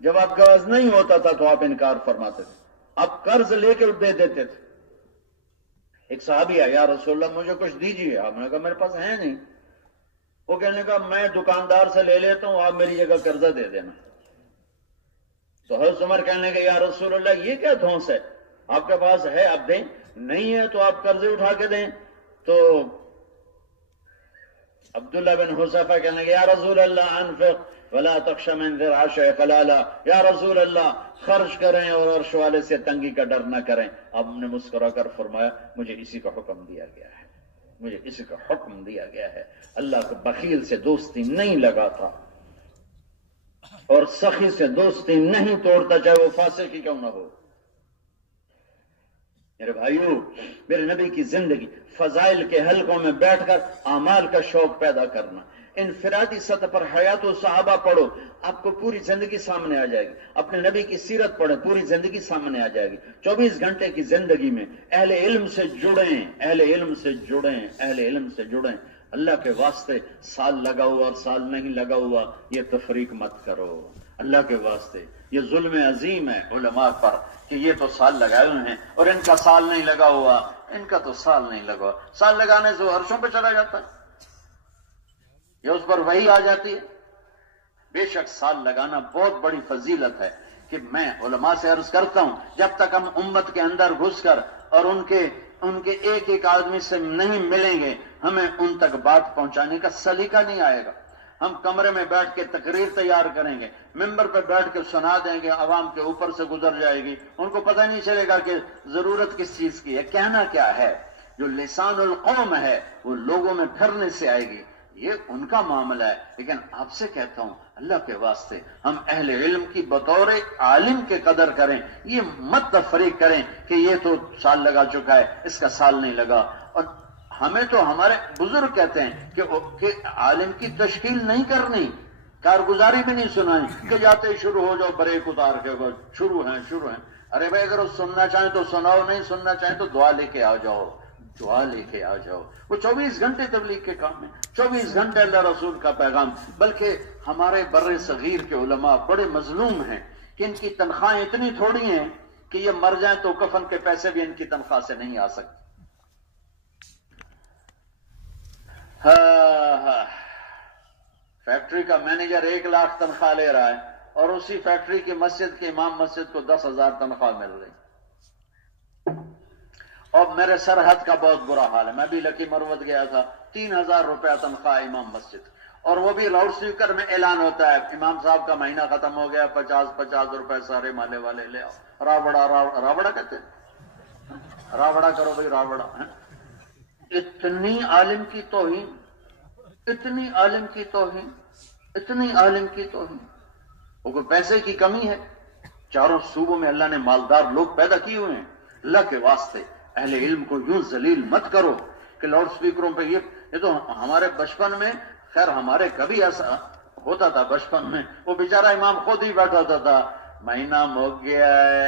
جب آپ کا عرض نہیں ہوتا تھا تو آپ انکار فرماتے تھے، آپ قرض لے کے دے دیتے تھے۔ ایک صحابی ہے، یا رسول اللہ مجھے کچھ دیجیے، آپ نے کہا میرے پاس ہے نہیں۔ وہ کہنے کا میں دکاندار سے لے لیتا ہوں، آپ میری جگہ قرضہ دے دینا۔ تو حضرت عمر کہنے لگے یا رسول اللہ یہ کیا دھونس ہے، آپ کے پاس ہے آپ دیں، نہیں ہے تو آپ قرضے اٹھا کے دیں۔ تو عبداللہ بن حذیفہ کہنے لگے یا رسول اللہ انفق ولا تخش من ذی العرش خلالا، یا رسول اللہ خرچ کریں اور عرش والے سے تنگی کا ڈر نہ کریں۔ اب نے مسکرا کر فرمایا مجھے اسی کا حکم دیا گیا ہے، مجھے اسی کا حکم دیا گیا ہے۔ اللہ کو بخیل سے دوستی نہیں لگاتا اور سخی سے دوستی نہیں توڑتا، چاہے وہ فاسق ہی کیوں نہ ہو۔ میرے بھائیو، میرے نبی کی زندگی، فضائل کے حلقوں میں بیٹھ کر اعمال کا شوق پیدا کرنا، انفرادی سطح پر حیات و صحابہ پڑھو، آپ کو پوری زندگی سامنے آ جائے گی۔ اپنے نبی کی سیرت پڑھیں، پوری زندگی سامنے آ جائے گی۔ 24 گھنٹے کی زندگی میں اہل علم سے جڑیں، اہل علم سے جڑیں، اہل علم سے جڑیں۔ اللہ کے واسطے سال لگا ہوا اور سال نہیں لگا ہوا یہ تفریق مت کرو۔ اللہ کے واسطے یہ ظلم عظیم ہے علماء پر کہ یہ تو سال لگائے ہوئے ہیں اور ان کا سال نہیں لگا ہوا، ان کا تو سال نہیں لگا ہوا۔ سال لگانے سے وہ عرشوں پہ چلا جاتا ہے یا اس پر وہی آ جاتی ہے۔ بے شک سال لگانا بہت بڑی فضیلت ہے کہ میں علماء سے عرض کرتا ہوں جب تک ہم امت کے اندر گھس کر اور ان کے ایک ایک آدمی سے نہیں ملیں گے ہمیں ان تک بات پہنچانے کا سلیقہ نہیں آئے گا۔ ہم کمرے میں بیٹھ کے تقریر تیار کریں گے، ممبر پہ بیٹھ کے سنا دیں گے، عوام کے اوپر سے گزر جائے گی، ان کو پتہ نہیں چلے گا کہ ضرورت کس چیز کی ہے، کہنا کیا ہے۔ جو لسان القوم ہے وہ لوگوں میں پھرنے سے آئے گی، یہ ان کا معاملہ ہے۔ لیکن آپ سے کہتا ہوں اللہ کے واسطے ہم اہل علم کی بطور عالم کے قدر کریں، یہ مت تفریق کریں کہ یہ تو سال لگا چکا ہے اس کا سال نہیں لگا۔ اور ہمیں تو ہمارے بزرگ کہتے ہیں کہ عالم کی تشکیل نہیں کرنی، کارگزاری بھی نہیں سنانی کہ جاتے ہی شروع ہو جاؤ بریک اتار کے شروع ہیں۔ ارے بھائی اگر سننا چاہیں تو سناؤ، نہیں سننا چاہیں تو دعا لے کے آ جاؤ، دعا لے کے آ جاؤ۔ وہ 24 گھنٹے تبلیغ کے کام ہیں، 24 گھنٹے اللہ رسول کا پیغام۔ بلکہ ہمارے بر صغیر کے علماء بڑے مظلوم ہیں کہ ان کی تنخواہیں اتنی تھوڑی ہیں کہ یہ مر جائیں تو کفن کے پیسے بھی ان کی تنخواہ سے نہیں آ سکتے۔ فیکٹری کا مینیجر 1 لاکھ تنخواہ لے رہا ہے اور اسی فیکٹری کی مسجد کے امام مسجد کو 10,000 تنخواہ مل رہی۔ اور میرے سرحد کا بہت برا حال ہے، میں بھی لکی مروت گیا تھا، 3,000 روپیہ تنخواہ امام مسجد، اور وہ بھی لاؤڈ اسپیکر میں اعلان ہوتا ہے امام صاحب کا مہینہ ختم ہو گیا، 50 روپے سارے مالے والے لے آؤ۔ راوڑا کہتے ہیں، راوڑا کرو بھائی، راوڑا۔ اتنی عالم کی توہین، اتنی عالم کی توہین، اتنی عالم کی توہین۔ وہ کوئی پیسے کی کمی ہے؟ چاروں صوبوں میں اللہ نے مالدار لوگ پیدا کیے ہوئے ہیں۔ اللہ کے واسطے اہل علم کو یوں ذلیل مت کرو کہ لاؤڈ سپیکروں پہ یہ تو ہمارے بچپن میں، خیر ہمارے کبھی ایسا ہوتا تھا بچپن میں، وہ بیچارہ امام خود ہی بیٹھا ہوتا تھا، مہینہ موک گیا ہے،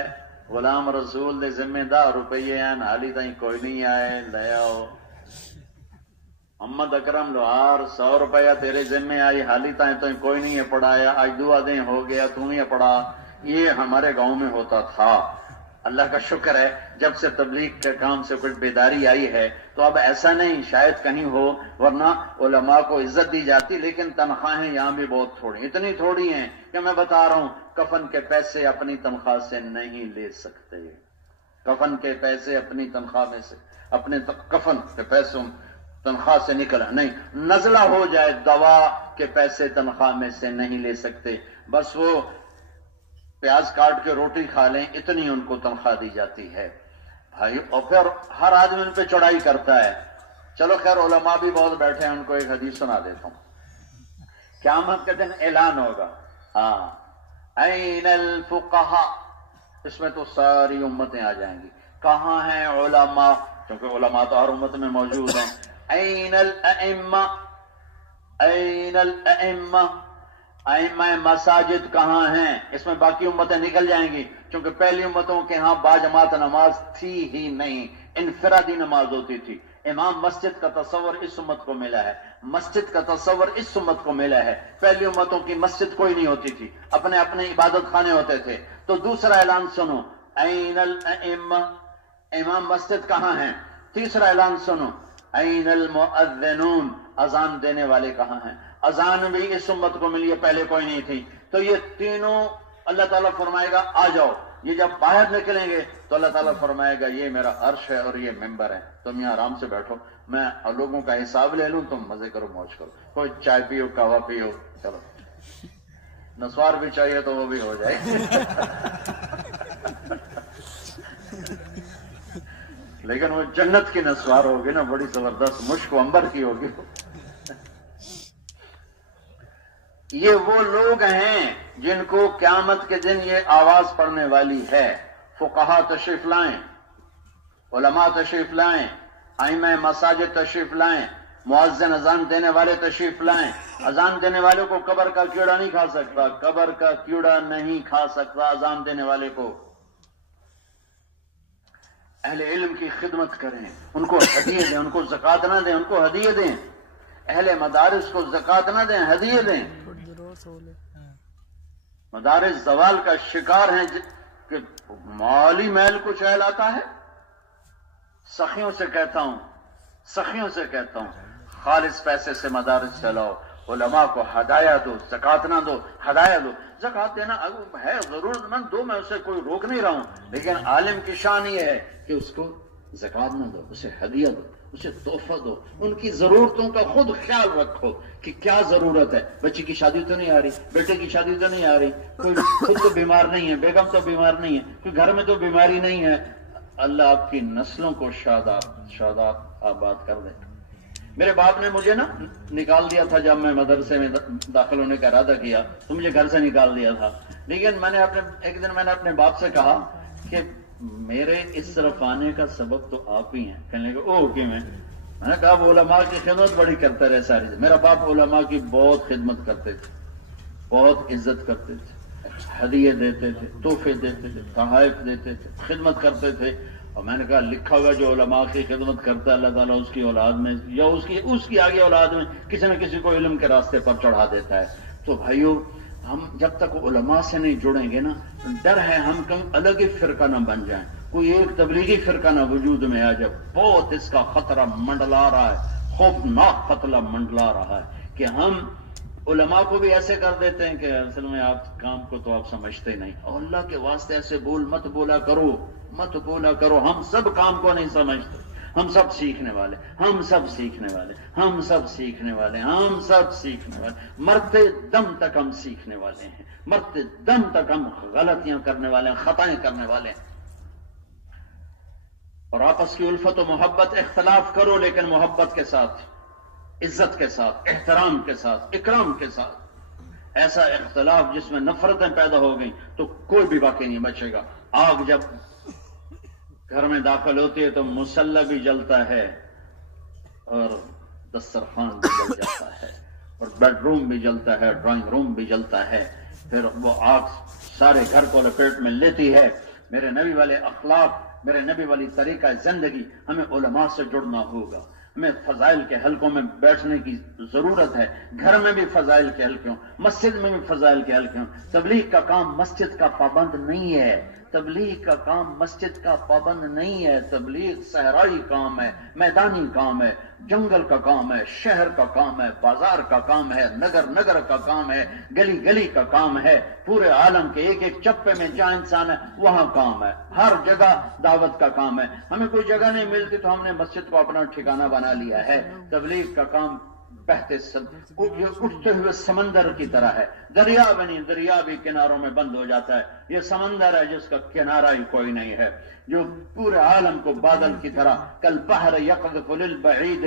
غلام رسول دے ذمہ دار روپیے ہیں، حالی تائیں کوئی نہیں آئے، لے آؤ۔ محمد اکرم لوہار 100 روپیہ تیرے ذمہ آئی، حالی تائیں تو کوئی نہیں ہے پڑھایا، آج 2 دن ہو گیا تم ہی پڑھا۔ یہ ہمارے گاؤں میں ہوتا تھا۔ اللہ کا شکر ہے جب سے تبلیغ کے کام سے کچھ بیداری آئی ہے تو اب ایسا نہیں، شاید کہیں ہو، ورنہ علماء کو عزت دی جاتی، لیکن تنخواہیں یہاں بھی بہت تھوڑی، اتنی تھوڑی ہیں کہ میں بتا رہا ہوں کفن کے پیسے اپنی تنخواہ سے نہیں لے سکتے۔ کفن کے پیسے اپنی تنخواہ میں سے، اپنے کفن کے پیسوں تنخواہ سے نکلا نہیں، نزلہ ہو جائے دوا کے پیسے تنخواہ میں سے نہیں لے سکتے، بس وہ پیاز کاٹ کے روٹی کھا لیں اتنی ان کو تنخواہ دی جاتی ہے بھائی۔ اور پھر ہر آدمی ان پہ چڑھائی کرتا ہے۔ چلو خیر علماء بھی بہت بیٹھے ہیں، ان کو ایک حدیث سنا دیتا ہوں۔ قیامت کے دن اعلان ہوگا، ہاں این الفقہاء، اس میں تو ساری امتیں آ جائیں گی، کہاں ہیں علماء، کیونکہ علماء تو ہر امت میں موجود ہیں۔ این الائمہ، این الائمہ، ائمہ مساجد کہاں ہیں، اس میں باقی امتیں نکل جائیں گی، کیونکہ پہلی امتوں کے ہاں باجماعت نماز تھی ہی نہیں، انفرادی نماز ہوتی تھی۔ امام مسجد کا تصور اس امت کو ملا ہے، مسجد کا تصور اس امت کو ملا ہے۔ پہلی امتوں کی مسجد کوئی نہیں ہوتی تھی، اپنے اپنے عبادت خانے ہوتے تھے۔ تو دوسرا اعلان سنو، این الائمہ، امام مسجد کہاں ہیں۔ تیسرا اعلان سنو، این المؤذنون، اذان دینے والے کہاں ہیں۔ اذان بھی اس امت کو ملی ہے، پہلے کوئی نہیں تھی۔ تو یہ تینوں اللہ تعالیٰ فرمائے گا آ جاؤ، یہ جب باہر نکلیں گے تو اللہ تعالیٰ فرمائے گا یہ میرا عرش ہے اور یہ ممبر ہے، تم یہاں آرام سے بیٹھو، میں لوگوں کا حساب لے لوں، تم مزے کرو، موج کرو، کوئی چائے پیو، قہوہ پیو، چلو نسوار بھی چاہیے تو وہ بھی ہو جائے لیکن وہ جنت کی نسوار ہوگی نا، بڑی زبردست، مشک و عنبر کی ہوگی۔ یہ وہ لوگ ہیں جن کو قیامت کے دن یہ آواز پڑنے والی ہے۔ فقہا تشریف لائیں، علماء تشریف لائیں، ائمہ مساجد تشریف لائیں، مؤذن اذان دینے والے تشریف لائیں۔ اذان دینے والے کو قبر کا کیڑا نہیں کھا سکتا، قبر کا کیڑا نہیں کھا سکتا اذان دینے والے کو۔ اہل علم کی خدمت کریں، ان کو ہدیے دیں، ان کو زکوٰۃ نہ دیں، ان کو ہدیے دیں۔ اہل مدارس کو زکوٰۃ نہ دیں، ہدیے دیں۔ مدارس زوال کا شکار ہیں کہ مالی میل کچھ اہلاتا ہے۔ سخیوں سے کہتا ہوں خالص پیسے سے مدارس چلاؤ، علماء کو ہدایہ دو، زکوٰۃ نہ دو، ہدایہ دو۔ زکوٰۃ دینا ہے ضرورت مند دو، میں اسے کوئی روک نہیں رہا ہوں، لیکن عالم کی شان یہ ہے کہ اس کو زکوٰۃ نہ دو، اسے ہدیہ دو، اسے تحفہ دو، ان کی ضرورتوں کا خود خیال رکھو کہ کیا ضرورت ہے۔ بچی کی شادی تو نہیں آ رہی، بیٹے کی شادی تو نہیں آ رہی، کوئی خود تو بیمار نہیں ہے، بیگم تو بیمار نہیں ہے، کوئی گھر میں تو بیماری نہیں ہے۔ اللہ آپ کی نسلوں کو شاداب آباد کر دے۔ میرے باپ نے مجھے نا نکال دیا تھا جب میں مدرسے میں داخل ہونے کا ارادہ کیا تو مجھے گھر سے نکال دیا تھا، لیکن ایک دن میں نے اپنے باپ سے کہا کہ میرے اس طرف آنے کا سبب تو آپ ہی ہیں۔ کہنے لگے او کہ میں نے کہا وہ علماء کی خدمت بڑی کرتا رہے ساری۔ میرا باپ علماء کی بہت خدمت کرتے تھے، بہت عزت کرتے تھے، ہدیے دیتے تھے، تحفے دیتے تھے، تحائف دیتے تھے، خدمت کرتے تھے۔ اور میں نے کہا لکھا ہوا جو علماء کی خدمت کرتا ہے اللہ تعالیٰ اس کی اولاد میں یا اس کی آگے اولاد میں کسی نہ کسی کو علم کے راستے پر چڑھا دیتا ہے۔ تو بھائیو ہم جب تک علماء سے نہیں جڑیں گے نا، ڈر ہے ہم کہیں الگ ہی فرقہ نہ بن جائیں، کوئی ایک تبلیغی فرقہ نہ وجود میں آ جائے۔ بہت اس کا خطرہ منڈلا رہا ہے، خوفناک خطرہ منڈلا رہا ہے کہ ہم علماء کو بھی ایسے کر دیتے ہیں کہ اصل میں آپ کام کو تو آپ سمجھتے ہی نہیں، اور اللہ کے واسطے ایسے مت بولا کرو، ہم سب کام کو نہیں سمجھتے، ہم سب سیکھنے والے، مرتے دم تک ہم سیکھنے والے ہیں، مرتے دم تک ہم غلطیاں کرنے والے ہیں، خطائیں کرنے والے ہیں۔ اور آپس کی الفت و محبت، اختلاف کرو لیکن محبت کے ساتھ، عزت کے ساتھ، احترام کے ساتھ، اکرام کے ساتھ۔ ایسا اختلاف جس میں نفرتیں پیدا ہو گئیں تو کوئی بھی باقی نہیں بچے گا۔ آگ جب گھر میں داخل ہوتی ہے تو مصلی بھی جلتا ہے اور دسترخوان بھی جل جاتا ہے اور بیڈ روم بھی جلتا ہے، ڈرائنگ روم بھی جلتا ہے، پھر وہ آگ سارے گھر کو لپیٹ میں لیتی ہے۔ میرے نبی والے اخلاق، میرے نبی والی طریقہ زندگی، ہمیں علماء سے جڑنا ہوگا، ہمیں فضائل کے حلقوں میں بیٹھنے کی ضرورت ہے۔ گھر میں بھی فضائل کے حلقے ہوں، مسجد میں بھی فضائل کے حلقے ہوں۔ تبلیغ کا کام مسجد کا پابند نہیں ہے، تبلیغ کا کام مسجد کا پابند نہیں ہے، تبلیغ صحرائی کام ہے، میدانی کام ہے، جنگل کا کام ہے، شہر کا کام ہے، بازار کا کام ہے، نگر کا کام ہے، گلی گلی کا کام ہے، پورے عالم کے ایک ایک چپے میں جہاں انسان ہے وہاں کام ہے، ہر جگہ دعوت کا کام ہے۔ ہمیں کوئی جگہ نہیں ملتی تو ہم نے مسجد کو اپنا ٹھکانہ بنا لیا ہے۔ تبلیغ کا کام اٹھتے ہوئے سمندر کی طرح ہے، دریا بنی، دریا بھی کناروں میں بند ہو جاتا ہے۔ یہ سمندر ہے جس کا کنارہ ہی کوئی نہیں ہے، جو پورے عالم کو بادل کی طرح کل بحر یقذف للبعید،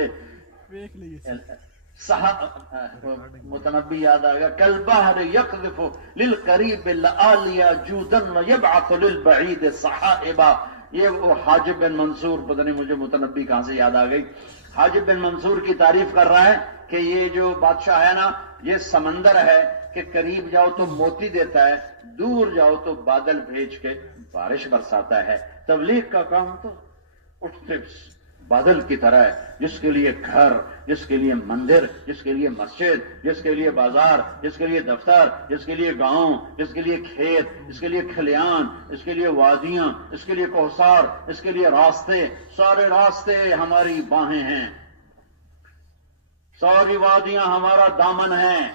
متنبی یاد آ گیا، کل بحر یقذف للقریب لآلیا جودن ویبعث للبعید صحائبا۔ یہ وہ حاجب بن منصور، پتہ نہیں مجھے متنبی کہاں سے یاد آ گئی، حاجب بن منصور کی تعریف کر رہا ہے کہ یہ جو بادشاہ ہے نا، یہ سمندر ہے کہ قریب جاؤ تو موتی دیتا ہے، دور جاؤ تو بادل بھیج کے بارش برساتا ہے۔ تبلیغ کا کام تو اٹھتے بادل کی طرح ہے، جس کے لیے گھر، جس کے لیے مندر، جس کے لیے مسجد، جس کے لیے بازار، جس کے لیے دفتر، جس کے لیے گاؤں، جس کے لیے کھیت، اس کے لیے کھلیان، اس کے لیے وادیاں، اس کے لیے کوثار، اس کے لیے راستے، سارے راستے ہماری باہیں ہیں، ساری وادیاں ہمارا دامن ہیں،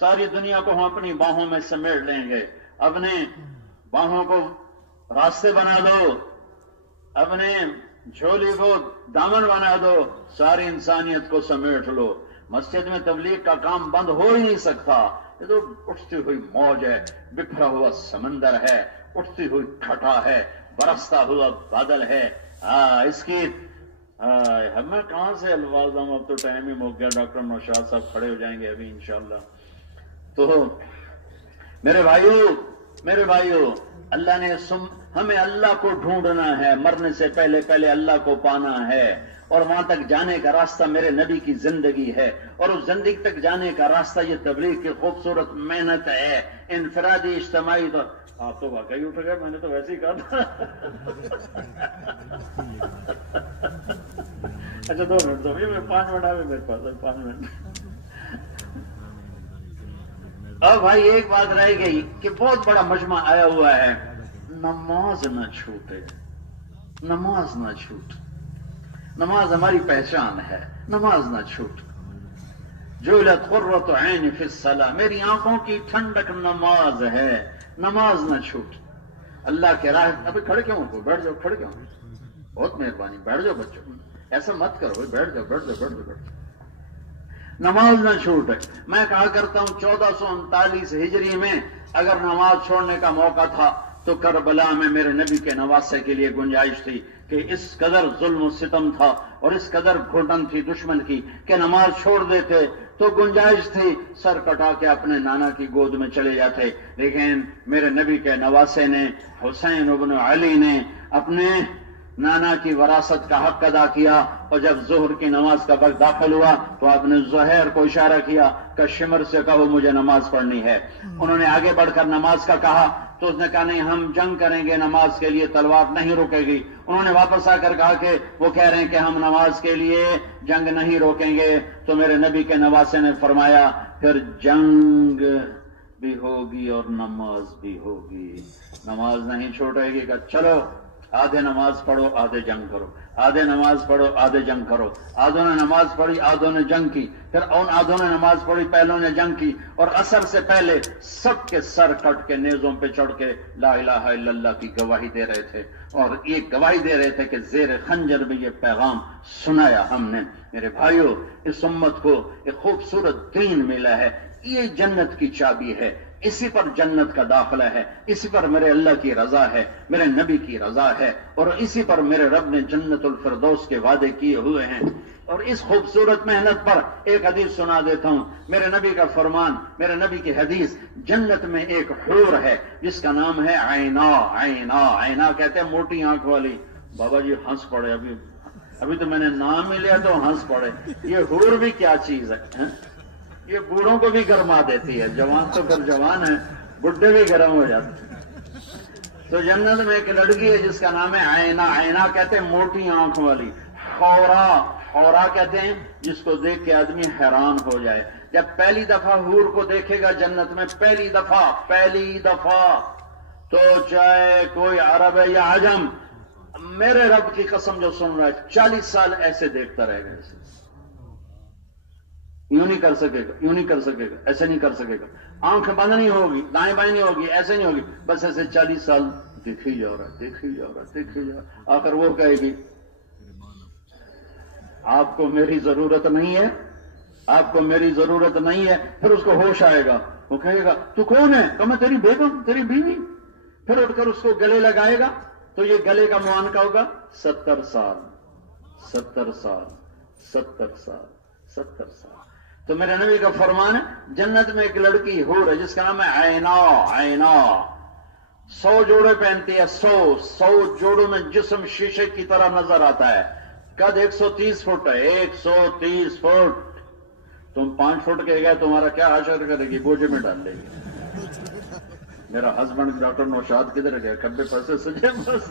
ساری دنیا کو ہم اپنی باہوں میں سمیٹ لیں گے، اپنے باہوں کو راستے بنا دو، اپنے جھولی کو دامن بنا دو، ساری انسانیت کو سمیٹ لو۔ مسجد میں تبلیغ کا کام بند ہو ہی نہیں سکتا، یہ تو اٹھتی ہوئی موج ہے، بکھرا ہوا سمندر ہے، اٹھتی ہوئی گھٹا ہے، برستا ہوا بادل ہے۔ اس کی ہمیں کہاں سے الفاظ ہم، اب تو ٹائم ہی موک گیا، ڈاکٹر نوشاد صاحب کھڑے ہو جائیں گے ابھی انشاءاللہ۔ تو میرے بھائیوں اللہ نے ہمیں اللہ کو ڈھونڈنا ہے، مرنے سے پہلے پہلے اللہ کو پانا ہے، اور وہاں تک جانے کا راستہ میرے نبی کی زندگی ہے، اور اس زندگی تک جانے کا راستہ یہ تبلیغ کی خوبصورت محنت ہے، انفرادی اجتماعی۔ تو آپ تو واقعی اٹھ گئے، میں نے تو ویسے ہی کہا تھا۔ اچھا 2 منٹ تو 5 منٹ آئے میرے پاس، 5 منٹ۔ اب بھائی ایک بات رہ گئی کہ بہت بڑا مجمع آیا ہوا ہے، نماز نہ چھوٹے، نماز نہ چھوٹ، نماز ہماری پہچان ہے، نماز نہ چھوٹ۔ جعلت قرۃ عین فی الصلاۃ، میری آنکھوں کی ٹھنڈک نماز ہے، نماز نہ چھوٹ۔ اللہ کے راہ، ابھی کھڑے کیوں ہو؟ بیٹھ جاؤ، کھڑے کیوں؟ بہت مہربانی، بیٹھ جاؤ بچوں، ایسا مت کرو، بیٹھ جاؤ بیٹھ جاؤ بیٹھ جاؤ بیٹھ جاؤ۔ نماز نہ چھوٹ۔ میں کہا کرتا ہوں 1439 ہجری میں اگر نماز چھوڑنے کا موقع تھا تو کربلا میں میرے نبی کے نواسے کے لیے گنجائش تھی کہ اس قدر ظلم و ستم تھا اور اس قدر گھٹن تھی دشمن کی کہ نماز چھوڑ دیتے تو گنجائش تھی سر کٹا کے اپنے نانا کی گود میں چلے جاتے، لیکن میرے نبی کے نواسے نے، حسین ابن علی نے اپنے نانا کی وراثت کا حق ادا کیا، اور جب ظہر کی نماز کا وقت داخل ہوا تو آپ نے زہیر کو اشارہ کیا کہ شمر سے کہو مجھے نماز پڑھنی ہے۔ انہوں نے آگے بڑھ کر نماز کا کہا تو اس نے کہا نہیں، ہم جنگ کریں گے، نماز کے لیے تلوار نہیں روکے گی۔ انہوں نے واپس آ کر کہا کہ وہ کہہ رہے ہیں کہ ہم نماز کے لیے جنگ نہیں روکیں گے، تو میرے نبی کے نواسے نے فرمایا پھر جنگ بھی ہوگی اور نماز بھی ہوگی، نماز نہیں چھوٹے گی۔ کہ چلو آدھے نماز پڑھو آدھے جنگ کرو، آدھے نماز پڑھو آدھے جنگ کرو۔ آدھوں نے نماز پڑھی، آدھوں نے جنگ کی، پھر ان آدھوں نے نماز پڑھی، پہلوں نے جنگ کی، اور عصر سے پہلے سب کے سر کٹ کے نیزوں پہ چڑھ کے لا الہ الا اللہ کی گواہی دے رہے تھے، اور یہ گواہی دے رہے تھے کہ زیر خنجر بھی یہ پیغام سنایا ہم نے۔ میرے بھائیوں، اس امت کو ایک خوبصورت دین ملا ہے، یہ جنت کی چابی ہے، اسی پر جنت کا داخلہ ہے، اسی پر میرے اللہ کی رضا ہے، میرے نبی کی رضا ہے، اور اسی پر میرے رب نے جنت الفردوس کے وعدے کیے ہوئے ہیں۔ اور اس خوبصورت محنت پر ایک حدیث سنا دیتا ہوں، میرے نبی کا فرمان، میرے نبی کی حدیث، جنت میں ایک حور ہے جس کا نام ہے عینا۔ عینا، عینا کہتے ہیں موٹی آنکھ والی۔ بابا جی ہنس پڑے، ابھی تو میں نے نام ہی لیا تو ہنس پڑے۔ یہ حور بھی کیا چیز ہے، یہ بوڑھوں کو بھی گرما دیتی ہے، جوان تو پھر جوان ہے، بڈھے بھی گرم ہو جاتے ہیں۔ تو جنت میں ایک لڑکی ہے جس کا نام ہے عینا۔ عینا کہتے ہیں موٹی آنکھ والی۔ خورا، خورا کہتے ہیں جس کو دیکھ کے آدمی حیران ہو جائے۔ جب پہلی دفعہ حور کو دیکھے گا جنت میں، پہلی دفعہ تو چاہے کوئی عرب ہے یا عجم، میرے رب کی قسم جو سن رہا ہے 40 سال ایسے دیکھتا رہے گا، اسے یوں نہیں کر سکے گا، یوں نہیں کر سکے گا، ایسے نہیں کر سکے گا، آنکھ بند نہیں ہوگی، دائیں بائیں نہیں ہوگی، ایسے نہیں ہوگی، بس ایسے 40 سال دیکھی جا رہا۔ آخر وہ کہے گی آپ کو میری ضرورت نہیں ہے، آپ کو میری ضرورت نہیں ہے۔ پھر اس کو ہوش آئے گا، وہ کہے گا تو کون ہے؟ کہ میں تیری بیگم، تیری بیوی۔ پھر اٹھ کر اس کو گلے لگائے گا تو یہ گلے کا معانقہ ہوگا 70 سال، 70 سال، 70 سال، 70 سال۔ تو میرے نبی کا فرمان ہے جنت میں ایک لڑکی حور ہے جس کا نام ہے عینا۔ عینا 100 جوڑے پہنتی ہے، 100 جوڑوں میں جسم شیشے کی طرح نظر آتا ہے، قد 130 فٹ ہے، 130 فٹ۔ تم 5 فٹ کے گئے تمہارا کیا حشر کرے گی؟ بوجھے میں ڈال لے گی۔ میرا ہسبینڈ ڈاکٹر نوشاد کدھر گیا؟ کبے پسے سجے بس۔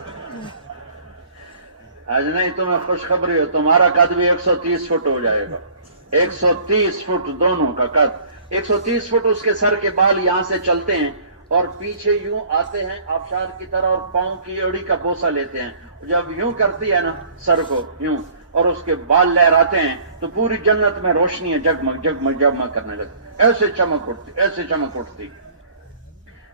آج نہیں تمہیں خوشخبری ہے، تمہارا قد بھی 130 فٹ ہو جائے گا، 130 فٹ دونوں کا قد، 130 فٹ۔ اس کے سر کے بال یہاں سے چلتے ہیں اور پیچھے یوں آتے ہیں آبشار کی طرح، اور پاؤں کی ایڑی کا بوسہ لیتے ہیں۔ جب یوں کرتی ہے نا سر کو یوں، اور اس کے بال لہراتے ہیں تو پوری جنت میں روشنی ہے، جگمگ جگمگ جگمگ کرنے لگتی، ایسے چمک اٹھتی، ایسے چمک اٹھتی۔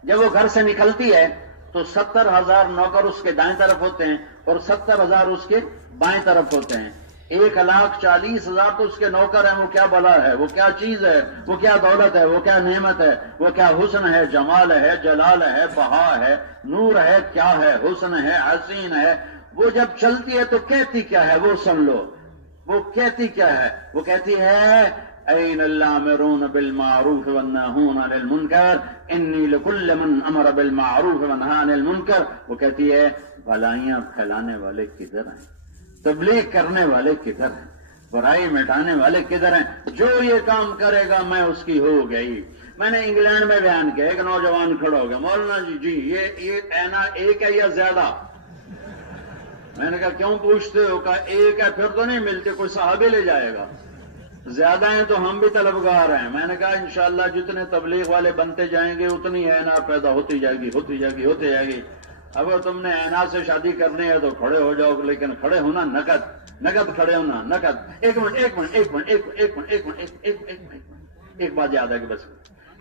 جب وہ گھر سے نکلتی ہے تو 70,000 نوکر اس کے دائیں طرف ہوتے ہیں اور 70,000 اس کے بائیں طرف ہوتے ہیں. 1,40,000 تو اس کے نوکر ہیں. وہ کیا بلا ہے، وہ کیا چیز ہے، وہ کیا دولت ہے، وہ کیا نعمت ہے، وہ کیا حسن ہے، جمال ہے، جلال ہے، بہا ہے، نور ہے، کیا ہے، حسن ہے، حسین ہے. وہ جب چلتی ہے تو کہتی کیا ہے وہ سن لو. وہ کہتی کیا ہے؟ وہ کہتی ہے این الامرون بالمعروف والناہون عن المنکر انی لکل من امر بالمعروف ونہا عن المنکر. وہ کہتی ہے بھلائیاں پھیلانے والے کدھر ہیں، تبلیغ کرنے والے کدھر ہیں، برائی مٹانے والے کدھر ہیں. جو یہ کام کرے گا میں اس کی ہو گئی. میں نے انگلینڈ میں بیان کیا، ایک نوجوان کھڑا ہو گیا، مولانا جی یہ اینا ایک ہے یا زیادہ؟ میں نے کہا کیوں پوچھتے ہو؟ کہا ایک ہے پھر تو نہیں ملتے، کوئی صحابی لے جائے گا. زیادہ ہیں تو ہم بھی طلبگار ہیں. میں نے کہا انشاءاللہ جتنے تبلیغ والے بنتے جائیں گے اتنی اینا پیدا ہوتی جائے گی، ہوتی جائے گی، ہوتی جائے گی. اگر تم نے اینا سے شادی کرنی ہے تو کھڑے ہو جاؤ، لیکن کھڑے ہونا نقد کھڑے ہونا نقد. ایک منٹ ایک بات یاد ہے کہ بس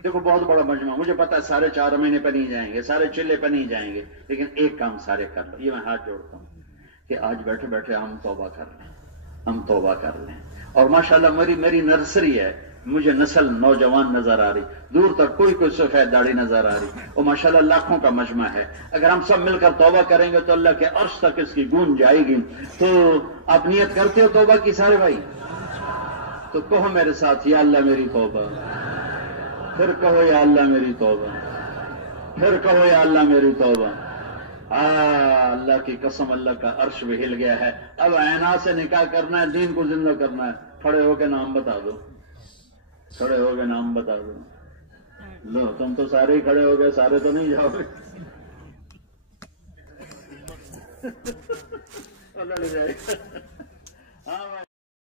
دیکھو بہت بڑا مجمع، مجھے پتا ہے سارے 4 مہینے پہ نہیں جائیں گے، سارے چلے پہ نہیں جائیں گے، لیکن ایک کام سارے کر لو. یہ میں ہاتھ جوڑتا ہوں کہ آج بیٹھے بیٹھے ہم توبہ کر لیں، ہم توبہ کر لیں. اور ماشاءاللہ میری نرسری ہے، مجھے نسل نوجوان نظر آ رہی، دور تک کوئی سفید داڑھی نظر آ رہی، اور ماشاءاللہ لاکھوں کا مجمع ہے. اگر ہم سب مل کر توبہ کریں گے تو اللہ کے عرش تک اس کی گونج جائے گی. تو آپ نیت کرتے ہو توبہ کی سارے بھائی؟ تو کہو میرے ساتھ یا اللہ میری توبہ، پھر کہو یا اللہ میری توبہ، پھر کہو یا اللہ میری توبہ. اللہ کی قسم اللہ کا عرش بھی ہل گیا ہے. اب اینا سے نکاح کرنا ہے، دین کو زندہ کرنا ہے. کھڑے ہو کے نام بتا دو، کھڑے ہو کے نام بتا دو. لو تم تو سارے ہی کھڑے ہو گئے، سارے تو نہیں جاؤ گے. اللہ لے جائے گا.